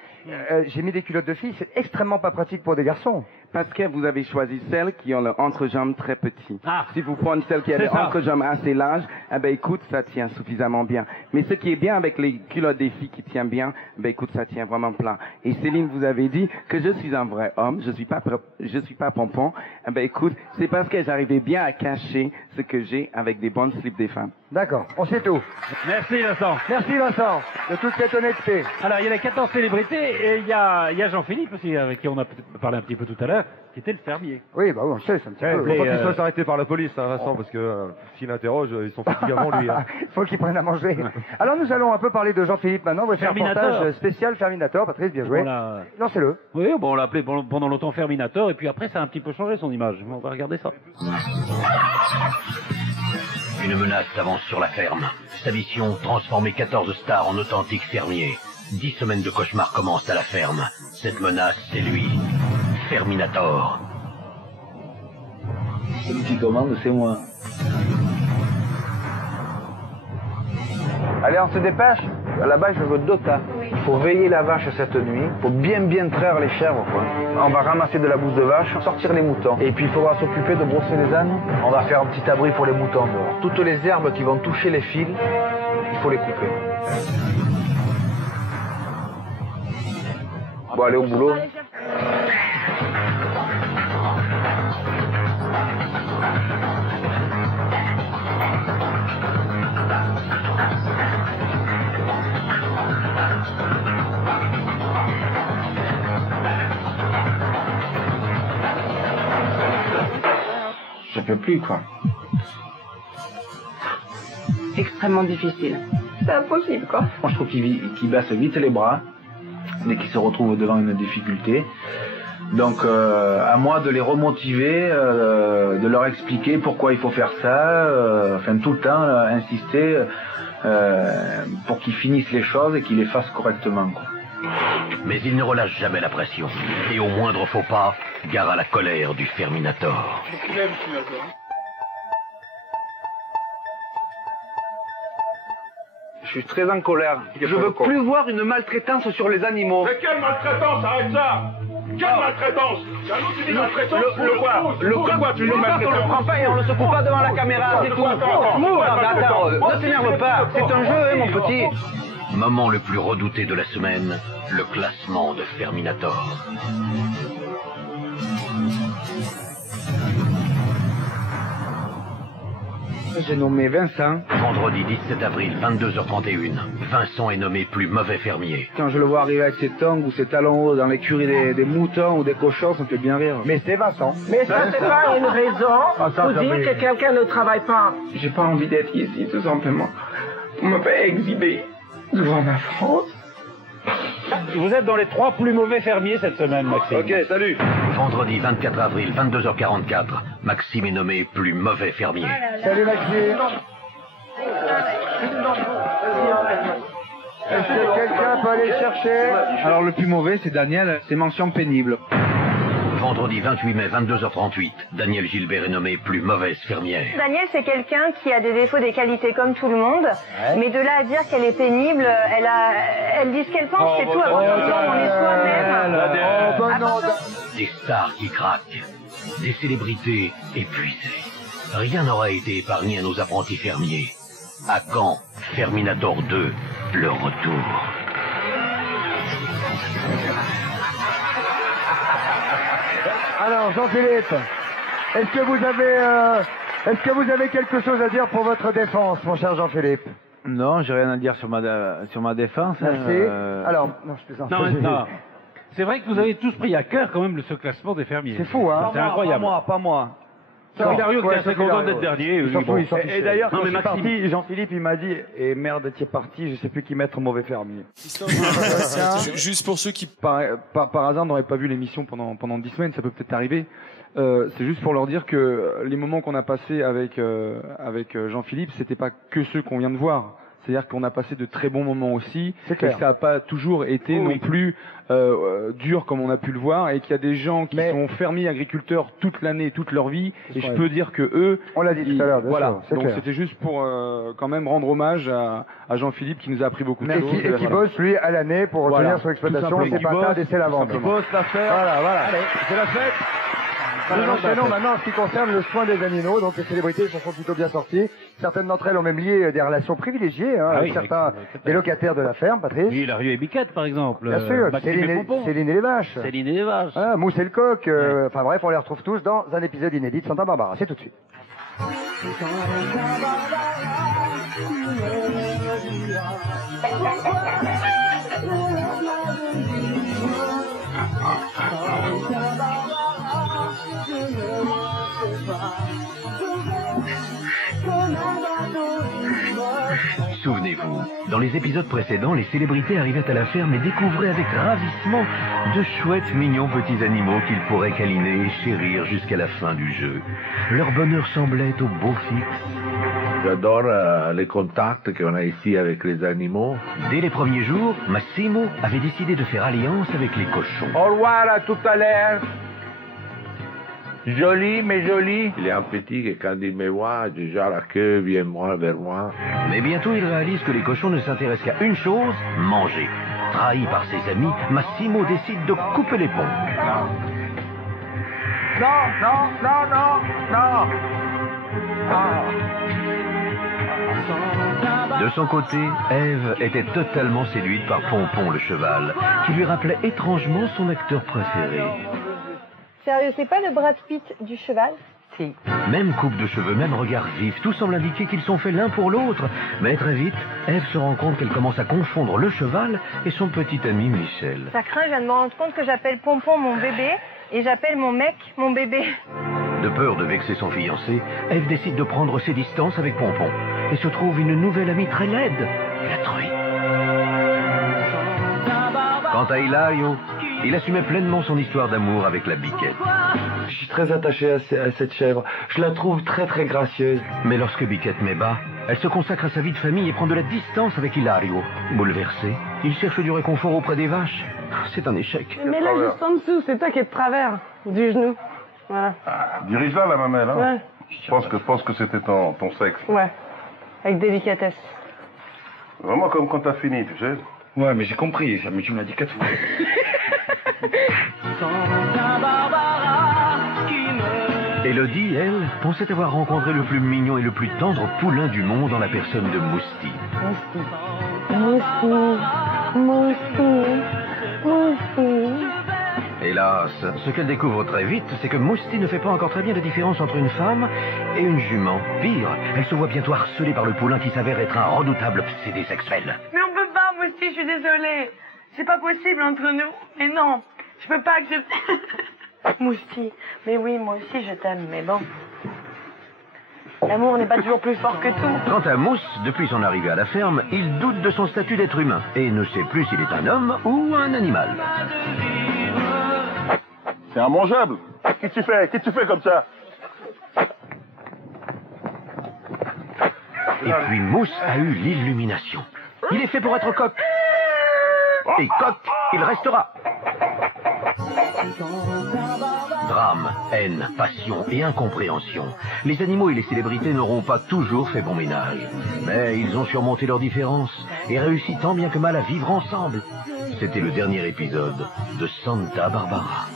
j'ai mis des culottes de filles, c'est extrêmement pas pratique pour des garçons. Parce que vous avez choisi celles qui ont le entrejambe très petit. Ah. Si vous prenez celles qui ont le entrejambe assez large, eh ben écoute, ça tient suffisamment bien. Mais ce qui est bien avec les culottes des filles qui tiennent bien, ben écoute, ça tient vraiment plat. Et Céline vous avait dit que je suis un vrai homme, je suis pas pompon. Eh ben écoute, c'est parce que j'arrivais bien à cacher ce que j'ai avec des bonnes slips des femmes. D'accord, on sait tout. Merci Vincent. Merci Vincent, de toute cette honnêteté. Alors, il y a les 14 célébrités et il y a Jean-Philippe aussi, avec qui on a peut-être parlé un petit peu tout à l'heure, qui était le fermier. Oui, bah oui, on sait, c'est un petit peu. Faut pas qu'il se fasse arrêter par la police, hein, Vincent, parce que s'il interroge, ils sont fatigués avant lui. Hein. Faut qu'il prenne à manger. Alors nous allons un peu parler de Jean-Philippe maintenant. Voici un reportage spécial Ferminator. Patrice, bien joué. Lancez-le. Oui, bon, on l'a appelé pendant longtemps Ferminator, et puis après, ça a un petit peu changé son image. On va regarder ça. Une menace s'avance sur la ferme. Sa mission, transformer 14 stars en authentiques fermiers. 10 semaines de cauchemar commencent à la ferme. Cette menace, c'est lui. Ferminator. Celui qui commande, c'est moi. Allez, on se dépêche. Là-bas, je veux 2 tas. Il faut veiller la vache cette nuit. Il faut bien traire les chèvres, quoi. On va ramasser de la bouse de vache, sortir les moutons. Et puis, il faudra s'occuper de brosser les ânes. On va faire un petit abri pour les moutons dehors. Toutes les herbes qui vont toucher les fils, il faut les couper. Bon, allez au boulot. Je peux plus, quoi. Extrêmement difficile. C'est impossible, quoi. Moi, je trouve qu'il baisse vite les bras dès qu'il se retrouve devant une difficulté. Donc, à moi de les remotiver, de leur expliquer pourquoi il faut faire ça, enfin tout le temps insister pour qu'ils finissent les choses et qu'ils les fassent correctement, quoi. Mais il ne relâche jamais la pression. Et au moindre faux pas, gare à la colère du Ferminator. Je suis très en colère. Je veux plus voir une maltraitance sur les animaux. Mais quelle maltraitance? Arrête ça! Quelle maltraitance? C'est un autre type de maltraitance. Le quoi? Tu le maltraitance? On le prend pas et on le secoue pas devant la caméra, c'est tout. Attends, ne t'énerve pas. C'est un jeu, hein, mon petit. Moment le plus redouté de la semaine, le classement de Ferminator. J'ai nommé Vincent. Vendredi 17 avril, 22h31. Vincent est nommé plus mauvais fermier. Quand je le vois arriver avec ses tongs ou ses talons hauts dans l'écurie des moutons ou des cochons, ça me fait bien rire. Mais c'est Vincent. Mais ça, c'est pas une raison pour dire mais- que quelqu'un ne travaille pas. J'ai pas envie d'être ici, tout simplement. On me fait exhiber devant ma France. Vous êtes dans les 3 plus mauvais fermiers cette semaine, Maxime. Ok, salut. Vendredi 24 avril, 22h44. Maxime est nommé plus mauvais fermier. Salut Maxime. Est-ce que quelqu'un peut aller chercher? Alors le plus mauvais, c'est Daniel, c'est mention pénible. Vendredi 28 mai, 22h38. Daniel Gilbert est nommé plus mauvaise fermière. Daniel, c'est quelqu'un qui a des défauts, des qualités comme tout le monde, mais de là à dire qu'elle est pénible, elle dit ce qu'elle pense, c'est tout. Avant on est soi-même. Des stars qui craquent. Des célébrités épuisées. Rien n'aura été épargné à nos apprentis fermiers. À quand Ferminator 2, le retour? Alors Jean-Philippe, est-ce que vous avez quelque chose à dire pour votre défense, mon cher Jean-Philippe? Non, j'ai rien à dire sur ma défense. Merci. Alors, non, je plaisante. Non. C'est vrai que vous avez tous pris à cœur quand même ce classement des fermiers. C'est fou, hein? C'est incroyable. Pas moi. C'est Hilario qui est assez content d'être dernier. Et d'ailleurs, quand Non, je mais suis Maxime. parti, Jean-Philippe, il m'a dit, et merde, tu es parti, je sais plus qui mettre mauvais fermier. Juste pour ceux qui... Par hasard, n'aurait pas vu l'émission pendant 10 semaines, ça peut peut-être arriver. C'est juste pour leur dire que les moments qu'on a passés avec Jean-Philippe, c'était pas que ceux qu'on vient de voir. C'est-à-dire qu'on a passé de très bons moments aussi, C'est et clair. que ça n'a pas toujours été non plus dur comme on a pu le voir, et qu'il y a des gens qui sont fermiers agriculteurs toute l'année, toute leur vie, et je peux dire que eux, on l'a dit tout à l'heure, bien voilà. sûr, c'est Donc clair. c'était juste pour quand même rendre hommage à Jean-Philippe qui nous a appris beaucoup de Et choses. qui bosse, lui, à l'année pour Voilà. retenir son exploitation, Tout ses simplement. patates et ses lavandes. Qui bosse l'affaire. Voilà. Allez, c'est la fête. Nous enchaînons maintenant en ce qui concerne le soin des animaux. Donc les célébrités s'en sont plutôt bien sorties. Certaines d'entre elles ont même lié des relations privilégiées avec certains des locataires de la ferme, Patrice. Oui, Hilario et Biquette, par exemple. Bien sûr, Maxime et Pompon. Céline et les vaches. Céline et les vaches. Ah, Mousse et le coq. Enfin bref, on les retrouve tous dans un épisode inédit de Santa Barbara. C'est tout de suite. Souvenez-vous, dans les épisodes précédents, les célébrités arrivaient à la ferme et découvraient avec ravissement de chouettes, mignons petits animaux qu'ils pourraient câliner et chérir jusqu'à la fin du jeu. Leur bonheur semblait au beau fixe. J'adore les contacts qu'on a ici avec les animaux. Dès les premiers jours, Massimo avait décidé de faire alliance avec les cochons. Au revoir, à tout à l'heure. Joli, mais joli. Il est un petit que quand il me voit, déjà la queue vient vers moi. Mais bientôt, il réalise que les cochons ne s'intéressent qu'à une chose, manger. Trahi par ses amis, Massimo décide de couper les ponts. Non. De son côté, Ève était totalement séduite par Pompon le cheval, qui lui rappelait étrangement son acteur préféré. Sérieux, c'est pas le Brad Pitt du cheval? Si. Même coupe de cheveux, même regard vif, tout semble indiquer qu'ils sont faits l'un pour l'autre. Mais très vite, Ève se rend compte qu'elle commence à confondre le cheval et son petit ami Michel. Ça craint, je viens de me rendre compte que j'appelle Pompon mon bébé et j'appelle mon mec mon bébé. De peur de vexer son fiancé, Ève décide de prendre ses distances avec Pompon et se trouve une nouvelle amie très laide, la truie. Quant à Hilario, il assumait pleinement son histoire d'amour avec la Biquette. Je suis très attaché à cette chèvre. Je la trouve très très gracieuse. Mais lorsque Biquette met bas, elle se consacre à sa vie de famille et prend de la distance avec Hilario. Bouleversé, il cherche du réconfort auprès des vaches. C'est un échec. Mais là, juste en dessous, c'est toi qui es de travers du genou. Voilà. Dirige-la, la mamelle. Hein. Ouais. Je pense que c'était ton sexe. Ouais. Avec délicatesse. Vraiment comme quand t'as fini, tu sais. Ouais, mais j'ai compris, mais tu me l'as dit 4 fois. Santa Barbara qui me Élodie, elle, pensait avoir rencontré le plus mignon et le plus tendre poulain du monde en la personne de Mousti. Hélas, ce qu'elle découvre très vite, c'est que Mousti ne fait pas encore très bien la différence entre une femme et une jument. Pire, elle se voit bientôt harcelée par le poulain qui s'avère être un redoutable obsédé sexuel. Mais on peut pas, Mousti, je suis désolée. C'est pas possible entre nous. Mais non, je peux pas accepter. Mousti, mais oui, moi aussi je t'aime, mais bon. L'amour n'est pas toujours plus fort que tout. Quant à Mousse, depuis son arrivée à la ferme, il doute de son statut d'être humain et ne sait plus s'il est un homme ou un animal. C'est immangeable. Qu'est-ce que tu fais comme ça? Et puis Mousse a eu l'illumination. Il est fait pour être coq. Et coq, il restera. Drame, haine, passion et incompréhension. Les animaux et les célébrités n'auront pas toujours fait bon ménage. Mais ils ont surmonté leurs différences et réussi tant bien que mal à vivre ensemble. C'était le dernier épisode de Santa Barbara.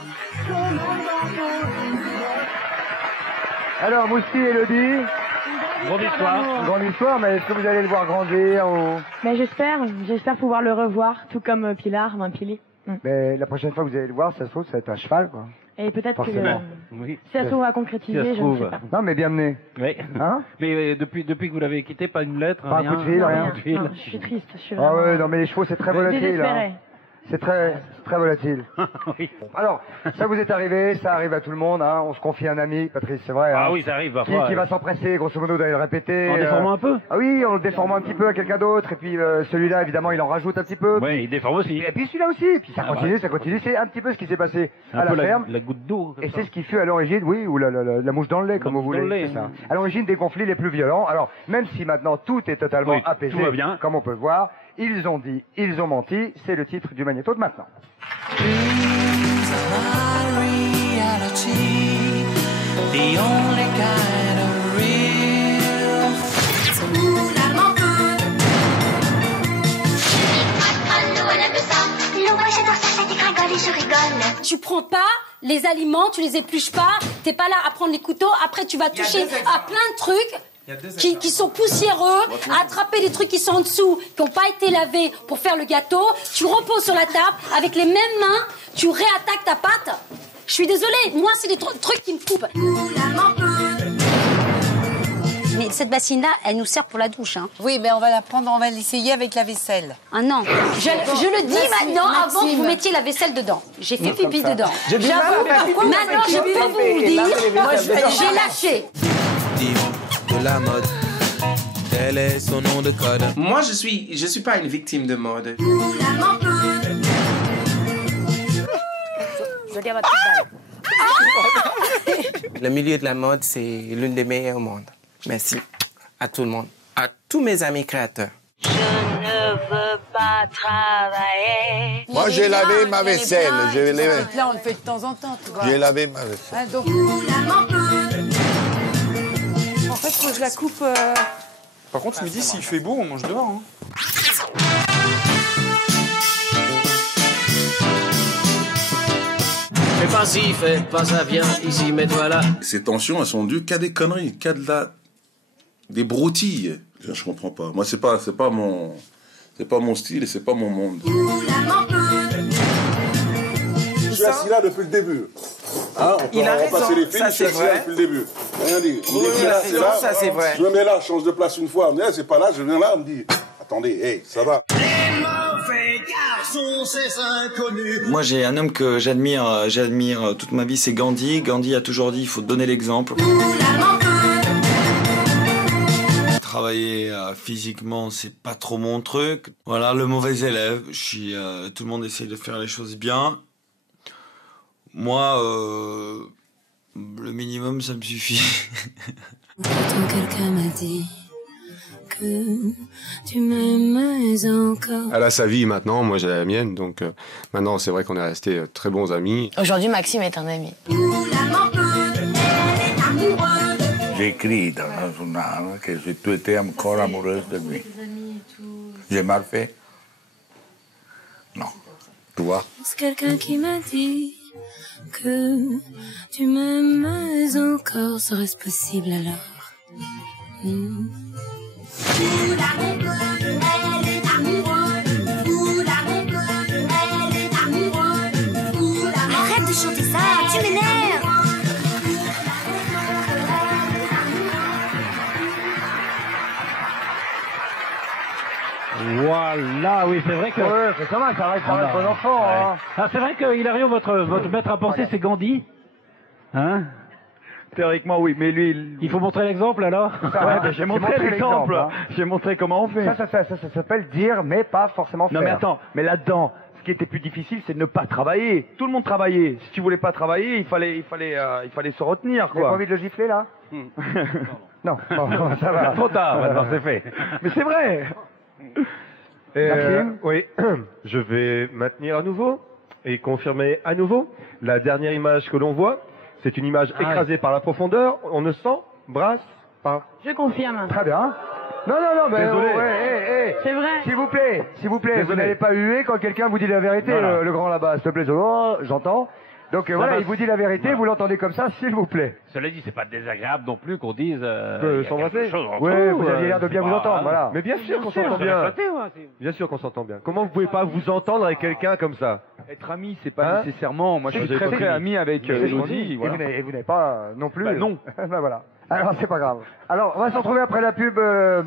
Alors, Mousti et Élodie. Grande histoire. Grande histoire, mais est-ce que vous allez le voir grandir ou... Mais j'espère pouvoir le revoir, tout comme Pilar, Pili. Mais la prochaine fois que vous allez le voir, ça se trouve, ça va être un cheval, quoi. Et peut-être que Oui. si ça se trouve à concrétiser, je ne sais pas. Non, mais bien mené. Oui. Hein? Mais depuis que vous l'avez quitté, pas une lettre, pas rien. Un coup de fil, rien. Non, je suis triste, je suis Ah vraiment... ouais, non, mais les chevaux, c'est très volatile. Hein. C'est très volatile. Oui. Alors, ça vous est arrivé, ça arrive à tout le monde, hein. On se confie à un ami, Patrice, c'est vrai. Ah hein. oui, ça arrive parfois. Qui va s'empresser, grosso modo, d'aller le répéter. En déformant un peu? Ah oui, en le déformant un petit peu à quelqu'un d'autre, et puis celui-là, évidemment, il en rajoute un petit peu. Oui, il déforme aussi. Et puis celui-là aussi, et puis ça continue. C'est un petit peu ce qui s'est passé à la ferme. La goutte d'eau. Et c'est ce qui fut à l'origine, oui, ou la mouche dans le lait, comme vous voulez. C'est ça. À l'origine des conflits les plus violents. Alors, même si maintenant tout est totalement apaisé, tout va bien. comme on peut le voir, ils ont dit, ils ont menti, c'est le titre du magnéto de maintenant. Tu prends pas les aliments, tu les épluches pas, t'es pas là à prendre les couteaux, après tu vas toucher à plein de trucs qui sont poussiéreux, à attraper des trucs qui sont en dessous, qui n'ont pas été lavés pour faire le gâteau, tu reposes sur la table, avec les mêmes mains, tu réattaques ta pâte. Je suis désolée, moi c'est des trucs qui me coupent. Mais cette bassine-là, elle nous sert pour la douche. Hein. Oui, mais on va la prendre, on va l'essayer avec la vaisselle. Ah non, je le dis maintenant avant que vous mettiez la vaisselle dedans. J'ai fait pipi dedans. Maintenant, je peux vous le dire, j'ai lâché. De la mode, tel est son nom de code. Moi, je suis pas une victime de mode. Je dis à votre balle. Le milieu de la mode, c'est l'une des meilleures au monde. Merci à tout le monde, à tous mes amis créateurs. Je ne veux pas travailler. Moi, j'ai lavé ma vaisselle. Là, on le fait de temps en temps, tu vois. J'ai lavé ma vaisselle. Hein, donc... En fait, faut que je la coupe... Par contre, ce midi, s'il fait beau, on mange dehors. Hein. Fais pas ci, fais pas ça, viens ici, mets-toi là. Ces tensions, elles sont dues qu'à des conneries, qu'à des broutilles. Je comprends pas. Moi, c'est pas mon style et c'est pas mon monde. Je suis assis là depuis le début. Hein, on peut passer les films, je suis assis là depuis le début. Rien dit. On me dit, il a raison, là, ça c'est vrai. Je me mets là, je change de place une fois. On me dit, c'est pas là, je viens là, on me dit, attendez, hey, ça va. Les mauvais garçons, c'est inconnu. Moi, j'ai un homme que j'admire toute ma vie, c'est Gandhi. Gandhi a toujours dit, il faut donner l'exemple. Travailler physiquement, c'est pas trop mon truc. Voilà, le mauvais élève. Tout le monde essaye de faire les choses bien. Moi, le minimum, ça me suffit. Pourtant, quelqu'un m'a dit que tu m'aimes encore. Elle a sa vie maintenant, moi j'ai la mienne, donc maintenant c'est vrai qu'on est restés très bons amis. Aujourd'hui, Maxime est un ami. J'écris dans un journal que j'ai tout été encore amoureuse de lui. J'ai mal fait? Non. Tu vois? C'est quelqu'un qui m'a dit que tu m'aimes encore. Serait-ce possible alors? Oula mon cœur, elle est amoureuse. Oula mon cœur, elle est amoureuse. Arrête de chanter ça, tu m'énerves. Voilà, oui, c'est vrai que... Ouais, c'est ça va, ça reste bon enfant. Ouais. Hein. Ah, c'est vrai qu'Hilario, votre maître à penser, c'est Gandhi. Hein? Théoriquement, oui, mais lui... Il faut montrer l'exemple, alors? Ouais, ben, j'ai montré l'exemple. Hein. J'ai montré comment on fait. Ça s'appelle dire, mais pas forcément faire. Non, mais attends, mais là-dedans, ce qui était plus difficile, c'est de ne pas travailler. Tout le monde travaillait. Si tu voulais pas travailler, il fallait se retenir, Vous avez quoi. pas envie de le gifler, là? Non, bon, ça va. Trop tard, maintenant, c'est fait. Mais c'est vrai. Oui, je vais maintenir à nouveau et confirmer à nouveau. La dernière image que l'on voit, c'est une image écrasée par la profondeur. On ne s'embrasse pas. Je confirme. Très bien. Non, mais Désolé. C'est vrai. S'il vous plaît, Désolé. vous n'allez pas huer quand quelqu'un vous dit la vérité, Voilà. le grand là-bas, s'il te plaît. Oh, j'entends. Donc voilà, va. il vous dit la vérité, vous l'entendez comme ça, s'il vous plaît. Cela dit, c'est pas désagréable non plus qu'on dise... De s'embrasser. Ouais, vous aviez l'air de bien vous entendre, voilà. Mais bien sûr qu'on s'entend bien. Bien sûr qu'on s'entend bien. Comment vous pouvez pas vous entendre avec quelqu'un comme ça? Être ami, c'est pas nécessairement. Moi, je suis très très ami avec Elodie. Et Voilà. vous n'avez pas non plus. Bah, non. Ben voilà. Alors c'est pas grave. Alors on va se retrouver après la pub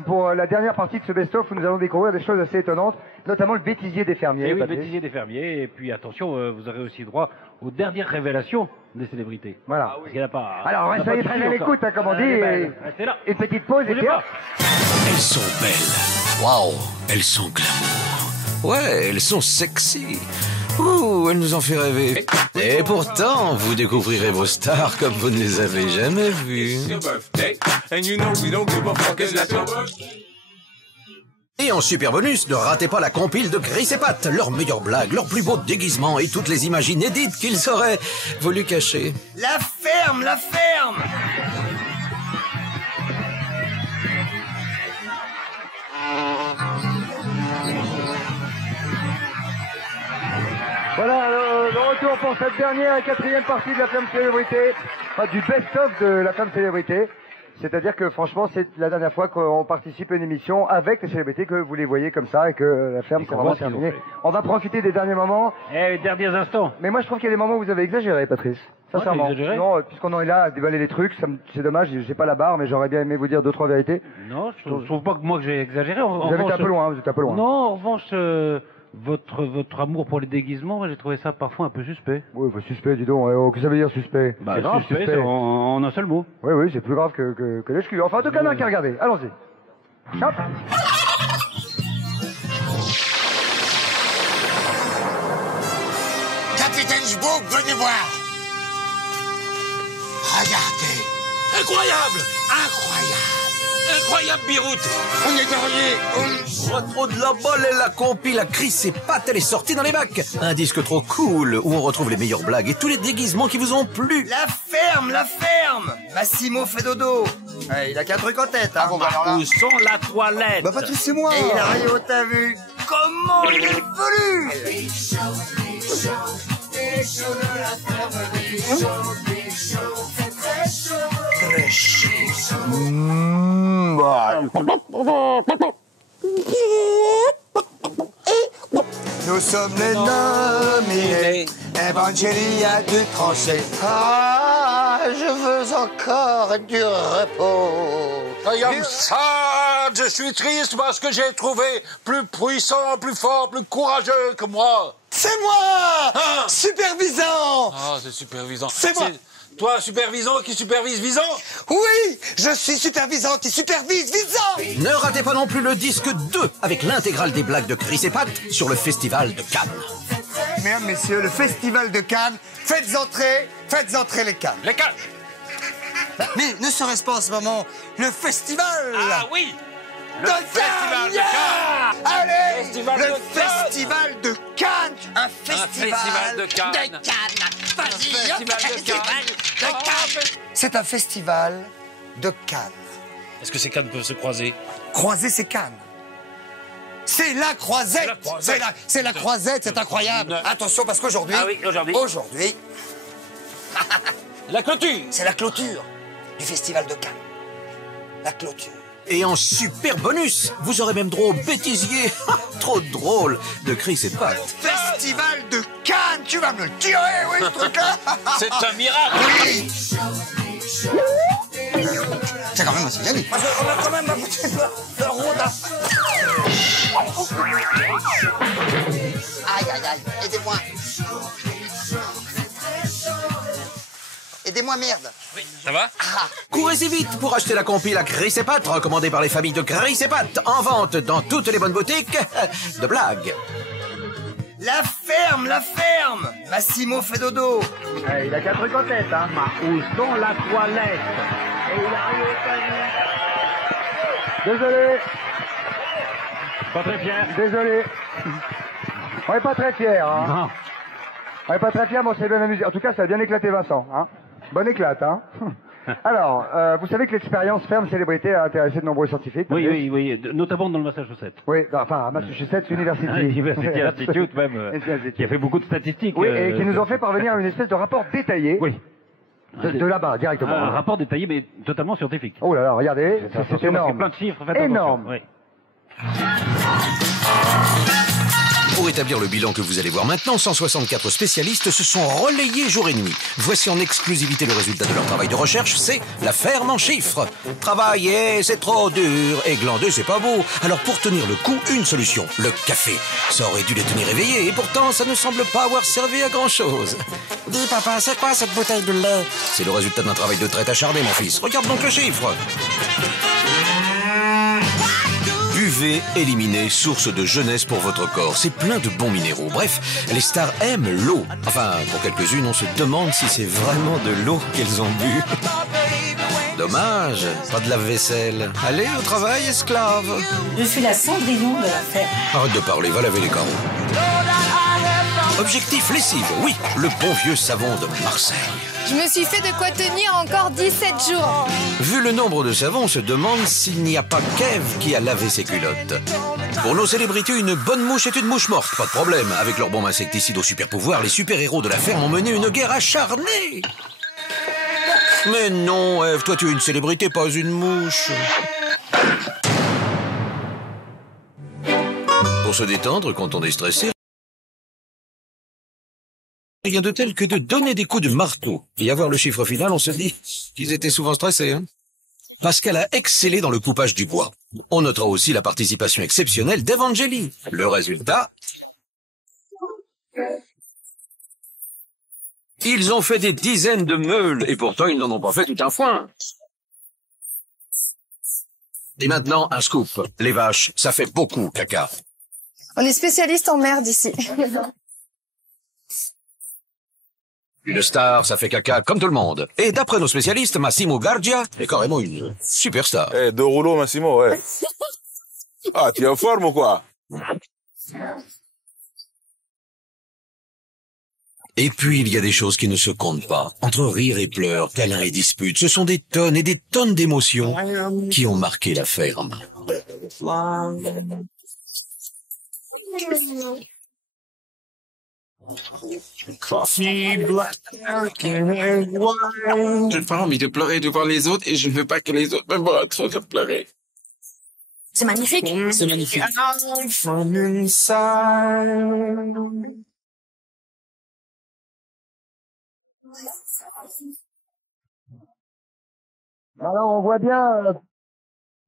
pour la dernière partie de ce best-of où nous allons découvrir des choses assez étonnantes, notamment le bêtisier des fermiers. Et oui, le Patrice. bêtisier des fermiers. Et puis attention, vous aurez aussi droit aux dernières révélations des célébrités. Voilà. Parce qu'il n'y en a pas. Alors on n'a soyez pas très tout à vu l'écoute, encore. comme on dit. Ben, restez là. Une petite pause et Bougez puis pas. hop. Elles sont belles. Waouh. Elles sont glamour. Ouais, elles sont sexy. Ouh, elles nous ont fait rêver. Et pourtant, vous découvrirez vos stars comme vous ne les avez jamais vues. Et en super bonus, ne ratez pas la compile de Chris et Pat, leurs meilleures blagues, leurs plus beaux déguisements et toutes les images inédites qu'ils auraient voulu cacher. La ferme, la ferme. Voilà, le retour pour cette dernière et quatrième partie de la ferme célébrité, enfin, du best-of de la ferme célébrité. C'est-à-dire que franchement, c'est la dernière fois qu'on participe à une émission avec les célébrités, que vous les voyez comme ça et que la ferme c'est vraiment terminée. On va profiter des derniers moments. Et les derniers instants. Mais moi je trouve qu'il y a des moments où vous avez exagéré, Patrice. Sincèrement. j'ai exagéré. Non, puisqu'on en est là à déballer les trucs, c'est dommage, j'ai pas la barre, mais j'aurais bien aimé vous dire 2-3 vérités. Non, je trouve pas que moi que j'ai exagéré. Vous avez été un peu loin, vous êtes un peu loin. Non, en revanche, votre amour pour les déguisements, moi, j'ai trouvé ça parfois un peu suspect. Oui, suspect, dis donc. Qu'est-ce que ça veut dire suspect? Bah, C'est grave, suspect, c'est en un seul mot. Oui, c'est plus grave que l'exclu. Enfin, en tout cas, on n'a qu'à regarder. Allons-y. Hop. Capitaine Jbouk, venez voir. Regardez. Incroyable! Incroyable, Birout! On est dernier. Pas trop de la balle et la compile, la Chris et Pat, elle est sortie dans les bacs. Un disque trop cool où on retrouve les meilleures blagues et tous les déguisements qui vous ont plu. La ferme, la ferme. Massimo fait dodo. Ouais, il a qu'un truc en tête, hein. Où sont la toilette? Bah, Patrice, c'est moi. Et Hilario, t'as vu comment il est velu. Très chaud. Nous sommes les nominés. Evangélie a dû trancher. Ah, je veux encore du repos. Regarde ça, je suis triste parce que j'ai trouvé plus puissant, plus fort, plus courageux que moi. C'est moi, supervisant. Ah, c'est supervisant. C'est moi. Toi, supervisant qui supervise visant? Oui, je suis supervisant qui supervise visant. Ne ratez pas non plus le disque 2 avec l'intégrale des blagues de Chris et Pat sur le festival de Cannes. Mesdames, messieurs, le festival de Cannes, faites entrer les Cannes. Les Cannes. Mais ne serait-ce pas en ce moment le festival? Ah oui, le festival de Cannes. Allez, le festival de Cannes. Un festival de Cannes. C'est un festival de Cannes. Est-ce que ces Cannes peuvent se croiser? Croiser ces Cannes. C'est la croisette. C'est la croisette, c'est incroyable. Attention, parce qu'aujourd'hui... Ah oui, aujourd'hui. Aujourd'hui... La clôture. C'est la clôture du Festival de Cannes. La clôture. Et en super bonus, vous aurez même droit au bêtisier. Trop drôle de Chris et Pat. Festival de Cannes, tu vas me le tirer, oui, ce truc-là. C'est un miracle. Oui. C'est quand même assez bien dit. Parce qu'on a quand même un petit peu de route. Aïe, aïe, aïe, aidez-moi. Aidez-moi, merde. Oui, ça va? Courez-y vite pour acheter la compile à Chris et Pat, recommandée par les familles de Chris et Pat, en vente dans toutes les bonnes boutiques de blagues. La ferme. Massimo fait dodo. Il a 4 trucs en tête, hein. Où sont la toilette? Et il arrive au panier. Désolé. Pas très fier. Désolé. On n'est pas très fiers, hein. Non. On n'est pas très fiers, mais on s'est bien amusé. En tout cas, ça a bien éclaté Vincent, hein. Bonne éclate, hein. Alors, vous savez que l'expérience ferme célébrité a intéressé de nombreux scientifiques. Oui, notamment dans le Massachusetts. Oui, enfin, à Massachusetts University. University Institute même, qui a fait beaucoup de statistiques. Oui, et qui nous ont fait parvenir une espèce de rapport détaillé. Oui. De là-bas, directement. Un rapport détaillé, mais totalement scientifique. Oh là là, regardez, c'est énorme. Plein de chiffres, faites énorme. attention. Oui. Pour établir le bilan que vous allez voir maintenant, 164 spécialistes se sont relayés jour et nuit. Voici en exclusivité le résultat de leur travail de recherche, c'est la ferme en chiffres. Travailler, c'est trop dur, et glander, c'est pas beau. Alors pour tenir le coup, une solution, le café. Ça aurait dû les tenir éveillés, et pourtant ça ne semble pas avoir servi à grand-chose. Dis papa, c'est quoi cette bouteille de lait? C'est le résultat d'un travail de traite acharné, mon fils. Regarde donc le chiffre. Buvez, éliminez, source de jeunesse pour votre corps. C'est plein de bons minéraux. Bref, les stars aiment l'eau. Enfin, pour quelques-unes, on se demande si c'est vraiment de l'eau qu'elles ont bu. Dommage, pas de lave-vaisselle. Allez au travail, esclave. Je suis la Cendrillon de la ferme. Arrête de parler, va laver les carreaux. Objectif lessive, oui, le bon vieux savon de Marseille. Je me suis fait de quoi tenir encore 17 jours. Vu le nombre de savons, on se demande s'il n'y a pas Kev qui a lavé ses culottes. Pour nos célébrités, une bonne mouche est une mouche morte, pas de problème. Avec leur bombe insecticide au super pouvoir, les super-héros de la ferme ont mené une guerre acharnée. Mais non, Eve, toi tu es une célébrité, pas une mouche. Pour se détendre quand on est stressé, rien de tel que de donner des coups de marteau. Et à voir le chiffre final, on se dit qu'ils étaient souvent stressés. Hein. Pascal a excellé dans le coupage du bois. On notera aussi la participation exceptionnelle d'Evangélie. Le résultat... Ils ont fait des dizaines de meules, et pourtant ils n'en ont pas fait tout un foin. Et maintenant, un scoop. Les vaches, ça fait beaucoup caca. On est spécialiste en merde ici. Une star, ça fait caca comme tout le monde. Et d'après nos spécialistes, Massimo Gardia est carrément une superstar. Eh, 2 rouleaux, Massimo, ouais. Ah, tu es en forme ou quoi? Et puis, il y a des choses qui ne se comptent pas. Entre rire et pleurs, câlins et disputes, ce sont des tonnes et des tonnes d'émotions qui ont marqué la ferme. J'ai pas envie de pleurer devant les autres et je ne veux pas que les autres me voient trop de pleurer. C'est magnifique. C'est magnifique. Alors, on voit bien,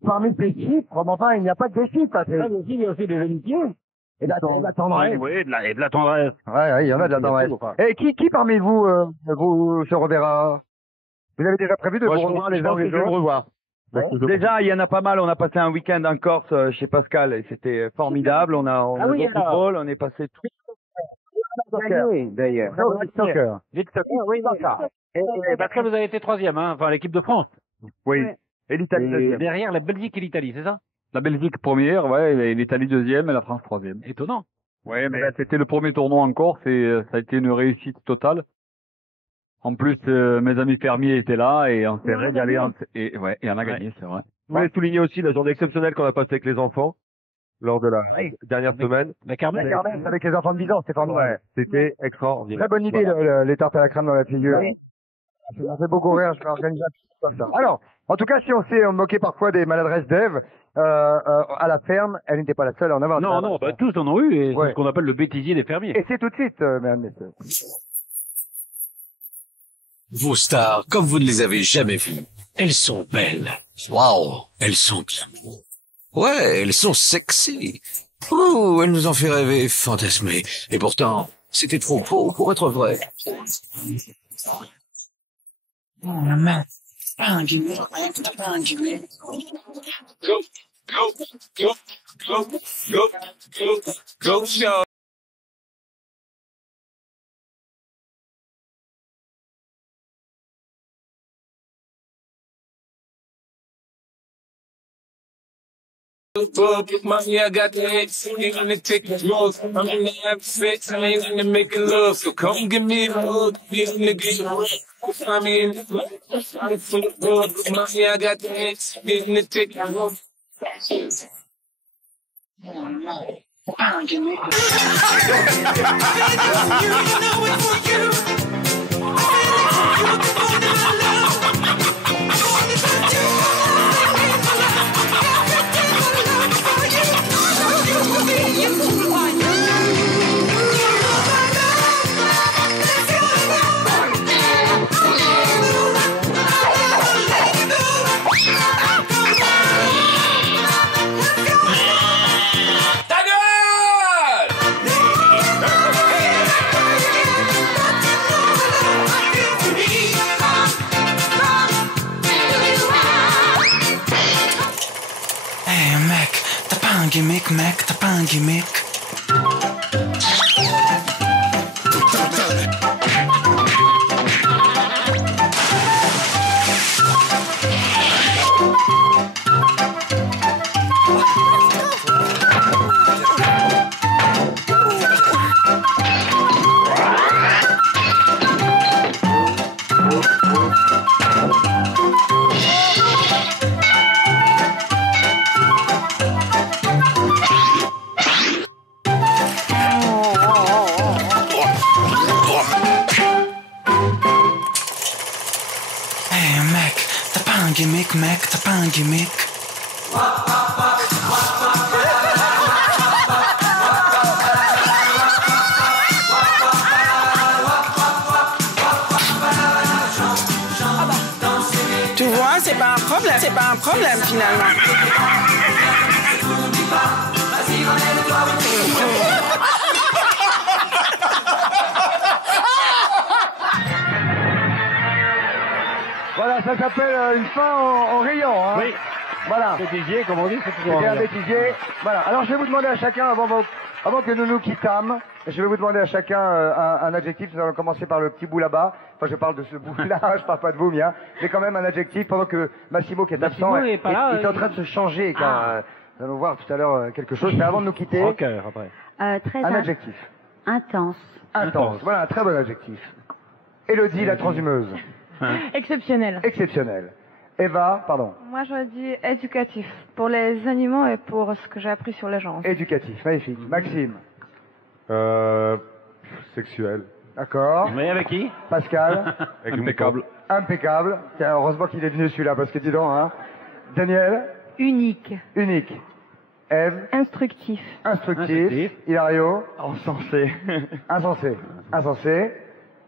parmi ces chiffres, mais enfin, il n'y a pas que des chiffres, là. Il y a aussi des amitiés. Et de la tendresse. Oui, et de la tendresse. Ouais, il y en a de la tendresse. Et qui parmi vous, vous se reverra? Vous avez déjà prévu de vous revoir les uns ou les autres? Déjà, il y en a pas mal. On a passé un week-end en Corse chez Pascal et c'était formidable. On a joué au football, on est passé tout. D'ailleurs. Oui, d'accord. Et Pascal, vous avez été 3e, hein, enfin l'équipe de France. Oui. Et l'Italie 2e. Derrière la Belgique et l'Italie, c'est ça? La Belgique première, ouais, et l'Italie 2e et la France 3e. Étonnant. Ouais, mais c'était le premier tournoi en Corse et ça a été une réussite totale. En plus, mes amis fermiers étaient là et on s'est régalé et on a gagné, c'est vrai. Je voulais souligner aussi la journée exceptionnelle qu'on a passée avec les enfants. lors de la dernière semaine. La Carmen. La Carmen, avec les enfants de 10 ans, Stéphane. Ouais, c'était extraordinaire. Très bonne idée, Voilà. les tartes à la crème dans la figure. Ça m'a fait beaucoup rire, je vais organiser un truc comme ça. Alors, en tout cas, si on s'est moqué parfois des maladresses d'Ève, à la ferme, elle n'était pas la seule à en avoir. Non, non, bah, tous en ont eu, et Ouais. c'est ce qu'on appelle le bêtisier des fermiers. Et c'est tout de suite, mesdames et messieurs. Vos stars, comme vous ne les avez jamais vues, elles sont belles. Waouh, elles sont glamour. Ouais, elles sont sexy. Ouh, elles nous ont fait rêver, fantasmer. Et pourtant, c'était trop beau pour être vrai. Go show. Mommy, I got the X, ain't gonna take the drugs. I'm gonna have sex, I ain't gonna make love. So come give me a hug, be a nigga. Find me in the club, I'm full of drugs. Mommy, I got the X, ain't gonna take the drugs. Hey mec, t'as pas un gimmick, mec, t'as pas un gimmick. Hey mec, t'as pas un gimmick, mec, t'as pas un gimmick. Tu vois, c'est pas un problème finalement. Voilà, ça s'appelle une fin en riant. Hein. Oui. Voilà. Bêtisier, comme on dit, c'est toujours C'était un rien. bêtisier. Voilà. Alors, je vais vous demander à chacun, avant que nous nous quittâmes, je vais vous demander à chacun un adjectif. Nous allons commencer par le petit bout là-bas. Enfin, je parle de ce bout-là, je parle pas de vous, Mia. Mais quand même un adjectif pendant que Massimo, qui est absent, est pas là, est en train de se changer. Car, nous allons voir tout à l'heure quelque chose. Mais avant de nous quitter, Rocker, après. Très un adjectif. intense. Intense. Voilà, un très bon adjectif. Élodie, la transhumeuse. Exceptionnel. Exceptionnel. Eva, pardon. Moi, j'aurais dit éducatif pour les animaux et pour ce que j'ai appris sur les gens. Éducatif, magnifique. Maxime. Sexuel. D'accord. Mais avec qui? Pascal. Impeccable. Impeccable. Tiens, heureusement qu'il est venu celui-là, parce que dis donc, hein. Daniel. Unique. Unique. Ève. Instructif. Instructif. Hilario. Insensé. Insensé. Insensé.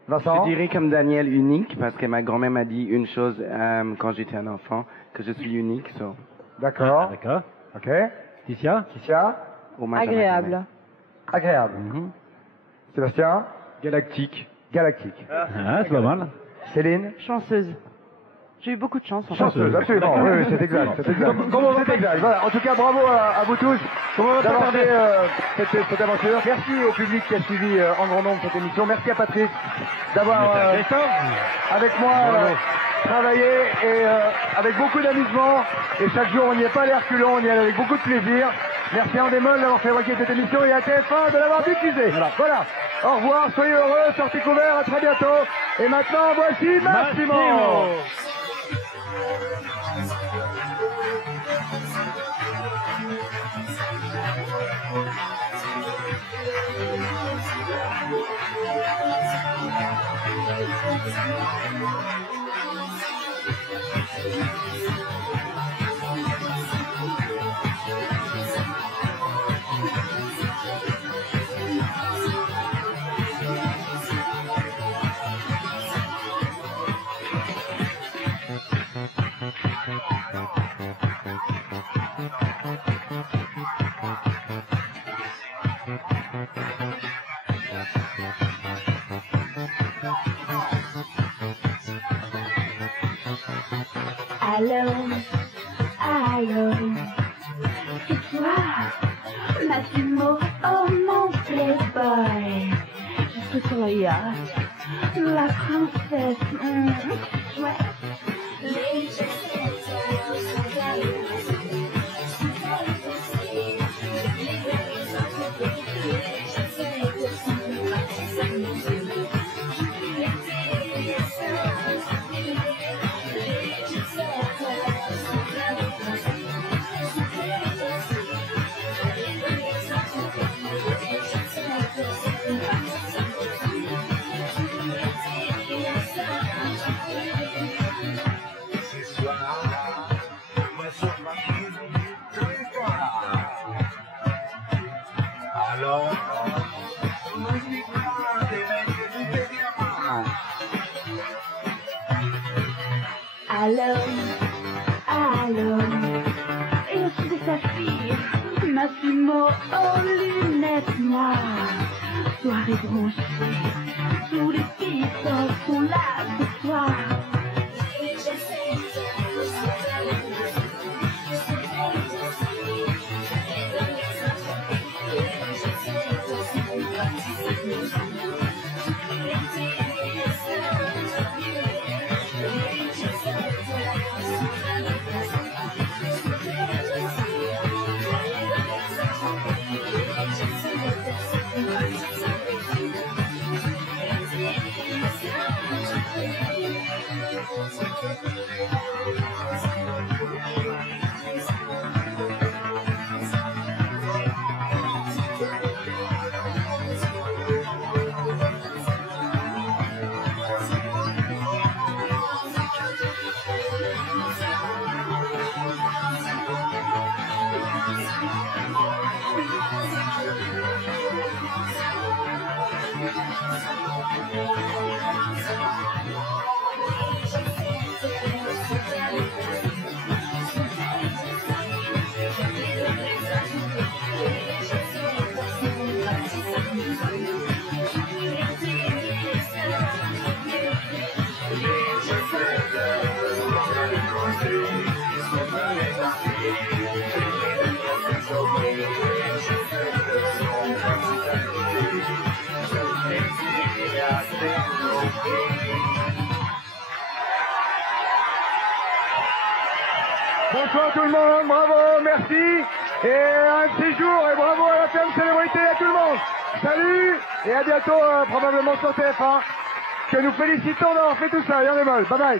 Vincent. Je dirais comme Daniel unique parce que ma grand-mère m'a dit une chose quand j'étais un enfant, que je suis unique. So. D'accord. D'accord. Ok. Ticia? Ticia. Agréable. Agréable. Sébastien. Galactique. Galactique. Ah, c'est pas mal. Céline. Chanceuse. J'ai eu beaucoup de chance. En fait. Chanceuse, absolument. Oui, oui, c'est exact. C'est exact. C'est exact. Voilà. En tout cas, bravo à vous tous d'avoir fait cette aventure. Merci au public qui a suivi en grand nombre cette émission. Merci à Patrice d'avoir avec moi travaillé et avec beaucoup d'amusement. Et chaque jour, on n'y est pas les reculons, on y est avec beaucoup de plaisir. Merci à Endemol d'avoir fabriqué cette émission et à TF1 de l'avoir diffusée. Voilà. Au revoir, soyez heureux, sortez couverts, à très bientôt. Et maintenant, voici Massimo. Allô, allô, c'est toi, Massimo, oh mon playboy. Je suis sur le yacht, la princesse, chouette. Allô, allô, je suis sa fille, Massimo, aux lunettes noires, soirée branchée, tous les people sont là ce soir. Bonsoir tout le monde, bravo, merci. Et un de ces jours, et bravo à la ferme célébrité, à tout le monde. Salut, et à bientôt, probablement sur TF1. Que nous félicitons d'avoir fait tout ça, rien de mal. Bye bye.